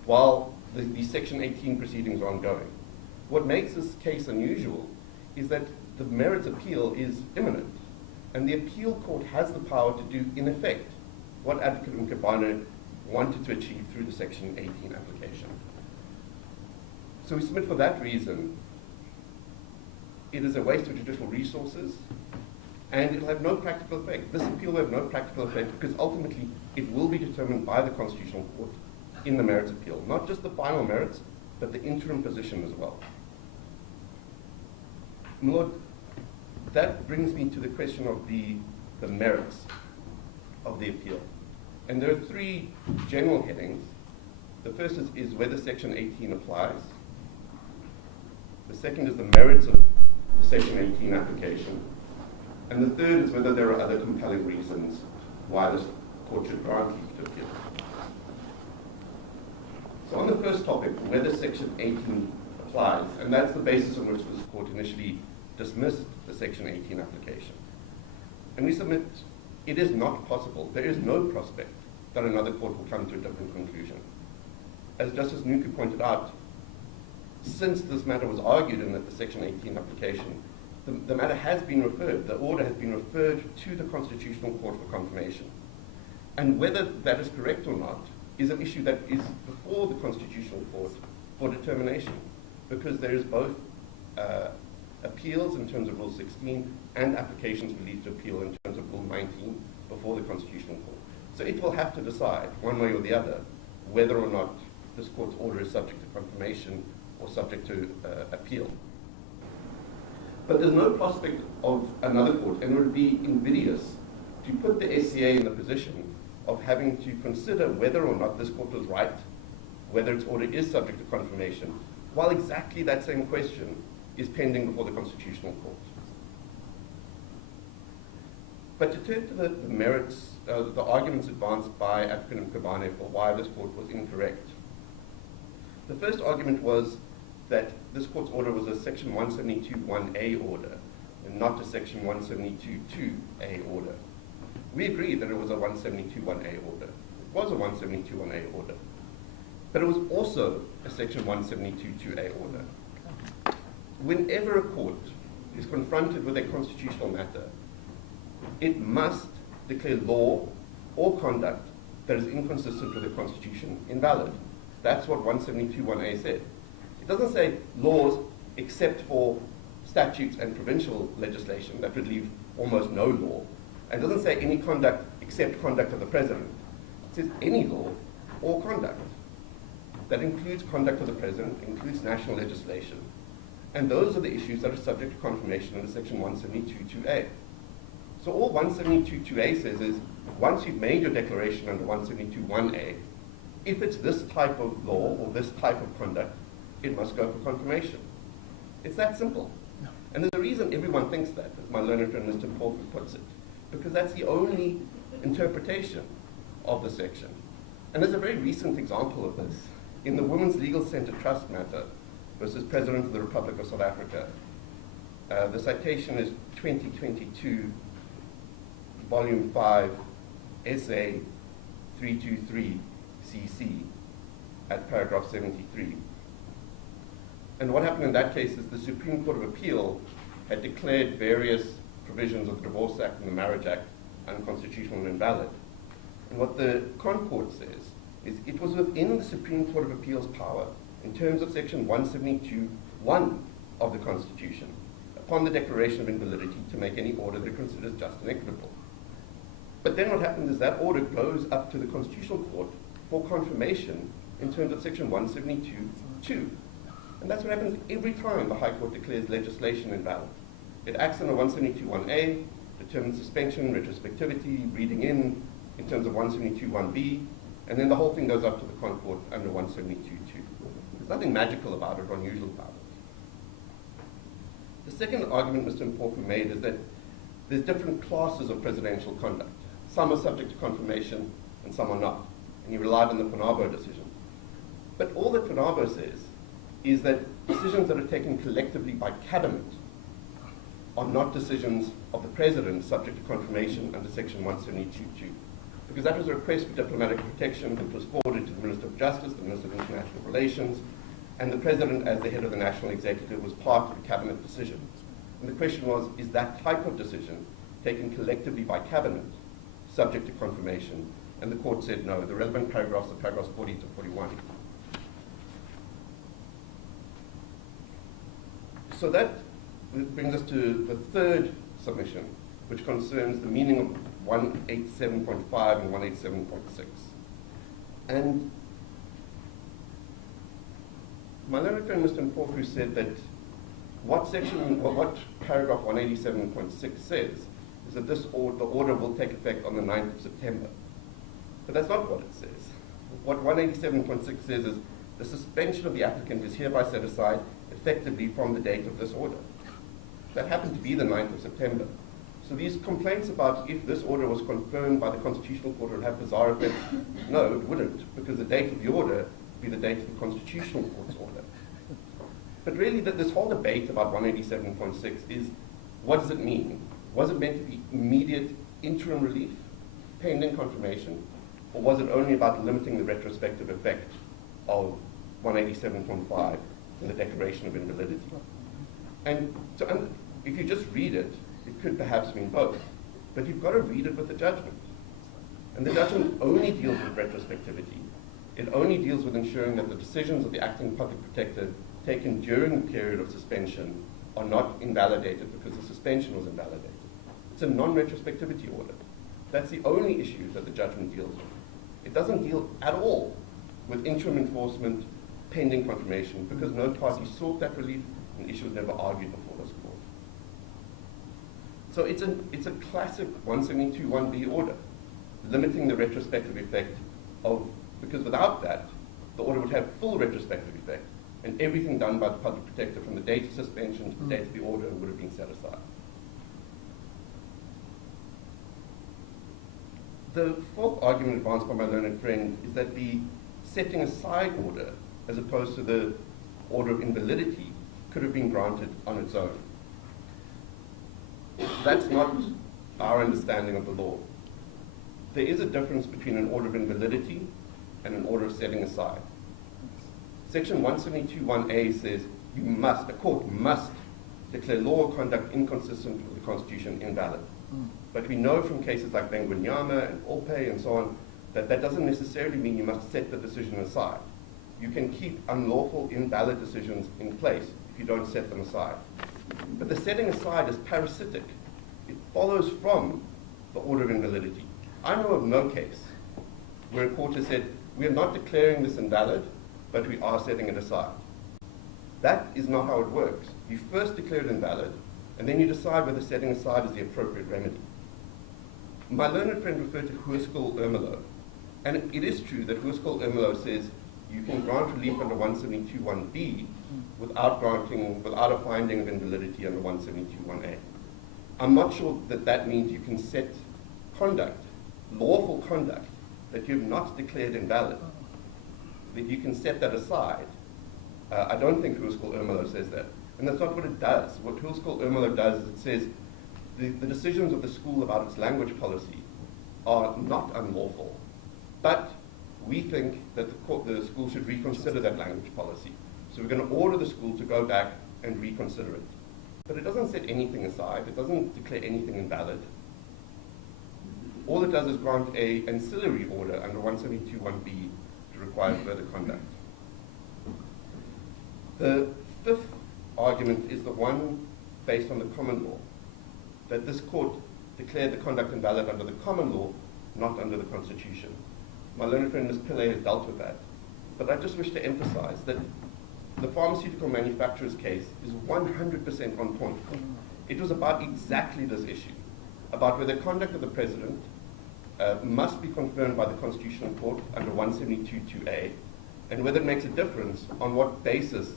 while the Section 18 proceedings are ongoing. What makes this case unusual is that the merits appeal is imminent, and the appeal court has the power to do, in effect, what Advocate Mkhwebane wanted to achieve through the Section 18 application. So we submit for that reason, it is a waste of judicial resources, and it will have no practical effect. This appeal will have no practical effect because ultimately it will be determined by the Constitutional Court in the merits appeal, not just the final merits, but the interim position as well. My Lord, that brings me to the question of the merits of the appeal. And there are three general headings. The first is whether Section 18 applies. The second is the merits of the Section 18 application. And the third is whether there are other compelling reasons why this court should grant leave to appeal. So on the first topic, whether Section 18 applies, and that's the basis on which this court initially dismissed the Section 18 application. And we submit it is not possible, there is no prospect that another court will come to a different conclusion. As Justice Nuku pointed out, since this matter was argued in the Section 18 application, the matter has been referred, the order has been referred to the Constitutional Court for confirmation. And whether that is correct or not is an issue that is before the Constitutional Court for determination, because there is both appeals in terms of Rule 16 and applications for leave to appeal in terms of Rule 19 before the Constitutional Court. So it will have to decide, one way or the other, whether or not this court's order is subject to confirmation or subject to appeal. But there's no prospect of another court, and it would be invidious to put the SCA in the position of having to consider whether or not this court was right, whether its order is subject to confirmation, while exactly that same question is pending before the Constitutional Court. But to turn to the merits, the arguments advanced by Advocate Mkhwebane for why this court was incorrect. The first argument was that this court's order was a Section 172(1)A order and not a Section 172(2)A order. We agree that it was a 172(1)A order. It was a 172(1)A order. But it was also a Section 172(2)A order. Whenever a court is confronted with a constitutional matter, it must declare law or conduct that is inconsistent with the Constitution invalid. That's what 172(1)A said. It doesn't say laws except for statutes and provincial legislation that would leave almost no law. It doesn't say any conduct except conduct of the President. It says any law or conduct. That includes conduct of the President, includes national legislation. And those are the issues that are subject to confirmation under Section 172(2)A. So all 172(2)A says is, once you've made your declaration under 172(1)A, if it's this type of law or this type of conduct, it must go for confirmation. It's that simple. And there's a reason everyone thinks that, as my learned friend Mr. Paul puts it, because that's the only interpretation of the section. And there's a very recent example of this. In the Women's Legal Centre Trust matter versus President of the Republic of South Africa, the citation is 2022, Volume 5, SA 323 CC at paragraph 73. And what happened in that case is the Supreme Court of Appeal had declared various provisions of the Divorce Act and the Marriage Act unconstitutional and invalid. And what the Concord says is it was within the Supreme Court of Appeal's power, in terms of Section 172(1), of the Constitution upon the declaration of invalidity to make any order that it considers just and equitable. But then what happens is that order goes up to the Constitutional Court for confirmation in terms of Section 172(2). And that's what happens every time the High Court declares legislation invalid. It acts under 172(1)A, determines suspension, retrospectivity, reading in terms of 172(1)B, and then the whole thing goes up to the Con Court under 172(2). There's nothing magical about it or unusual about it. The second argument Mr. Mpofu made is that there's different classes of presidential conduct. Some are subject to confirmation and some are not. And he relied on the Panabo decision. But all that Panabo says is that decisions that are taken collectively by cabinet are not decisions of the president subject to confirmation under Section 172(2). Because that was a request for diplomatic protection that was forwarded to the Minister of Justice, the Minister of International Relations, and the president, as the head of the national executive, was part of the cabinet decision. And the question was, is that type of decision taken collectively by cabinet subject to confirmation? And the court said no. The relevant paragraphs are paragraphs 40 to 41. So that brings us to the third submission, which concerns the meaning of 187.5 and 187.6. And my learned friend, Mr. Mpofu, said that what paragraph 187.6 says is that the order will take effect on the 9th of September. But that's not what it says. What 187.6 says is the suspension of the applicant is hereby set aside effectively from the date of this order. That happened to be the 9th of September. So these complaints about if this order was confirmed by the Constitutional Court would have bizarre effects, no, it wouldn't, because the date of the order would be the date of the Constitutional Court's order. But really, this whole debate about 187.6 is, what does it mean? Was it meant to be immediate interim relief, pending confirmation, or was it only about limiting the retrospective effect of 187.5 in the declaration of invalidity? And so, if you just read it, it could perhaps mean both. But you've got to read it with the judgment. And the judgment only deals with retrospectivity. It only deals with ensuring that the decisions of the acting public protector taken during the period of suspension are not invalidated because the suspension was invalidated. It's a non-retrospectivity order. That's the only issue that the judgment deals with. It doesn't deal at all with interim enforcement pending confirmation because no party sought that relief and the issue was never argued before this court. So it's a classic 172(1)B order, limiting the retrospective effect because without that, the order would have full retrospective effect and everything done by the public protector from the date of suspension to the date of the order would have been set aside. The fourth argument advanced by my learned friend is that the setting aside order, as opposed to the order of invalidity, could have been granted on its own. That's not our understanding of the law. There is a difference between an order of invalidity and an order of setting aside. Section 172(1)A says a court must declare law or conduct inconsistent with the Constitution invalid. But we know from cases like Bengunyama and Olpe and so on that that doesn't necessarily mean you must set the decision aside. You can keep unlawful, invalid decisions in place if you don't set them aside. But the setting aside is parasitic. It follows from the order of invalidity. I know of no case where a court has said, we are not declaring this invalid, but we are setting it aside. That is not how it works. You first declare it invalid, and then you decide whether setting aside is the appropriate remedy. My learned friend referred to Hoerskool Ermelo, and it is true that Hoerskool Ermelo says you can grant relief under 172(1)B without a finding of invalidity under 172(1)A. I'm not sure that that means you can set conduct, lawful conduct, that you've not declared invalid, that you can set that aside. I don't think Hoerskool Ermelo says that. And that's not what it does. What Hoerskool Ermelo does is it says the decisions of the school about its language policy are not unlawful, but we think that the school should reconsider that language policy. So we're going to order the school to go back and reconsider it. But it doesn't set anything aside. It doesn't declare anything invalid. All it does is grant an ancillary order under 172(1)B to require further conduct. The fifth argument is the one based on the common law, that this court declared the conduct invalid under the common law, not under the Constitution. My learned friend Ms. Pillay has dealt with that. But I just wish to emphasize that the pharmaceutical manufacturer's case is 100% on point. It was about exactly this issue, about whether conduct of the president must be confirmed by the Constitutional Court under 172(2)A, and whether it makes a difference on what basis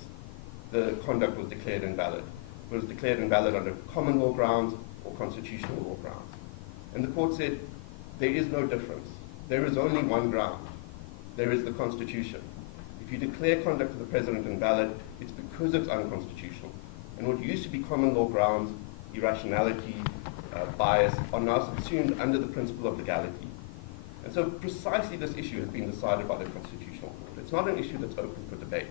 the conduct was declared invalid. It was declared invalid under common law grounds or constitutional law grounds. And the court said, there is no difference. There is only one ground. There is the Constitution. If you declare conduct of the president invalid, it's because it's unconstitutional. And what used to be common law grounds, irrationality, bias, are now subsumed under the principle of legality. And so precisely this issue has been decided by the Constitutional Court. It's not an issue that's open for debate.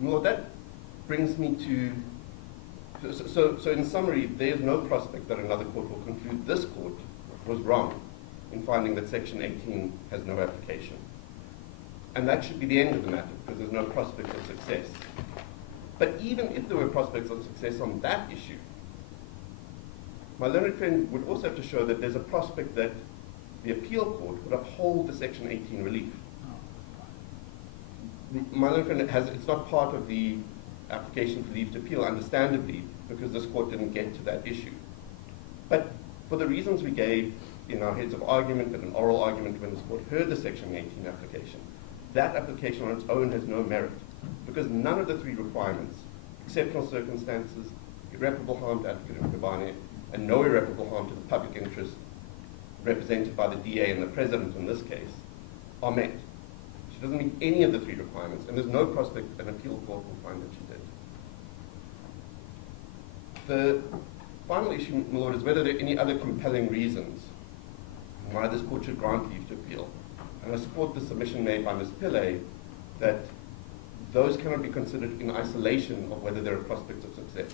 Well, that brings me to, so in summary, there is no prospect that another court will conclude this court was wrong in finding that Section 18 has no application. And that should be the end of the matter, because there's no prospect of success. But even if there were prospects of success on that issue, my learned friend would also have to show that there's a prospect that the appeal court would uphold the Section 18 relief. My learned friend it's not part of the application for leave to appeal, understandably, because this court didn't get to that issue. But for the reasons we gave in our heads of argument and an oral argument when this court heard the Section 18 application, that application on its own has no merit, because none of the three requirements, exceptional circumstances, irreparable harm to applicant Mkhwebane, and no irreparable harm to the public interest represented by the DA and the president in this case, are met. She doesn't meet any of the three requirements, and there's no prospect an appeal court will find that she did. The final issue, my Lord, is whether there are any other compelling reasons why this court should grant leave to appeal. And I support the submission made by Ms. Pillay that those cannot be considered in isolation of whether there are prospects of success.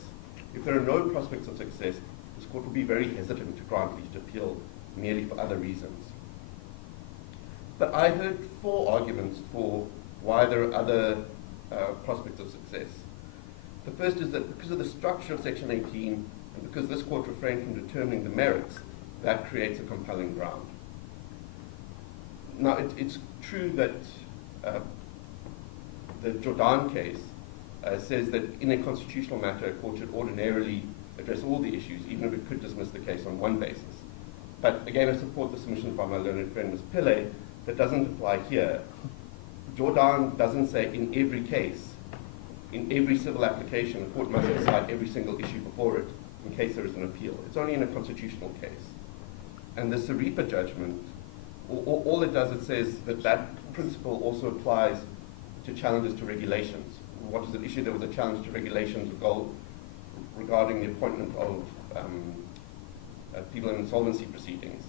If there are no prospects of success, this court will be very hesitant to grant leave to appeal merely for other reasons. But I heard 4 arguments for why there are other prospects of success. The first is that because of the structure of Section 18, and because this court refrained from determining the merits, that creates a compelling ground. Now, it's true that the Jordan case says that in a constitutional matter, a court should ordinarily address all the issues, even if it could dismiss the case on one basis. But again, I support the submission by my learned friend, Ms. Pillay, that doesn't apply here. Jordan doesn't say in every case, in every civil application, the court must decide every single issue before it in case there is an appeal. It's only in a constitutional case. And the Saripa judgment, all it does, it says that that principle also applies to challenges to regulations. What is at issue? There was a challenge to regulations regarding the appointment of people in insolvency proceedings.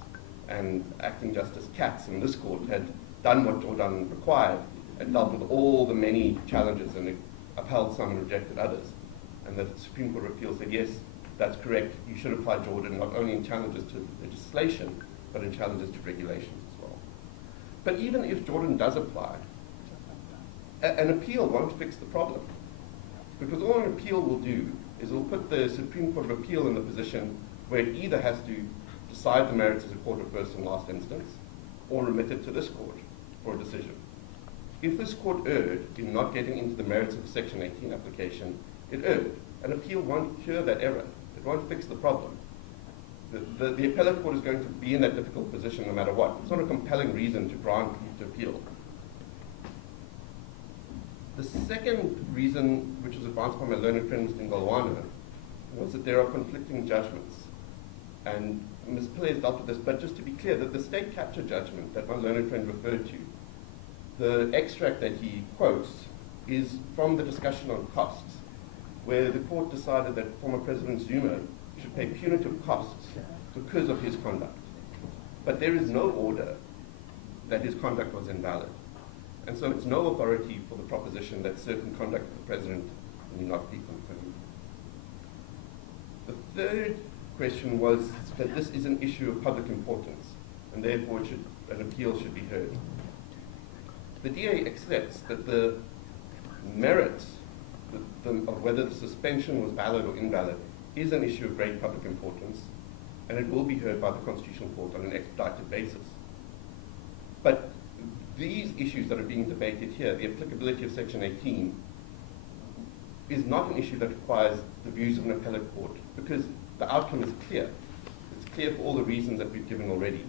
And Acting Justice Katz in this court had done what Jordan required and dealt with all the many challenges and upheld some and rejected others. And the Supreme Court of Appeal said, yes, that's correct. You should apply Jordan not only in challenges to legislation, but in challenges to regulations as well. But even if Jordan does apply, an appeal won't fix the problem. Because all an appeal will do is it will put the Supreme Court of Appeal in the position where it either has to decide the merits as a court of first and last instance, or remit it to this court for a decision. If this court erred in not getting into the merits of the Section 18 application, it erred. An appeal won't cure that error. It won't fix the problem. The appellate court is going to be in that difficult position no matter what. It's not a compelling reason to grant leave to appeal. The second reason, which was advanced by my learned friend, Mr. Ngolwana, was that there are conflicting judgments. And Ms. Pillay has dealt with this, but just to be clear, that the state capture judgment that my learned friend referred to, the extract that he quotes is from the discussion on costs, where the court decided that former President Zuma should pay punitive costs because of his conduct. But there is no order that his conduct was invalid. And so it's no authority for the proposition that certain conduct of the president may not be confirmed. The third question was that this is an issue of public importance, and therefore an appeal should be heard. The DA accepts that the merits of whether the suspension was valid or invalid is an issue of great public importance, and it will be heard by the Constitutional Court on an expedited basis. But these issues that are being debated here, the applicability of Section 18, is not an issue that requires the views of an appellate court, because the outcome is clear. It's clear for all the reasons that we've given already.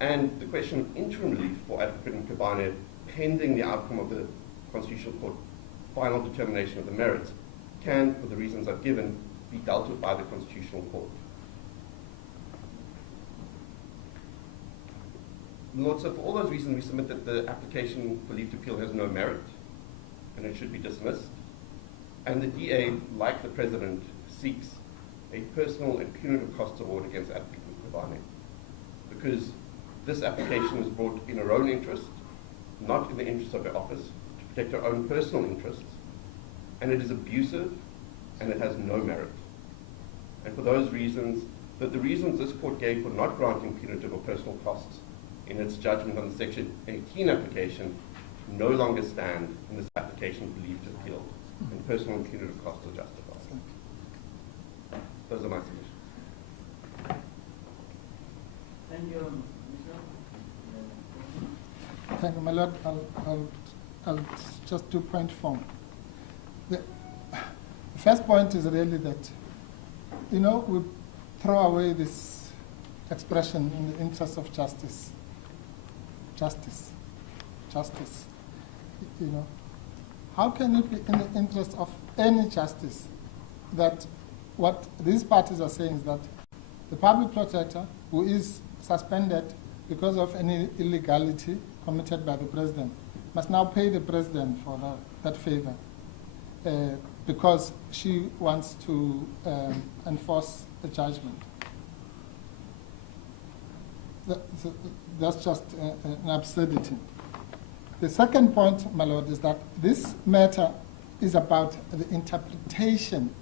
And the question of interim relief for Advocate Mkhwebane, pending the outcome of the Constitutional Court final determination of the merits, can, for the reasons I've given, be dealt with by the Constitutional Court. Lord, so for all those reasons, we submit that the application for leave to appeal has no merit, and it should be dismissed. And the DA, like the President, seeks a personal and punitive costs award against Advocate Mkhwebane, because this application is brought in her own interest, not in the interest of her office, to protect her own personal interests, and it is abusive, and it has no merit. And for those reasons, the reasons this court gave for not granting punitive or personal costs in its judgment on the Section 18 application no longer stand in this application for leave to appeal, and personal and punitive costs are justified. Those are my submissions. Thank you, Mr. Thank you, my lord. I'll just do point form. The first point is really that, you know, we throw away this expression in the interest of justice. Justice. Justice. You know, how can it be in the interest of any justice that what these parties are saying is that the public protector, who is suspended because of any illegality committed by the president, must now pay the president for that favor because she wants to enforce the judgment. That's just an absurdity. The second point, my lord, is that this matter is about the interpretation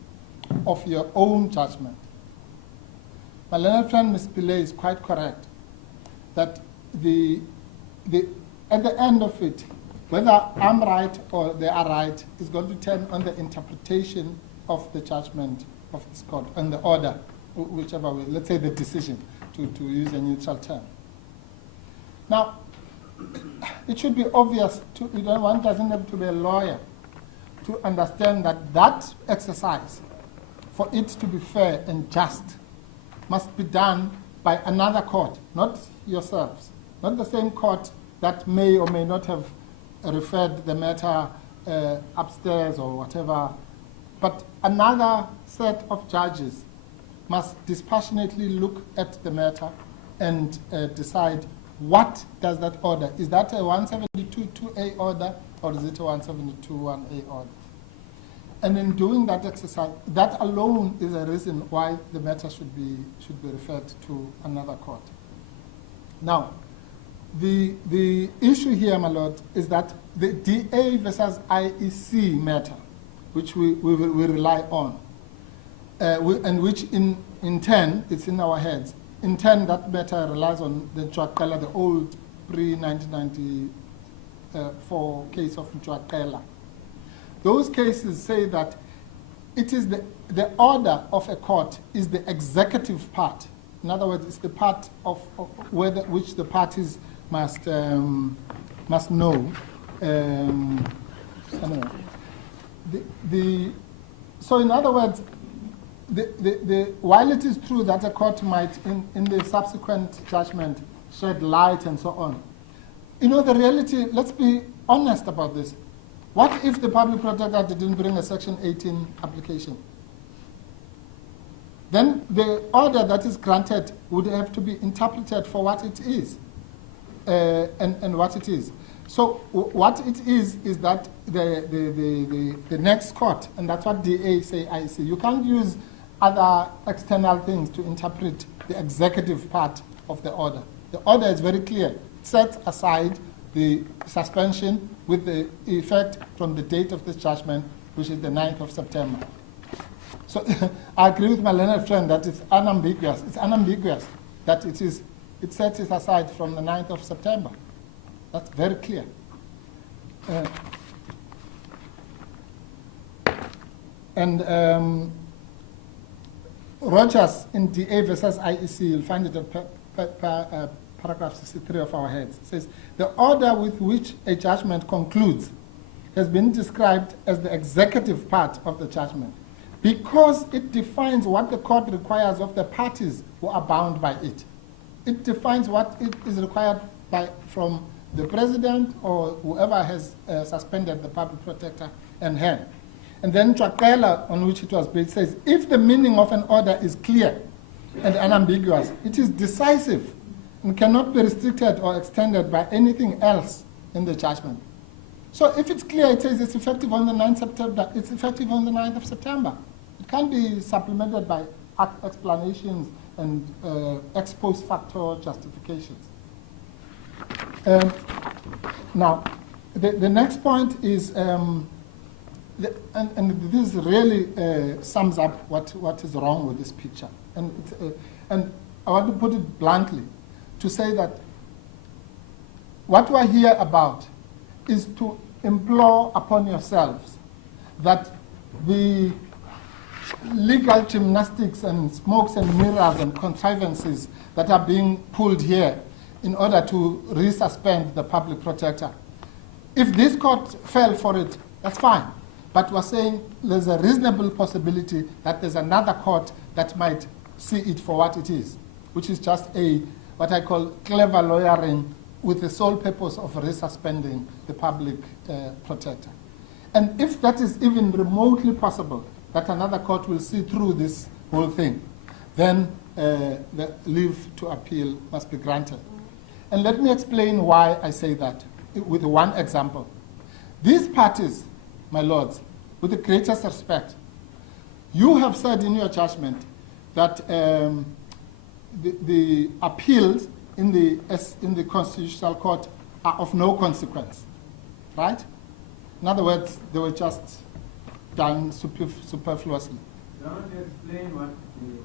of your own judgment. My learned friend, Ms. Pillay, is quite correct that at the end of it, whether I'm right or they are right, is going to turn on the interpretation of the judgment of this court, and the order, whichever way, let's say the decision, to use a neutral term. Now, it should be obvious, one doesn't have to be a lawyer to understand that that exercise, for it to be fair and just, must be done by another court, not yourselves, not the same court that may or may not have referred the matter upstairs or whatever, but another set of judges must dispassionately look at the matter and decide what does that order. Is that a 172.2a order or is it a 172.1a order? And in doing that exercise, that alone is a reason why the matter should be referred to another court. Now, the issue here, my lord, is that the DA versus IEC matter, which we rely on, and which in turn, it's in our heads. In turn, that matter relies on the Ntshwaqela, the old pre-1994 case of Ntshwaqela. Those cases say that it is the order of a court is the executive part. In other words, it's the part of which the parties must know. So in other words, while it is true that a court might, in the subsequent judgment, shed light and so on, you know, the reality, let's be honest about this. What if the public protector didn't bring a Section 18 application? Then the order that is granted would have to be interpreted for what it is and what it is. So what it is that the next court, and that's what DA say IC, you can't use other external things to interpret the executive part of the order. The order is very clear. It sets aside the suspension with the effect from the date of this judgment, which is the 9th of September. So I agree with my learned friend that it's unambiguous. It's unambiguous that it sets it aside from the 9th of September. That's very clear. And Rogers in DA versus IEC, you'll find it at paragraph 63 of our heads, says, the order with which a judgment concludes has been described as the executive part of the judgment because it defines what the court requires of the parties who are bound by it. It defines what it is required from the president or whoever has suspended the public protector and him. And then Chakela, on which it was based, says, if the meaning of an order is clear and unambiguous, it is decisive and cannot be restricted or extended by anything else in the judgment. So if it's clear, it says it's effective on the 9th September, it's effective on the 9th of September. It can't be supplemented by explanations and ex post facto justifications. Now, the next point is, and this really sums up what is wrong with this picture. And I want to put it bluntly, to say that what we're here about is to implore upon yourselves that the legal gymnastics and smokes and mirrors and contrivances that are being pulled here in order to resuspend the public protector, if this court fell for it, that's fine. But we're saying there's a reasonable possibility that there's another court that might see it for what it is, which is just what I call clever lawyering with the sole purpose of resuspending the public protector. And if that is even remotely possible, that another court will see through this whole thing, then the leave to appeal must be granted. And let me explain why I say that with one example. These parties, my lords, with the greatest respect, you have said in your judgment that the appeals in the Constitutional Court are of no consequence, right? In other words, they were just done superfluously. You want to explain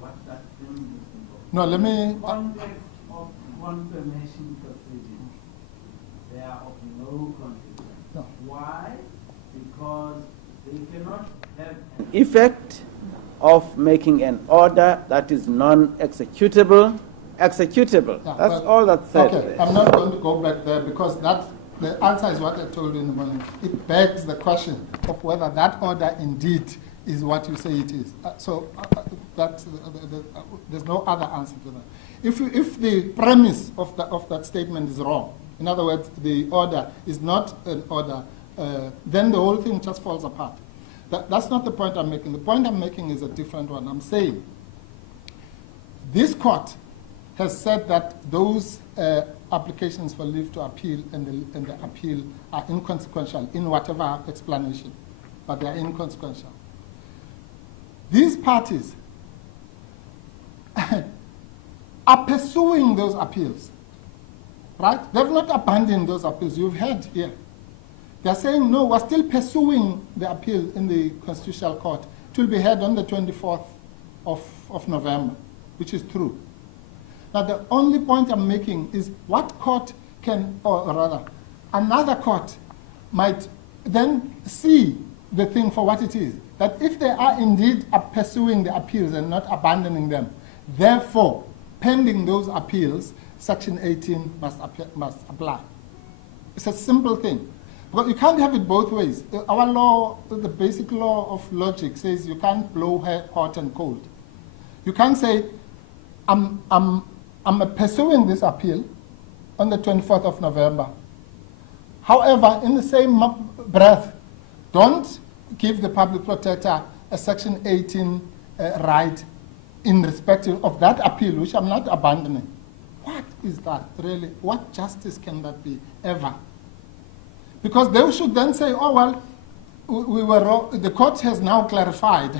what that term is? No, let me... Context of confirmation proceedings, they are of no consequence. No. Why? Because they cannot have an effect of making an order that is non-executable, executable. Yeah, that's all that's said. Okay, I'm not going to go back there because the answer is what I told you in the morning. It begs the question of whether that order indeed is what you say it is. There's no other answer to that. If the premise of that statement is wrong, in other words, the order is not an order, then the whole thing just falls apart. That's not the point I'm making. The point I'm making is a different one. I'm saying this court has said that those applications for leave to appeal and the appeal are inconsequential in whatever explanation, but they are inconsequential. These parties are pursuing those appeals, right? They've not abandoned those appeals. You've heard here. They're saying, no, we're still pursuing the appeal in the Constitutional Court. It will be heard on the 24th of November, which is true. Now, the only point I'm making is what court can, or rather, another court might then see the thing for what it is. That if they are indeed pursuing the appeals and not abandoning them, therefore, pending those appeals, Section 18 must apply. It's a simple thing. But you can't have it both ways. Our law, the basic law of logic says you can't blow hot and cold. You can't say, I'm pursuing this appeal on the 24th of November. However, in the same breath, don't give the public protector a Section 18 right in respect of that appeal, which I'm not abandoning. What is that really? What justice can that be ever? Because they should then say, oh, well, the court has now clarified,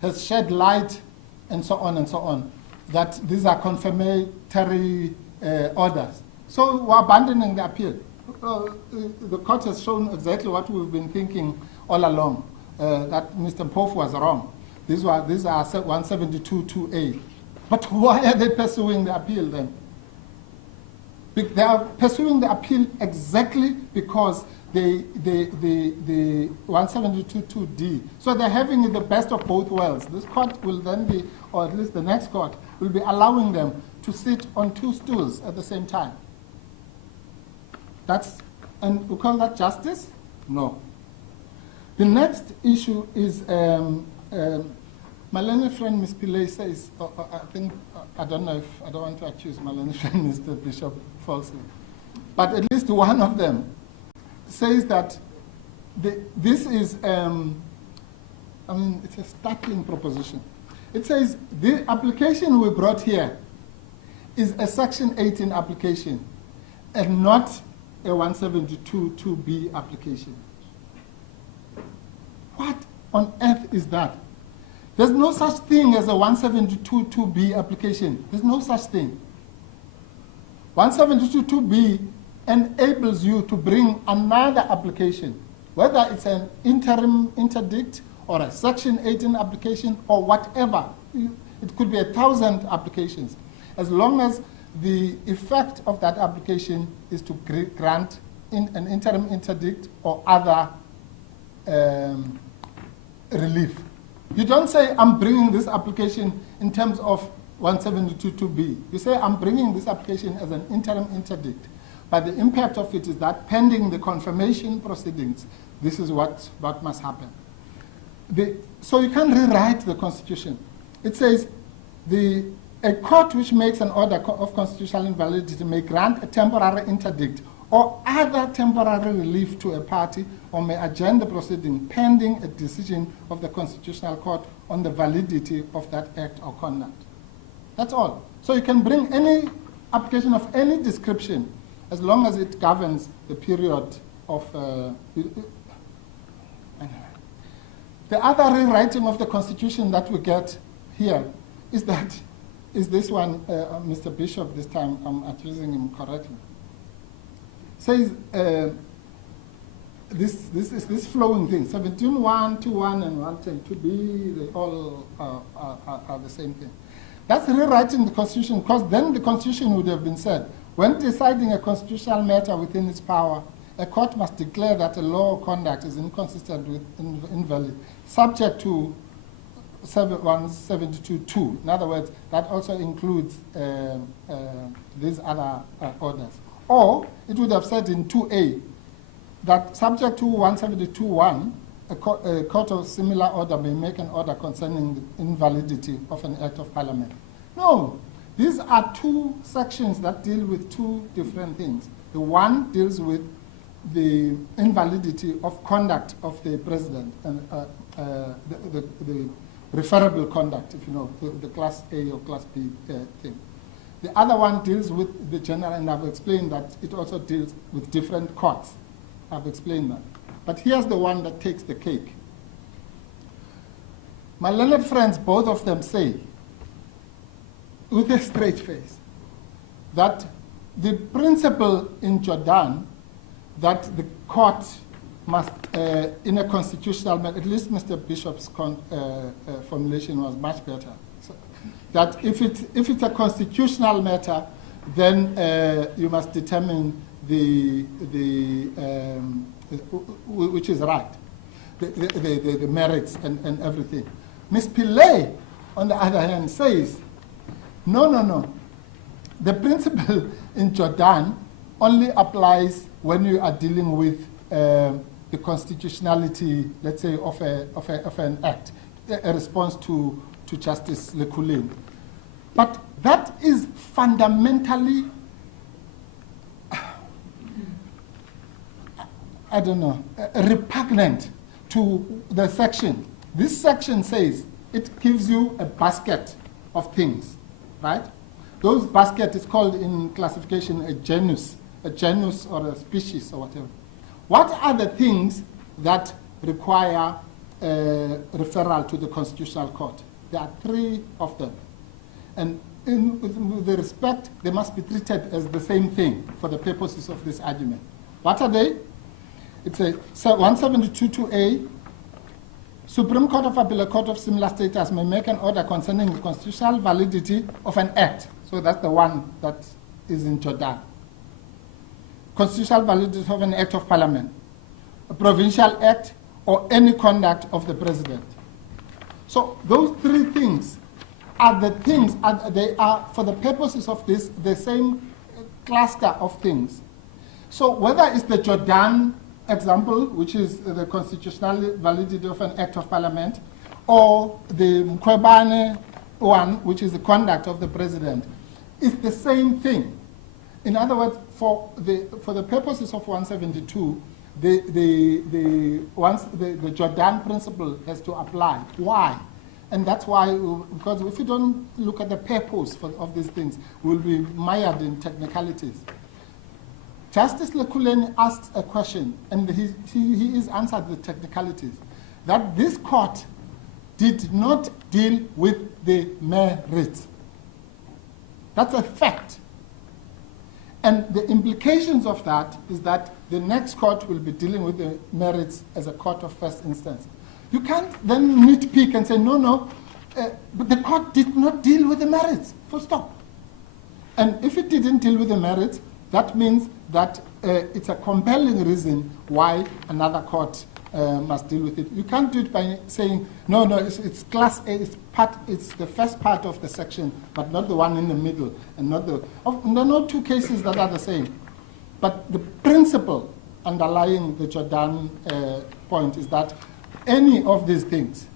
has shed light, and so on, that these are confirmatory orders. So we're abandoning the appeal. The court has shown exactly what we've been thinking all along, that Mr. Mpofu was wrong. These are 172(2)(a). But why are they pursuing the appeal then? They are pursuing the appeal exactly because the 172.2d. So they're having the best of both worlds. This court will then be, or at least the next court, will be allowing them to sit on two stools at the same time. And we call that justice? No. The next issue is, my learned friend, Ms. Pillay, says, I don't know if, I don't want to accuse my learned friend, Mr. Bishop, falsely, but at least one of them says that this is, it's a startling proposition. It says the application we brought here is a Section 18 application and not a 172.2b application. What on earth is that? There's no such thing as a 172.2b application. There's no such thing. 172.2b enables you to bring another application, whether it's an interim interdict or a Section 18 application or whatever. It could be 1,000 applications, as long as the effect of that application is to grant an interim interdict or other relief. You don't say, I'm bringing this application in terms of 172.2b. You say, I'm bringing this application as an interim interdict. But the impact of it is that pending the confirmation proceedings, this is what must happen. So you can rewrite the Constitution. It says, a court which makes an order of constitutional invalidity may grant a temporary interdict or other temporary relief to a party, or may adjourn the proceeding pending a decision of the Constitutional Court on the validity of that act or conduct. That's all. So you can bring any application of any description as long as it governs the period of... The other rewriting of the Constitution that we get here is this one, Mr. Bishop, this time I'm accusing him correctly, says this flowing thing, 17.1, 2.1, and 110.2b, they all are the same thing. That's rewriting the Constitution, because then the Constitution would have been said, when deciding a constitutional matter within its power, a court must declare that a law or conduct is inconsistent with invalid, subject to 172.2. In other words, that also includes these other orders. Or it would have said in 2A that subject to 172.1, a court of similar order may make an order concerning the invalidity of an act of parliament. No, these are two sections that deal with two different things. The one deals with the invalidity of conduct of the president and the referable conduct, if you know, the Class A or Class B thing. The other one deals with the general, and I've explained that it also deals with different courts. I've explained that. But here's the one that takes the cake. My learned friends, both of them say, with a straight face, that the principle in Jordan that the court must, in a constitutional matter, at least Mr. Bishop's formulation was much better, so that if it's a constitutional matter, then you must determine which is right, the merits and everything. Ms. Pillay, on the other hand, says, no. The principle in Jordan only applies when you are dealing with the constitutionality, let's say, of an act, a response to Justice Lekuleng. But that is fundamentally, I don't know, repugnant to the section. This section says it gives you a basket of things, right? Those basket is called in classification a genus or a species or whatever. What are the things that require referral to the Constitutional Court? There are 3 of them. And with the respect, they must be treated as the same thing for the purposes of this argument. What are they? It's a 172.2a. Supreme Court of Appeal, a court of similar status, may make an order concerning the constitutional validity of an act. So that's the one that is in Jordan. Constitutional validity of an act of parliament. provincial act, or any conduct of the president. So those three things are the things, they are, for the purposes of this, the same cluster of things. So whether it's the Jordan example, which is the constitutional validity of an act of parliament, or the Mkhwebane one, which is the conduct of the president, it's the same thing. In other words, for the purposes of 172, the Jordan principle has to apply. Why? And that's why, because if you don't look at the purpose of these things, we'll be mired in technicalities. Justice Lekuleni asks a question, and he is answered the technicalities, that this court did not deal with the merits. That's a fact. And the implications of that is that the next court will be dealing with the merits as a court of first instance. You can't then nitpick and say, no, but the court did not deal with the merits, full stop. And if it didn't deal with the merits, that means that it's a compelling reason why another court must deal with it. You can't do it by saying, no, it's class A, it's the first part of the section, but not the one in the middle, and not the, there are no two cases that are the same. But the principle underlying the Jordan point is that any of these things,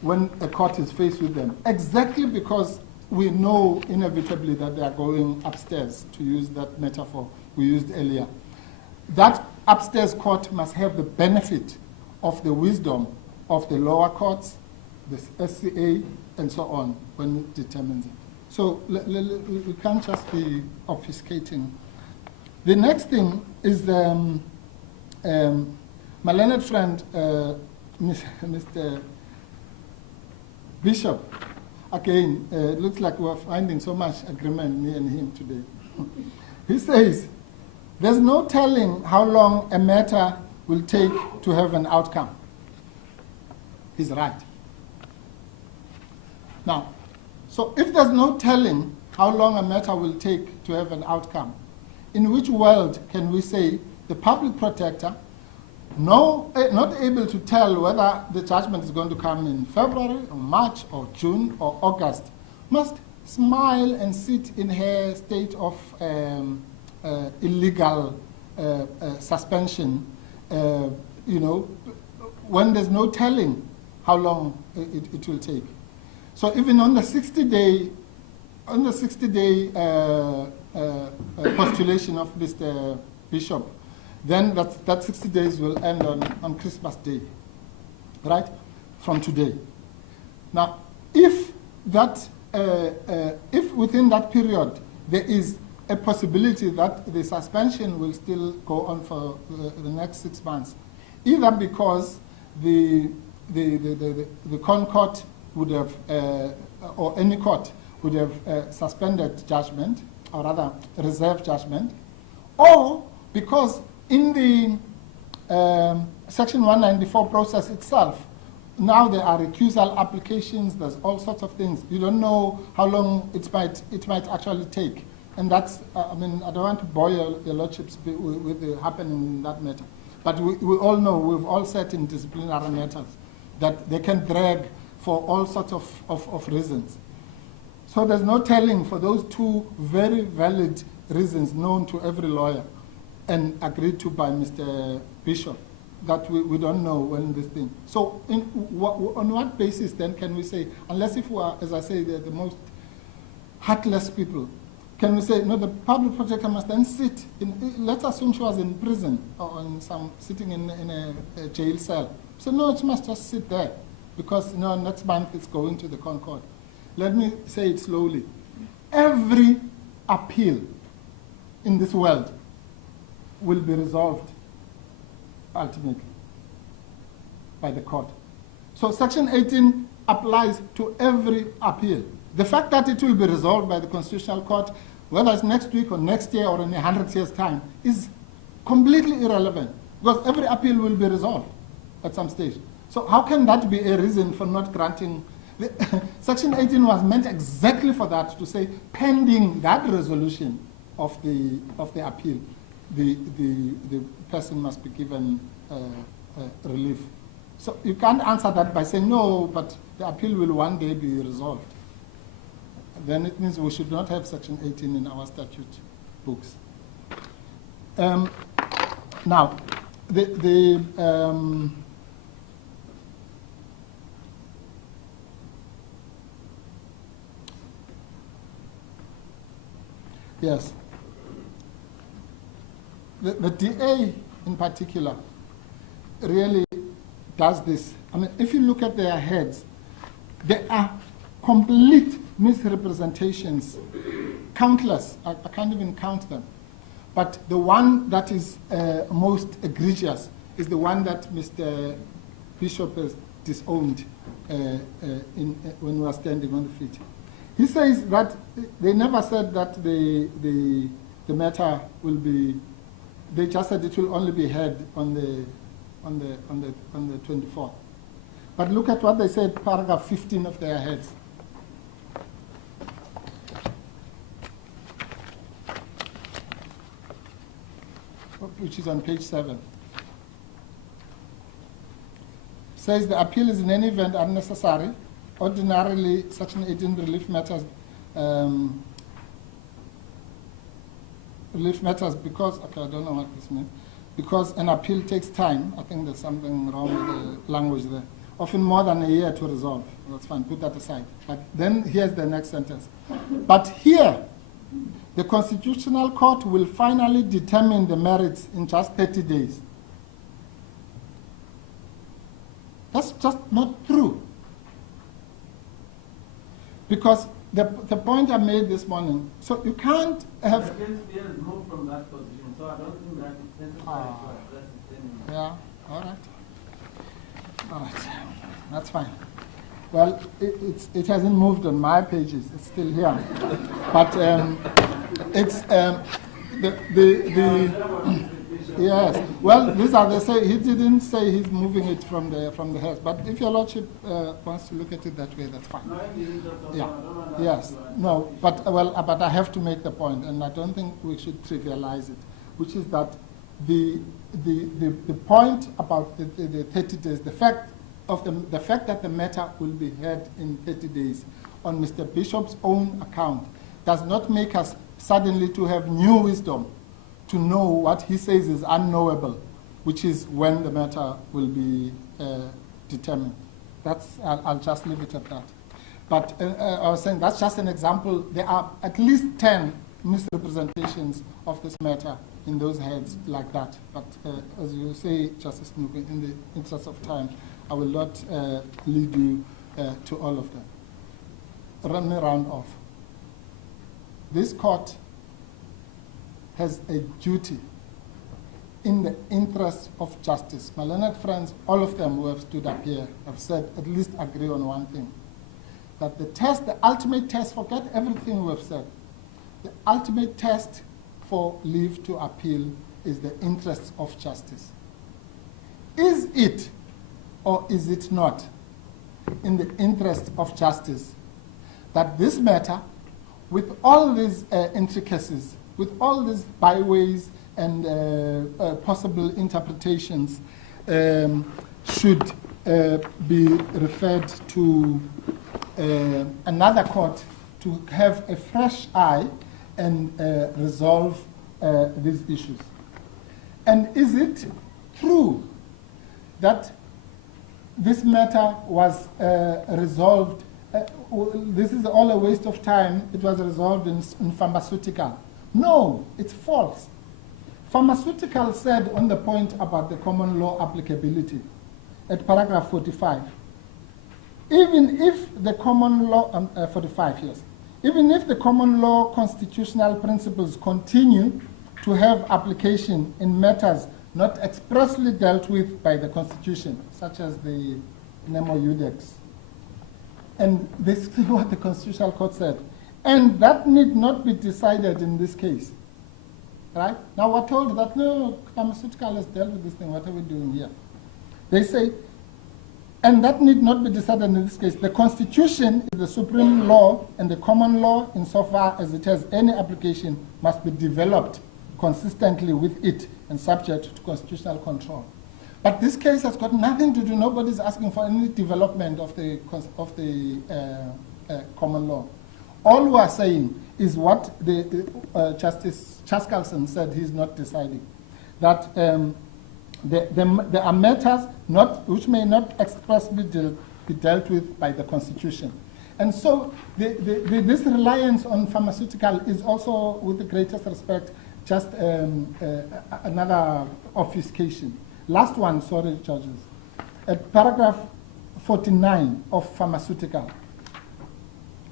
when a court is faced with them, exactly because we know inevitably that they are going upstairs, to use that metaphor we used earlier, that upstairs court must have the benefit of the wisdom of the lower courts, the SCA, and so on, when it determines it. So we can't just be obfuscating. The next thing is my learned friend, Mr. Bishop. Again, it looks like we're finding so much agreement, me and him today. He says, there's no telling how long a matter will take to have an outcome. He's right. Now, so if there's no telling how long a matter will take to have an outcome, in which world can we say the public protector, not able to tell whether the judgment is going to come in February or March or June or August, must smile and sit in her state of illegal suspension, when there's no telling how long it will take. So even on the 60-day postulation of Mr. Bishop, then that 60 days will end on Christmas Day, right? From today. Now, if within that period there is a possibility that the suspension will still go on for the next 6 months, either because the Concord would have, or any court would have suspended judgment, or rather reserved judgment, or because in the Section 194 process itself, now there are recusal applications, there's all sorts of things. You don't know how long it might actually take. And that's, I don't want to bore your lordships with the happening in that matter. But we all know, we've all said in disciplinary matters, that they can drag for all sorts of reasons. So there's no telling for those two very valid reasons known to every lawyer and agreed to by Mr. Bishop, that we don't know when this thing. So on what basis then can we say, unless if we are, as I say, the most heartless people, can we say, no, the public protector must then sit in, let's assume she was in prison or sitting in a jail cell. So no, she must just sit there because next month it's going to the Concord. Let me say it slowly. Every appeal in this world will be resolved ultimately by the court. So Section 18 applies to every appeal. The fact that it will be resolved by the Constitutional Court, whether it's next week or next year or in 100 years' time, is completely irrelevant because every appeal will be resolved at some stage. So how can that be a reason for not granting? Section 18 was meant exactly for that, to say pending that resolution of the appeal, the person must be given relief. So you can't answer that by saying, no, but the appeal will one day be resolved. Then it means we should not have Section 18 in our statute books. Now, yes, the DA in particular really does this. I mean, if you look at their heads, they are complete misrepresentations, countless. I can't even count them. But the one that is most egregious is the one that Mr. Bishop has disowned when we were standing on the feet. He says that they never said that the matter will be. They just said it will only be heard on the 24th. But look at what they said, paragraph 15 of their heads. Which is on page 7. Says the appeal is in any event unnecessary. Ordinarily, Section 18 relief matters because, okay, I don't know what this means, because an appeal takes time. I think there's something wrong with the language there. Often more than a year to resolve. That's fine, put that aside. But then here's the next sentence. But here, the Constitutional Court will finally determine the merits in just 30 days. That's just not true. Because the point I made this morning, so you can't have... The SCA has moved from that position, so I don't think that it's necessary to address it anymore. Yeah, all right. All right, that's fine. Well, it hasn't moved on my pages. It's still here. But it's yes. Well, these are the say. He didn't say he's moving it from the head. But if your lordship wants to look at it that way, that's fine. Yeah. Yes. No. But but I have to make the point, and I don't think we should trivialize it, which is that the point about the 30 days, the fact that the matter will be heard in 30 days on Mr. Bishop's own account does not make us suddenly to have new wisdom to know what he says is unknowable, which is when the matter will be determined. I'll just leave it at that. But I was saying that's just an example. There are at least 10 misrepresentations of this matter in those heads like that. But as you say, Justice Nuku, in the interest of time, I will not lead you to all of them. Let me round off. This court has a duty in the interest of justice. My learned friends, all of them who have stood up here, have said, at least agree on one thing, that the ultimate test, forget everything we have said, the ultimate test for leave to appeal is the interests of justice. Is it or is it not in the interest of justice that this matter, with all these intricacies, with all these byways and possible interpretations, should be referred to another court to have a fresh eye and resolve these issues? And is it true that this matter was resolved? This is all a waste of time. It was resolved in pharmaceutical. No, it's false. Pharmaceutical said on the point about the common law applicability at paragraph 45, even if the common law, 45, yes, even if the common law constitutional principles continue to have application in matters not expressly dealt with by the Constitution, such as the Nemo Judex. And this is what the Constitutional Court said. And that need not be decided in this case. Right? Now we're told that, no, pharmaceutical has dealt with this thing, what are we doing here? They say, and that need not be decided in this case. The Constitution is the supreme law, and the common law, insofar as it has any application, must be developed consistently with it and subject to constitutional control. But this case has got nothing to do, nobody's asking for any development of the common law. All we are saying is what the Justice Chaskalson said he's not deciding, that there are matters which may not expressly be dealt with by the Constitution. And so this reliance on pharmaceutical is also, with the greatest respect, just another obfuscation. Last one, sorry, judges. At paragraph 49 of pharmaceutical,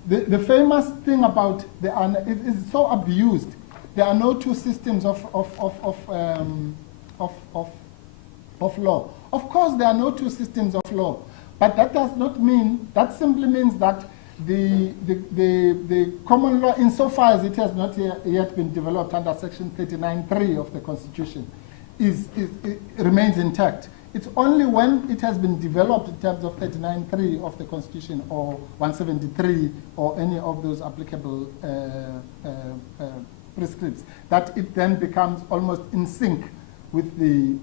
the famous thing about it is so abused. There are no two systems of law. Of course, there are no two systems of law, but that does not mean, that simply means that the common law, insofar as it has not yet been developed under section 39(3) of the Constitution, it remains intact. It's only when it has been developed in terms of 39(3) of the Constitution or 173 or any of those applicable prescripts that it then becomes almost in sync with the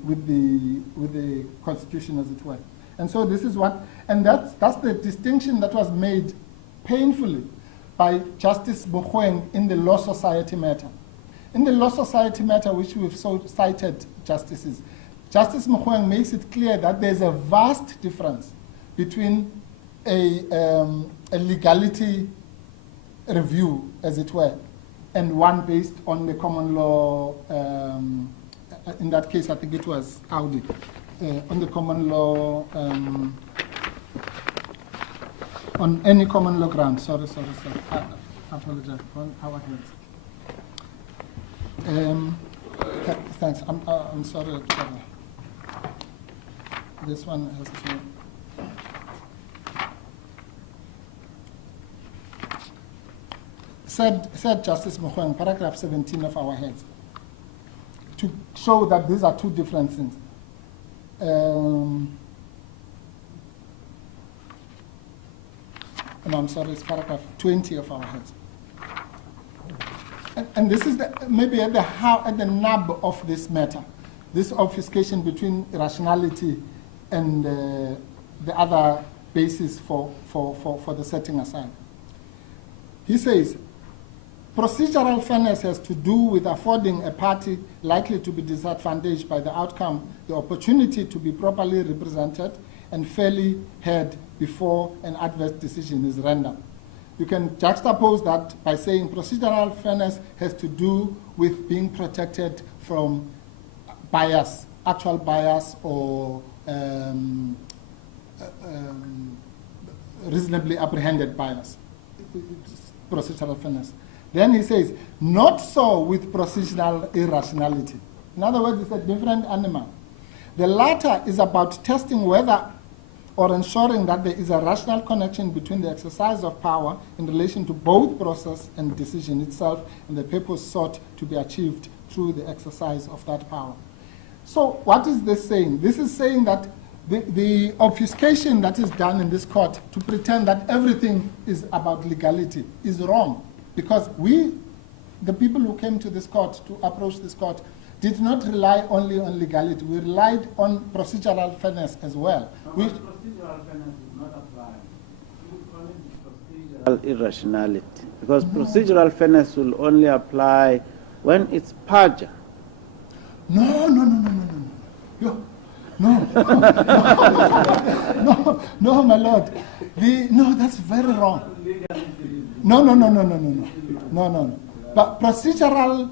Constitution, as it were. And so this is what, and that's the distinction that was made painfully by Justice Mkhwebane in the Law Society matter. In the Law Society matter, which we've cited justices, Justice Mkhwebane makes it clear that there's a vast difference between a legality review, as it were, and one based on the common law. In that case, I think it was Audi, on the common law, on any common law ground. Sorry. I apologize. On our hands. Thanks. I'm sorry. This one has to. Said Justice Mkhwebane, paragraph 17 of our heads, to show that these are two different things. No, I'm sorry, it's paragraph 20 of our heads. And this is maybe at the nub of this matter, this obfuscation between rationality and the other basis for the setting aside. He says, procedural fairness has to do with affording a party likely to be disadvantaged by the outcome the opportunity to be properly represented and fairly heard before an adverse decision is rendered. You can juxtapose that by saying procedural fairness has to do with being protected from bias, actual bias, or reasonably apprehended bias. It's procedural fairness. Then he says, not so with procedural irrationality. In other words, it's a different animal. The latter is about testing whether or ensuring that there is a rational connection between the exercise of power in relation to both process and decision itself and the purpose sought to be achieved through the exercise of that power. So what is this saying? This is saying that the obfuscation that is done in this court to pretend that everything is about legality is wrong, because the people who came to this court, to approach this court, did not rely only on legality. We relied on procedural fairness as well. Procedural fairness is not applied. Procedural irrationality, because procedural fairness will only apply when it's perjury. No, my lord. No, that's very wrong. No. But procedural,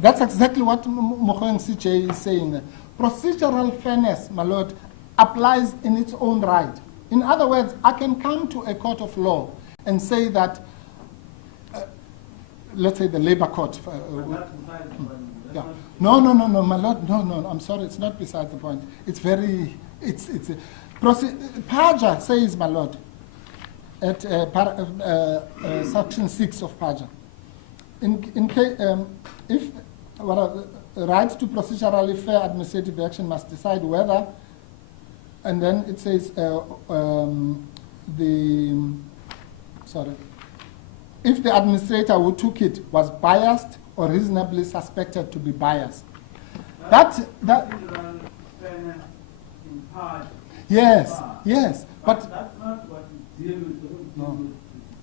that's exactly what Mkhwebane CJ is saying. Procedural fairness, my lord, applies in its own right. In other words, I can come to a court of law and say that, let's say the labor court. Yeah. No, my lord, no, I'm sorry, it's not besides the point. It's very, Paja says, my lord, at section 6 of Paja, if right to procedurally fair administrative action must decide whether, and then it says if the administrator who took it was biased or reasonably suspected to be biased. That procedural fairness in part. yes, yes, but that's not what we deal with. We don't deal No. with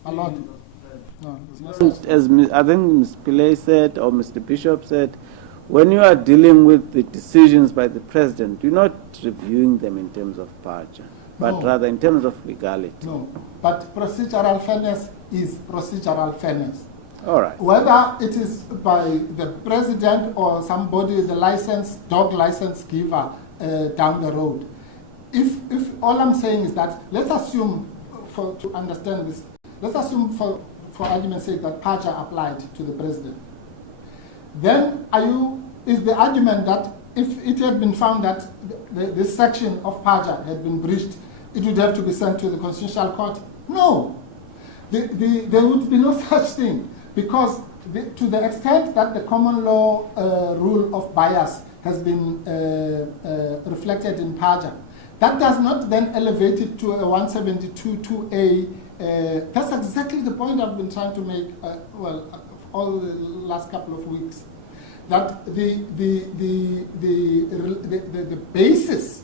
A lot. decisions of the no, it's not such. As I think Ms. Pillay said, or Mr. Bishop said, when you are dealing with the decisions by the president, you're not reviewing them in terms of party, but No. rather in terms of legality. No, but procedural fairness is procedural fairness. All right. Whether it is by the president or somebody, the dog license giver down the road. If all I'm saying is that, let's assume, to understand this, let's assume for argument's sake that PAJA applied to the president. Then is the argument that if it had been found that this section of PAJA had been breached, it would have to be sent to the Constitutional Court? No. There would be no such thing, because to the extent that the common law rule of bias has been reflected in PAJA, that does not then elevate it to a 172(2)A. That's exactly the point I've been trying to make, all the last couple of weeks. That the basis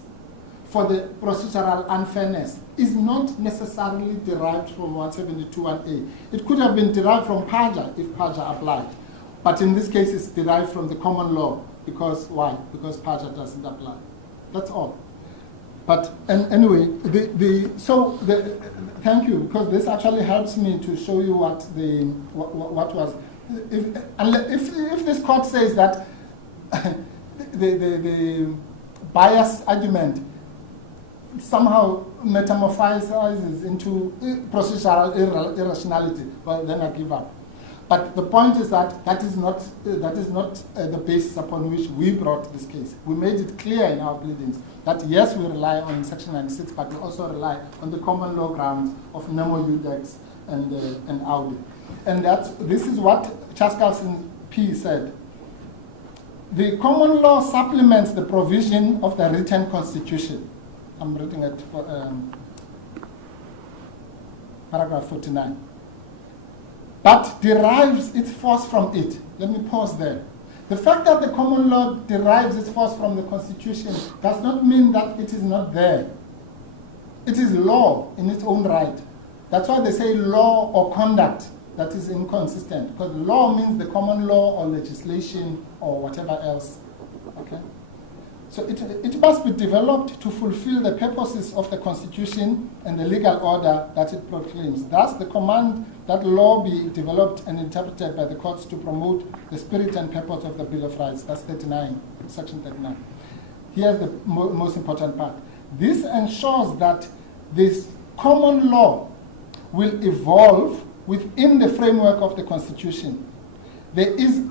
for the procedural unfairness is not necessarily derived from 172(1)A. It could have been derived from PAJA if PAJA applied. But in this case, it's derived from the common law. Because why? Because PAJA doesn't apply. That's all. But anyway, thank you, because this actually helps me to show you what was. If this court says that the bias argument somehow metamorphizes into procedural irrationality, well, then I give up. But the point is that that is not the basis upon which we brought this case. We made it clear in our pleadings that yes, we rely on Section 96, but we also rely on the common law grounds of Nemo Udex and Audi. And this is what Chaskalson P. said. The common law supplements the provision of the written constitution. I'm reading it for paragraph 49. But derives its force from it. Let me pause there. The fact that the common law derives its force from the Constitution does not mean that it is not there. It is law in its own right. That's why they say law or conduct that is inconsistent, because law means the common law or legislation or whatever else. Okay? So it must be developed to fulfill the purposes of the Constitution and the legal order that it proclaims. Thus, the command that law be developed and interpreted by the courts to promote the spirit and purpose of the Bill of Rights. That's 39, Section 39. Here's the most important part. This ensures that this common law will evolve within the framework of the Constitution. There is,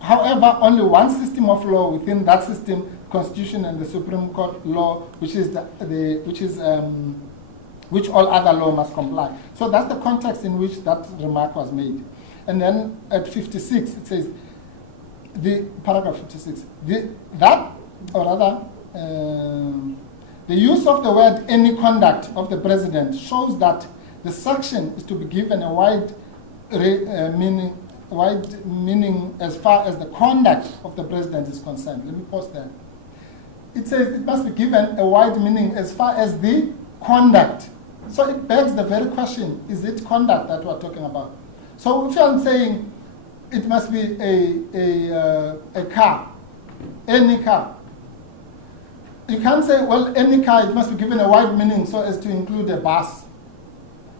however, only one system of law within that system, Constitution and the Supreme Court law, which all other law must comply. So that's the context in which that remark was made. And then at 56, it says, paragraph 56, the use of the word any conduct of the president shows that the section is to be given a wide meaning as far as the conduct of the president is concerned. Let me pause there. It says it must be given a wide meaning as far as the conduct. So it begs the very question, is it conduct that we're talking about? So if I'm saying it must be a car, any car, you can't say, well, any car, it must be given a wide meaning so as to include a bus.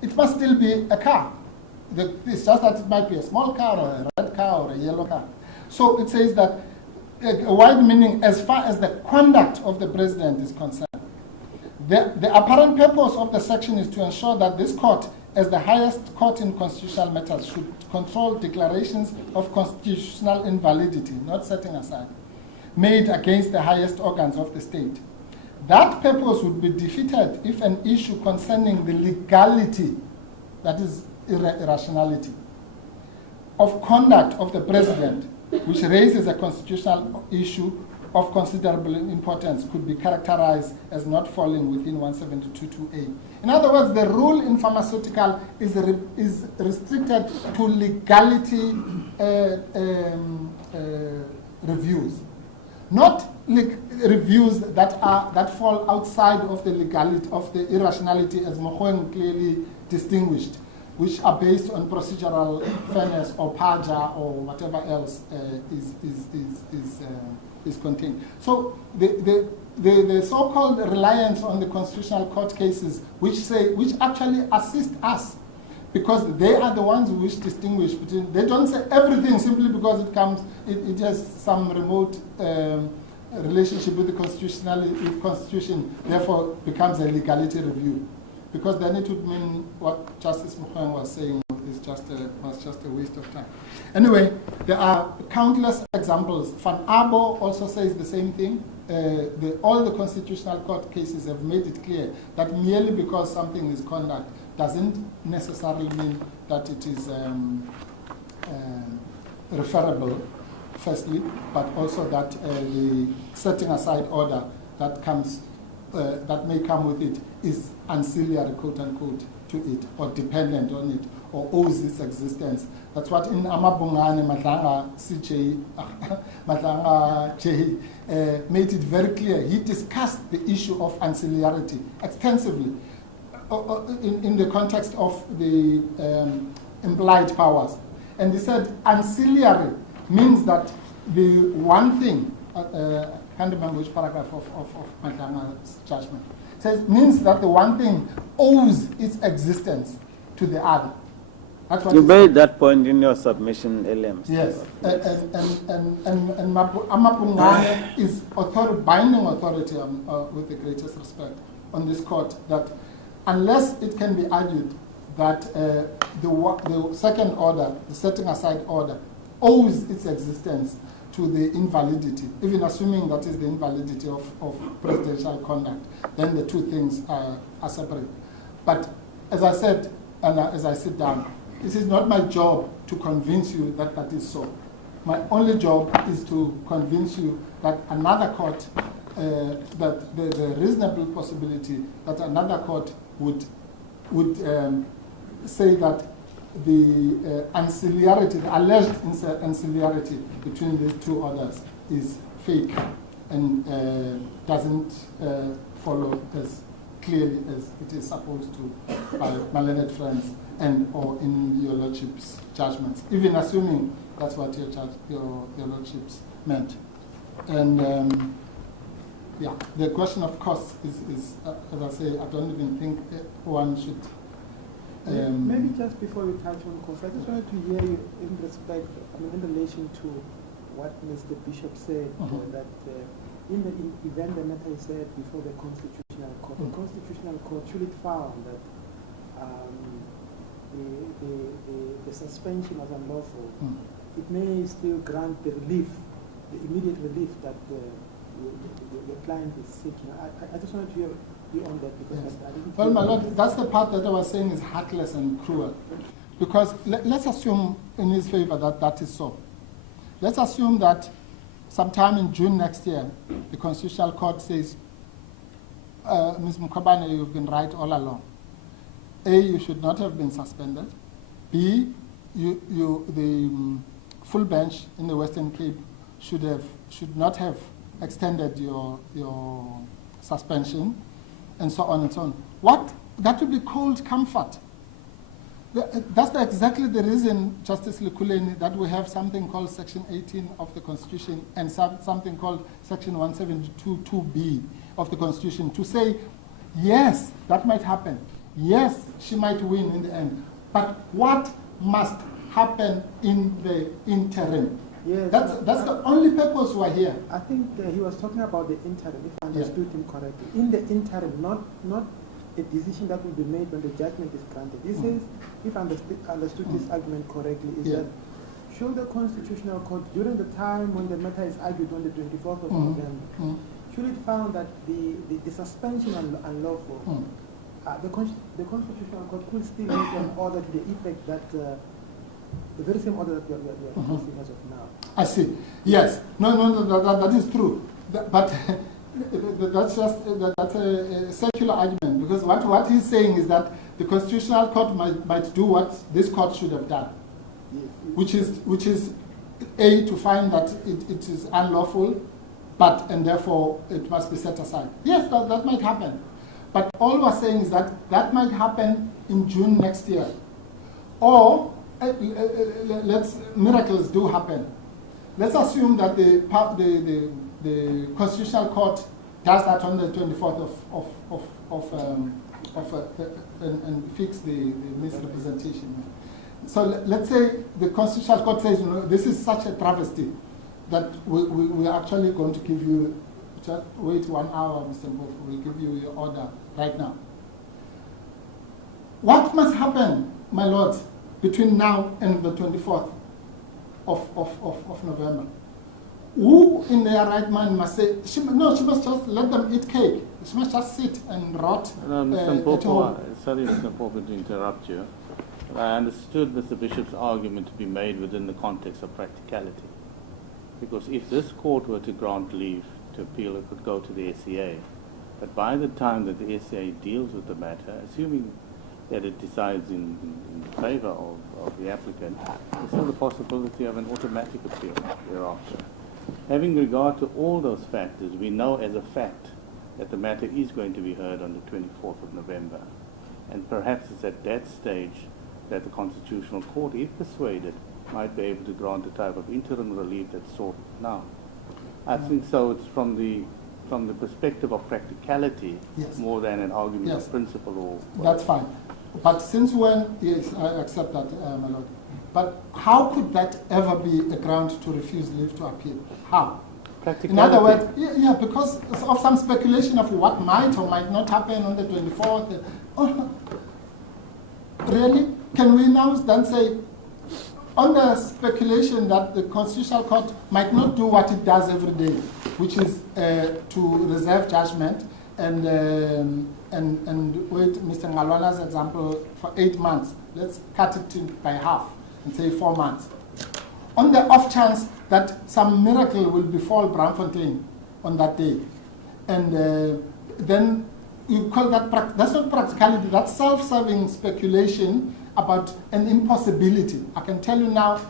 It must still be a car. It's just that it might be a small car or a red car or a yellow car. So it says that a wide meaning as far as the conduct of the president is concerned. The apparent purpose of the section is to ensure that this court, as the highest court in constitutional matters, should control declarations of constitutional invalidity, not setting aside, made against the highest organs of the state. That purpose would be defeated if an issue concerning the legality, that is irrationality, of conduct of the president, which raises a constitutional issue of considerable importance, could be characterized as not falling within 172(2)A. In other words, the rule in pharmaceutical is restricted to legality reviews, not reviews that fall outside of the legality, of the irrationality, as Mkhwebane clearly distinguished, which are based on procedural fairness or paja or whatever else is contained. So the so-called reliance on the Constitutional Court cases, which actually assist us, because they are the ones which distinguish between. They don't say everything simply because it has some remote relationship with the Constitution, therefore becomes a legality review. Because then it would mean what Justice Mkhwebane was saying was just a waste of time. Anyway, there are countless examples. Van Abo also says the same thing. All the Constitutional Court cases have made it clear that merely because something is conduct doesn't necessarily mean that it is referable, firstly, but also that the setting aside order that comes that may come with it is ancillary, quote unquote, to it, or dependent on it, or owes its existence. That's what in Amabungane Madlanga CJ Madlanga J made it very clear. He discussed the issue of ancillarity extensively in the context of the implied powers. And he said ancillary means that the one thing, I can't remember which paragraph of Madlanga's judgment, says means that the one thing owes its existence to the other. That's what you made that point in your submission, LM. Yes, and Amapungane is binding authority with the greatest respect on this court, that unless it can be argued that the second order, the setting aside order, owes its existence to the invalidity, even assuming that is the invalidity of presidential conduct, then the two things are separate. But as I said, and as I sit down, it is not my job to convince you that that is so. My only job is to convince you that another court, that the reasonable possibility that another court would say that the ancillarity, the alleged ancillarity between these two orders is fake and doesn't follow as clearly as it is supposed to by my learned friends and or in your lordship's judgments, even assuming that's what your lordships meant. And yeah, the question of costs is as I say, I don't even think one should. Maybe just before we touch on costs, I just wanted to hear you in respect, in relation to what Mr. Bishop said, that in the event the matter is said before the Constitutional Court, the Constitutional Court should it found that the suspension was unlawful, it may still grant the relief, the immediate relief that your client is seeking. I just wanted to hear you on that, because yes. I didn't. Well, my lord, that's the part that I was saying is heartless and cruel, because let's assume in his favor that that is so. Let's assume that sometime in June next year, the Constitutional Court says, Ms. Mkhwebane, you've been right all along. A, you should not have been suspended. B, the full bench in the Western Cape should not have extended your suspension, and so on and so on. That would be cold comfort. That's exactly the reason, Justice Likuleni, that we have something called Section 18 of the Constitution and something called Section 172(2)(b) of the Constitution, to say, yes, that might happen. Yes, she might win in the end. But what must happen in the interim? Yes, that's the only purpose we're here. I think he was talking about the interim, if I understood him correctly. In the interim, not a decision that will be made when the judgment is granted. He says, if I understood this argument correctly, is that should the Constitutional Court, during the time when the matter is argued on the 24th of November, should it found that the suspension unlawful, the Constitutional Court could still make an order to the effect that the very same order that we are discussing as of now. I see. Yes. No, that is true. But that's a secular argument, because what he's saying is that the Constitutional Court might do what this court should have done. which is A, to find that it is unlawful, and therefore it must be set aside. Yes, that might happen. But all we're saying is that might happen in June next year. Or, miracles do happen. Let's assume that the Constitutional Court does that on the 24th and fix the misrepresentation. So let's say the Constitutional Court says, this is such a travesty that we're actually going to give you, just wait 1 hour, Mr. Mbofu, we'll give you your order right now. What must happen, my lords, between now and the 24th of November? Who in their right mind must say, she must just let them eat cake. She must just sit and rot Mr. at home. Sorry, Mr. Mpofu, to interrupt you. I understood Mr. Bishop's argument to be made within the context of practicality. Because if this court were to grant leave to appeal, it would go to the SCA. But by the time that the SCA deals with the matter, assuming that it decides in favor of the applicant, there's still the possibility of an automatic appeal thereafter. Having regard to all those factors, we know as a fact that the matter is going to be heard on the 24th of November. And perhaps it's at that stage that the Constitutional Court, if persuaded, might be able to grant a type of interim relief that's sought now. I think so. It's from the perspective of practicality, yes, more than an argument yes, of principle or that's fine. But since when, yes, I accept that, my lord. But how could that ever be a ground to refuse leave to appeal? How? In other words, yeah, because of some speculation of what might or might not happen on the 24th. Really? Can we now then say, on the speculation that the Constitutional Court might not do what it does every day, which is to reserve judgment and wait, Mr. Ngalwala's example, for 8 months, let's cut it by half and say 4 months. On the off chance that some miracle will befall Braamfontein on that day, and then you call that, that's not practicality, that's self-serving speculation about an impossibility. I can tell you now,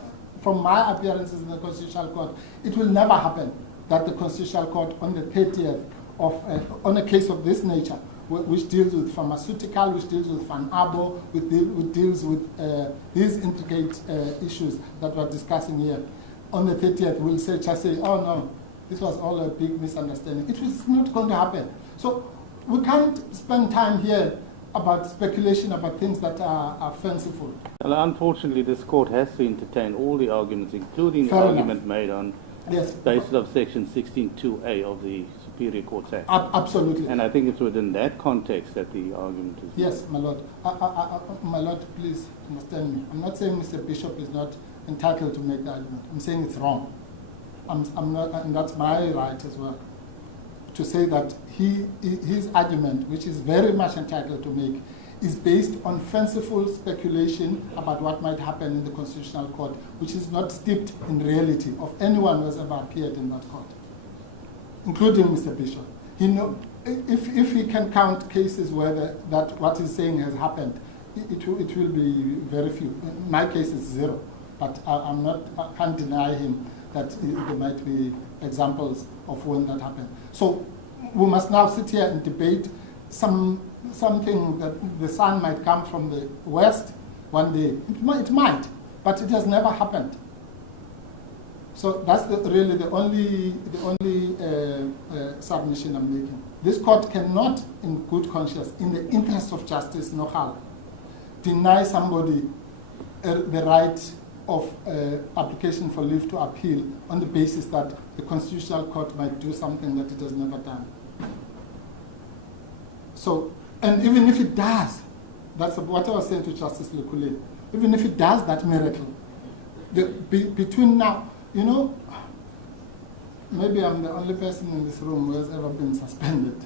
from my appearances in the Constitutional Court, it will never happen that the Constitutional Court on the 30th on a case of this nature, which deals with pharmaceutical, which deals with Van Abo, which deals with these intricate issues that we're discussing here, on the 30th will say, oh no, this was all a big misunderstanding. It was not going to happen. So we can't spend time here about speculation about things that are fanciful. Well, unfortunately, this court has to entertain all the arguments, including the argument made on the basis of Section 16(2)A of the Superior Courts Act. Absolutely. And I think it's within that context that the argument is. Yes, my lord. My lord, please understand me. I'm not saying Mr. Bishop is not entitled to make the argument. I'm saying it's wrong. I'm not, and that's my right as well, to say that his argument, which is very much entitled to make, is based on fanciful speculation about what might happen in the Constitutional Court, which is not steeped in reality of anyone who has ever appeared in that court, including Mr. Bishop. If he can count cases where that what he's saying has happened, it will be very few. My case is 0, but I can't deny him that there might be examples of when that happened. So we must now sit here and debate something that the sun might come from the west one day. It might, but it has never happened. So that's really the only submission I'm making. This court cannot, in good conscience, in the interest of justice, nohal, deny somebody the right of application for leave to appeal on the basis that the Constitutional Court might do something that it has never done. So, and even if it does, that's what I was saying to Justice Lekule, even if it does that miracle, between now, maybe I'm the only person in this room who has ever been suspended.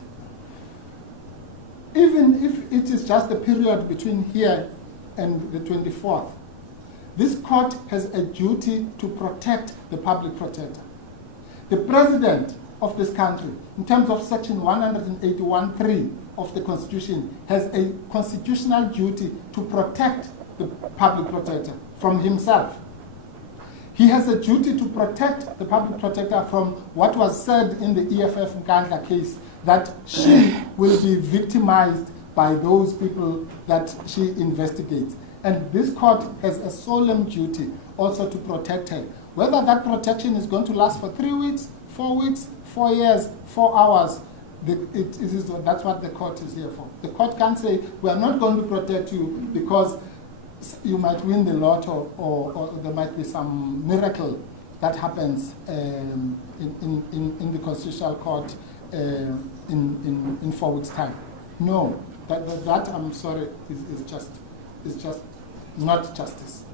Even if it is just the period between here and the 24th, this court has a duty to protect the public protector. The president of this country, in terms of Section 181(3) of the Constitution, has a constitutional duty to protect the public protector from himself He has a duty to protect the public protector from what was said in the EFF Nkandla case, that she will be victimized by those people that she investigates. And this court has a solemn duty also to protect her. Whether that protection is going to last for 3 weeks, 4 weeks, 4 years, 4 hours, that's what the court is here for. The court can't say, we are not going to protect you because you might win the lotto or there might be some miracle that happens in the Constitutional Court in 4 weeks' time. No, that I'm sorry, is just not justice.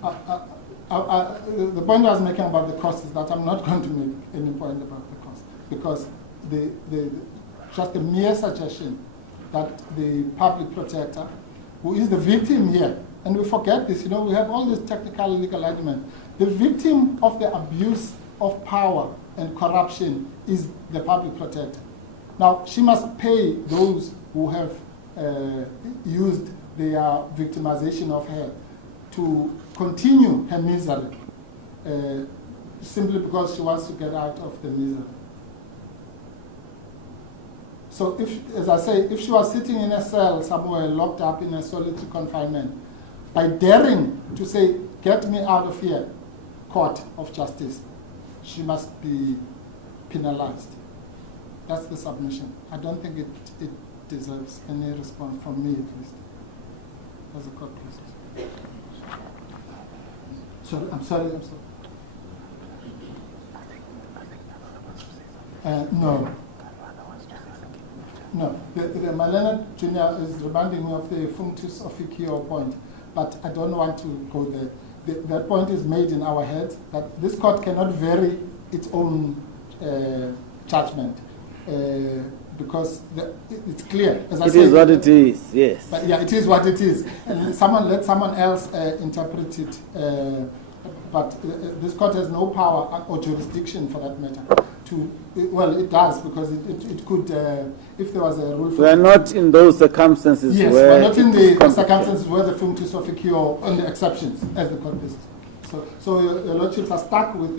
The point I was making about the cost is that I'm not going to make any point about the cost, because just the mere suggestion that the public protector, who is the victim here, and we forget this, we have all this technical legal argument. The victim of the abuse of power and corruption is the public protector. Now, she must pay those who have used their victimization of her to continue her misery, simply because she wants to get out of the misery. So as I say, if she was sitting in a cell somewhere, locked up in a solitary confinement, by daring to say, get me out of here, court of justice, she must be penalized. That's the submission. I don't think it deserves any response from me, at least, as a court process. Sorry, I'm sorry. No. No, the Malena Jr. is reminding me of the functus officio point, but I don't want to go there. That point is made in our heads, that this court cannot vary its own judgment, because it's clear. As I it say, is what it is, yes. But yeah, it is what it is. And let someone else interpret it. But this court has no power or jurisdiction, for that matter, well, it does, because it could, if there was a rule for... We are not in those circumstances yes, where... we're not in the circumstances where the functus officio on the exceptions, as the court is. So your lordships are stuck with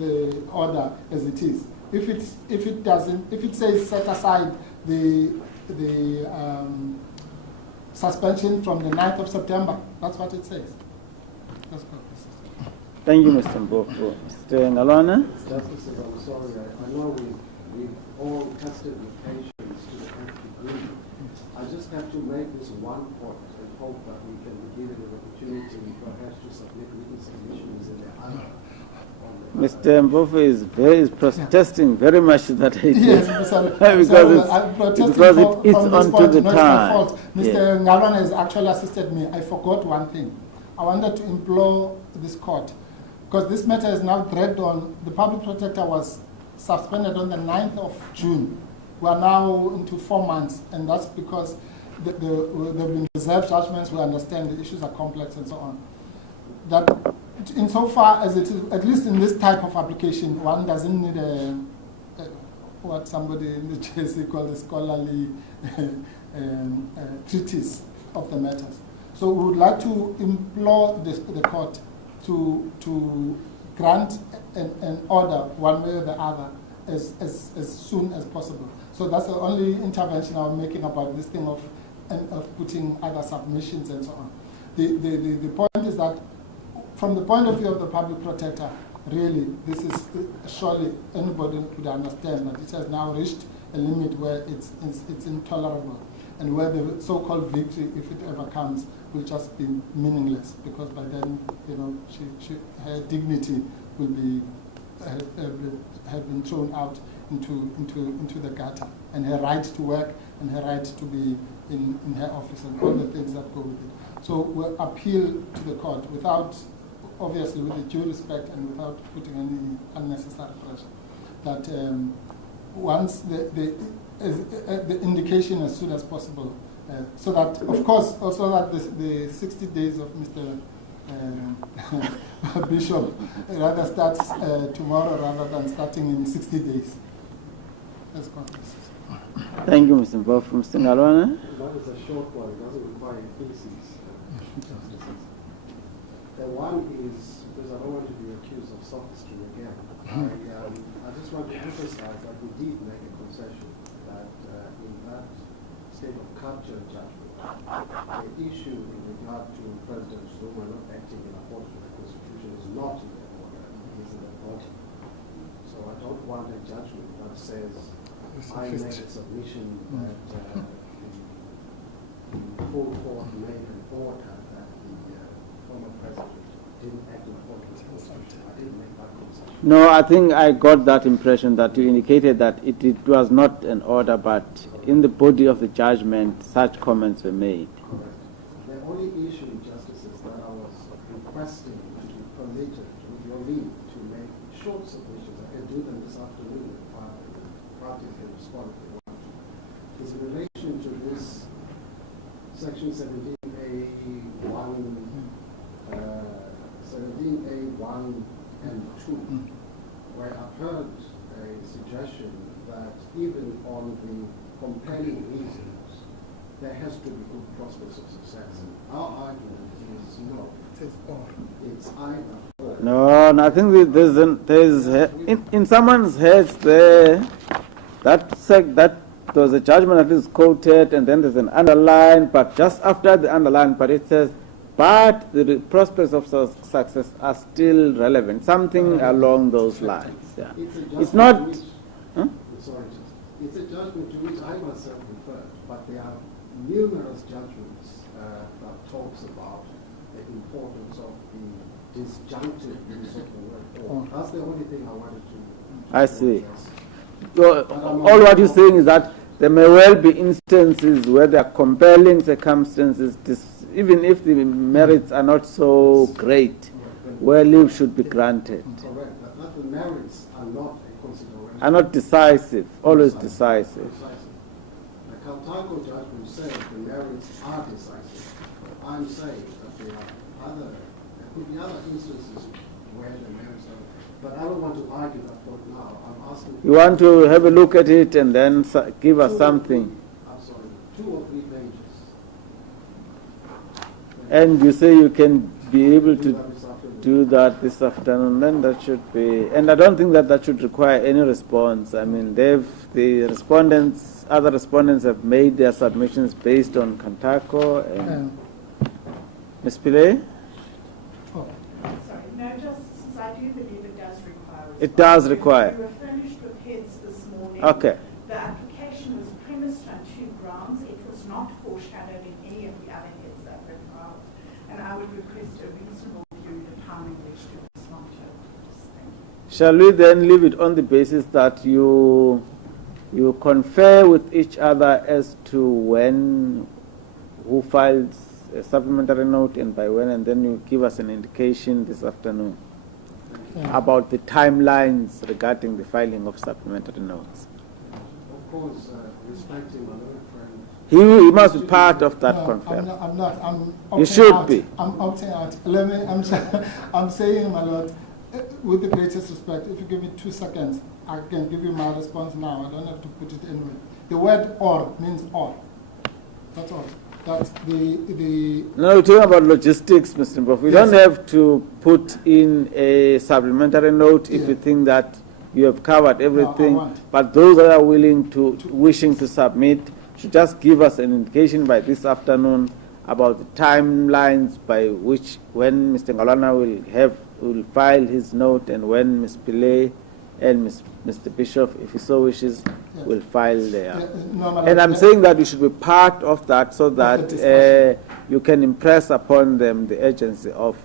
the order as it is. If it says set aside the suspension from the 9th of September, that's what it says. That's correct. Thank you, Mr. Mboko. Mr. Ngalwana? Justice, I'm sorry. I know we've all tested the patience to the nth degree. I just have to make this one point and hope that we can be given an opportunity perhaps to submit written submissions in the other. Mr. Mboko is protesting very much that it yes, because it is onto the time. Mr. Ngalwana has actually assisted me. I forgot one thing. I wanted to implore this court, because this matter is now dragged on. The public protector was suspended on the 9th of June. We are now into 4 months, and that's because there have been reserved judgments. We understand the issues are complex and so on. That insofar as it is, at least in this type of application, one doesn't need what somebody in the JSC called a scholarly treatise of the matters. So we would like to implore the court to grant an order one way or the other as soon as possible. So that's the only intervention I'm making about this thing of putting other submissions and so on. The point is that from the point of view of the public protector, really, this is surely anybody could understand that it has now reached a limit where it's intolerable, and where the so-called victory, if it ever comes, will just be meaningless, because by then, her dignity will be have been thrown out into the gutter, and her right to work and her right to be in her office and all the things that go with it. So we'll appeal to the court without, obviously, with the due respect and without putting any unnecessary pressure, that once the indication as soon as possible, so that, of course, also that the 60 days of Mr. Bishop rather starts tomorrow rather than starting in 60 days. That's correct. Thank you, Mr. Mboko. Mr. Ngalwana? That is a short one. It doesn't require theses. The one is, because I don't want to be accused of sophistry again, I just want to emphasize that we did make a concession that in that state of capture judgment, the issue in regard to President Zuma not acting in accordance with the Constitution is not in the order, it is in the body. So I don't want a judgment that says I made a submission that the full court made an order that the former president didn't act in accordance with the Constitution. I didn't make that concession. No, I think I got that impression that you indicated that it was not an order, but in the body of the judgment, such comments were made. Correct. The only issue, Justice, is that I was requesting to be permitted, with your leave, to make short submissions. I can do them this afternoon if parties can respond if they want to. Is in relation to this Section 17A1, 17A1 and 2, where I've heard a suggestion that even on the compelling reasons, there has to be good prospects of success. Our argument is no. It's either or. No, I think there's in someone's heads there that there was a judgment that is quoted, and then there's an underline, but just after the underline, but it says, but the prospects of success are still relevant. Something along those lines. Yeah. It's not. Sorry, it's a judgment to which I myself referred, but there are numerous judgments that talks about the importance of the disjunctive use of the word or. That's the only thing I wanted to. I see. So, all what you're saying is that there may well be instances where there are compelling circumstances, even if the merits are not so great, where leave should be granted. Correct. That the merits are not a consideration. Are not decisive, always decisive. The Caltaco judgment says the merits are decisive. I'm saying that there could be other instances where the merits are. But I don't want to argue that point now. I'm asking. You want to have a look at it and then give us something. I'm sorry, 2 or 3 pages. And you say you can be able to do that this afternoon, then that should be, and I don't think that should require any response. I mean, other respondents have made their submissions based on Caltaco and Ms. Pillay? Oh. Sorry, no, just since I do believe it does require response. It does require. We were furnished with heads this morning. Okay. The application was premised on 2 grounds. It was not foreshadowed in any of the other heads that were filed. And I would request a reasonable period of time in which to respond to this. Thank you. Shall we then leave it on the basis that you confer with each other as to who files a supplementary note and by when, and then you give us an indication this afternoon about the timelines regarding the filing of supplementary notes? Of course, respecting my little friend. He must be part of that conference. I'm not. You should be. I'm opting out. I'm saying, my Lord, with the greatest respect, if you give me 2 seconds, I can give you my response now. I don't have to put it anywhere. The word or means or. That's all. That's the. No, we're talking about logistics, Mr. Mbofu. We don't have to put in a supplementary note if you think that you have covered everything. No, but those that are wishing to submit should just give us an indication by this afternoon about the timelines by which, when Mr. Ngalwana will file his note, and when Ms. Pillay and Mr. Bishop, if he so wishes, will file there. And I'm saying that you should be part of that so that you can impress upon them the urgency of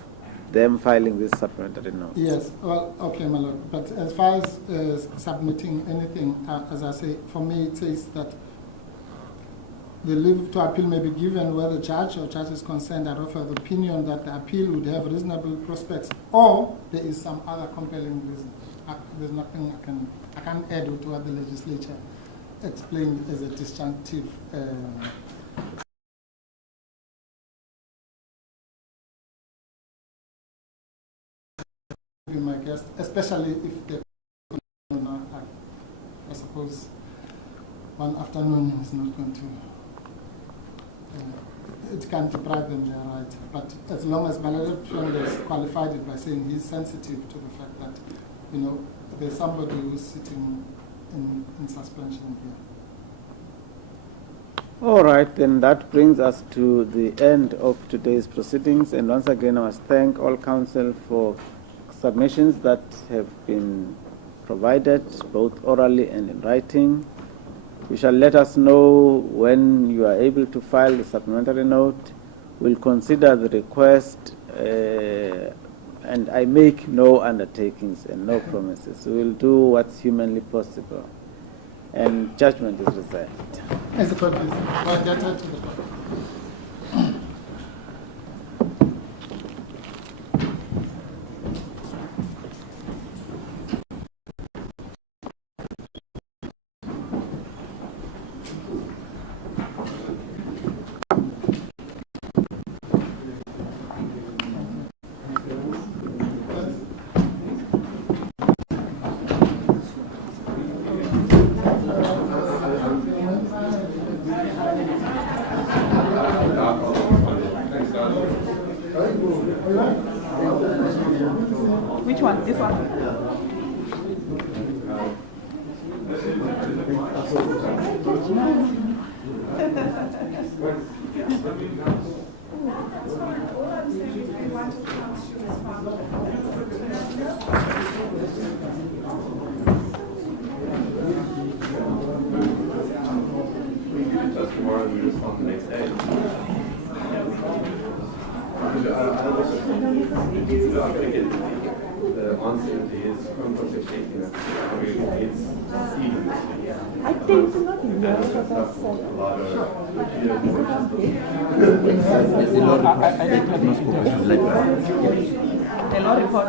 them filing this supplementary note. Yes, well, okay, my Lord. But as far as submitting anything, as I say, for me it says that the leave to appeal may be given where the judge or judge is concerned and offer the opinion that the appeal would have reasonable prospects, or there is some other compelling reason. There's nothing I can add to what the legislature explained as a disjunctive. Be my guest, especially if they, I suppose one afternoon is not going to it can deprive them their rights. But as long as Malala has qualified it by saying he's sensitive to the fact that, there's somebody who's sitting in suspension here. All right, then that brings us to the end of today's proceedings. And once again, I must thank all counsel for submissions that have been provided, both orally and in writing. You shall let us know when you are able to file the supplementary note. We'll consider the request, and I make no undertakings and no promises. We'll do what's humanly possible. And judgment is reserved. As the court is, to the court. Which one? This one? Just tomorrow we respond the next day. I'm going to get the answer to his conflict statement. I think not in there because I said. A law report.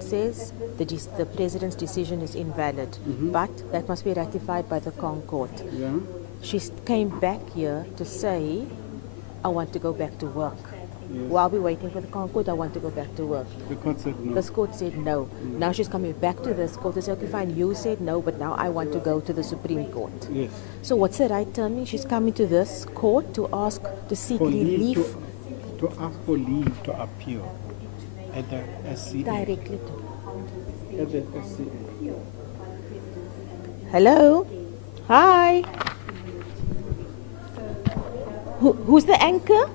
Court says the President's decision is invalid, but that must be ratified by the Con Court. Yeah. She came back here to say, I want to go back to work. Yes. While we're waiting for the Con Court, I want to go back to work. The court said no. This court said no. Now she's coming back to this court to say, okay, fine, you said no, but now I want to go to the Supreme Court. Yes. So what's the right terming? She's coming to this court to ask, to seek For leave relief to ask for leave to appeal at the SCA. directly to. At the SCA. Hello? Hi. Who's the anchor?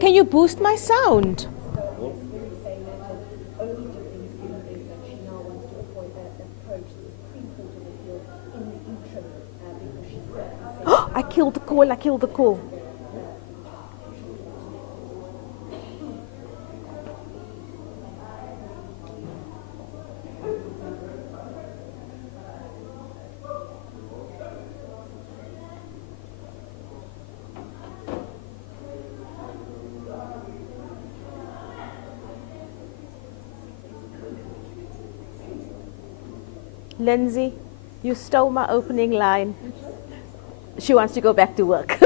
Can you boost my sound? I killed the call. Lindsay, you stole my opening line. She wants to go back to work.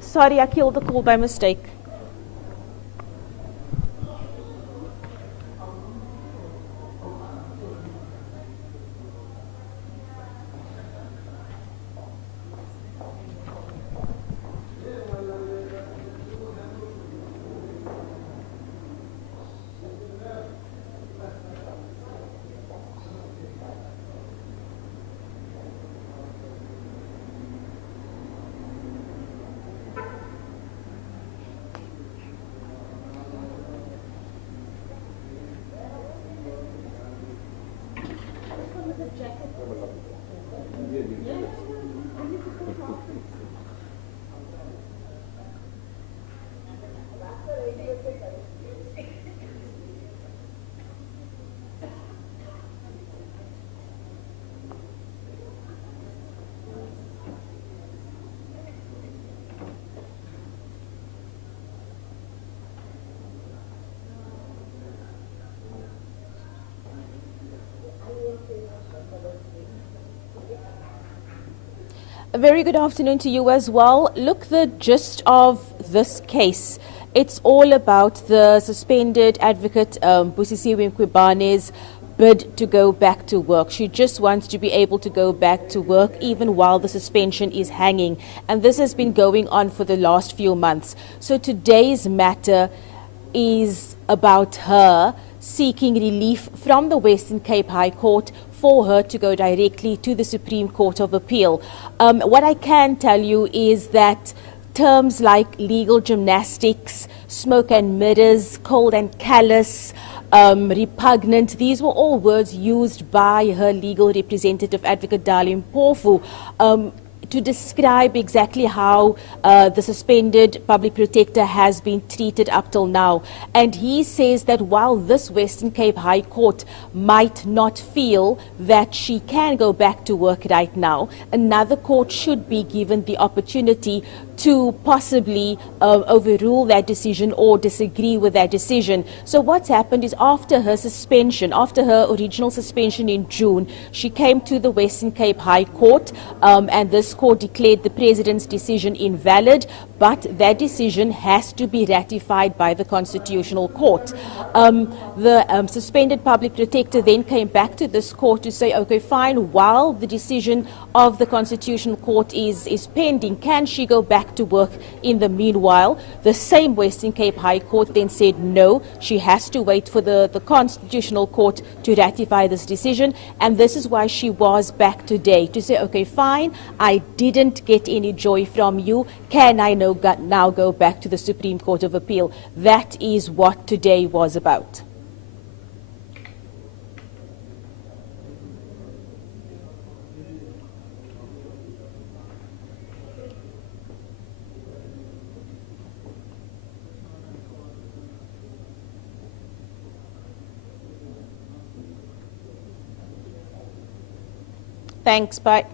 Sorry, I killed the call by mistake. A very good afternoon to you as well. Look, the gist of this case, it's all about the suspended advocate Busisiwe Mkhwebane's bid to go back to work. She just wants to be able to go back to work even while the suspension is hanging. And this has been going on for the last few months. So today's matter is about her seeking relief from the Western Cape High Court for her to go directly to the Supreme Court of Appeal. What I can tell you is that terms like legal gymnastics, smoke and mirrors, cold and callous, repugnant, these were all words used by her legal representative, Advocate Darlene Mpofu, to describe exactly how the suspended public protector has been treated up till now. And he says that while this Western Cape High Court might not feel that she can go back to work right now, another court should be given the opportunity to possibly overrule that decision or disagree with that decision. So what's happened is after her suspension, after her original suspension in June, she came to the Western Cape High Court and this court declared the President's decision invalid, but that decision has to be ratified by the Constitutional Court. The suspended public protector then came back to this court to say, okay, fine, while the decision of the Constitutional Court is pending, can she go back back to work in the meanwhile. The same Western Cape High Court then said no, she has to wait for the Constitutional Court to ratify this decision, and this is why she was back today to say, okay, fine, I didn't get any joy from you, can I now go back to the Supreme Court of Appeal? That is what today was about. Thanks, bye.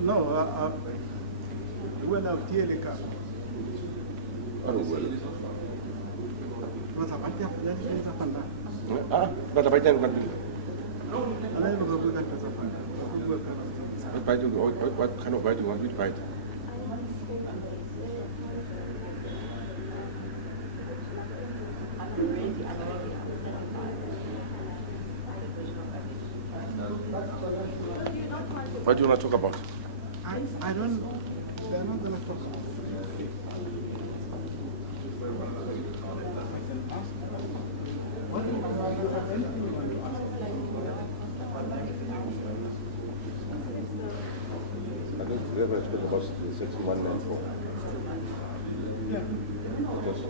No, when I've TLK. What kind of bite do you want? Which bite? What do you want to talk about? I don't, they're not going to talk. I think they were about 61 men. Yeah. Just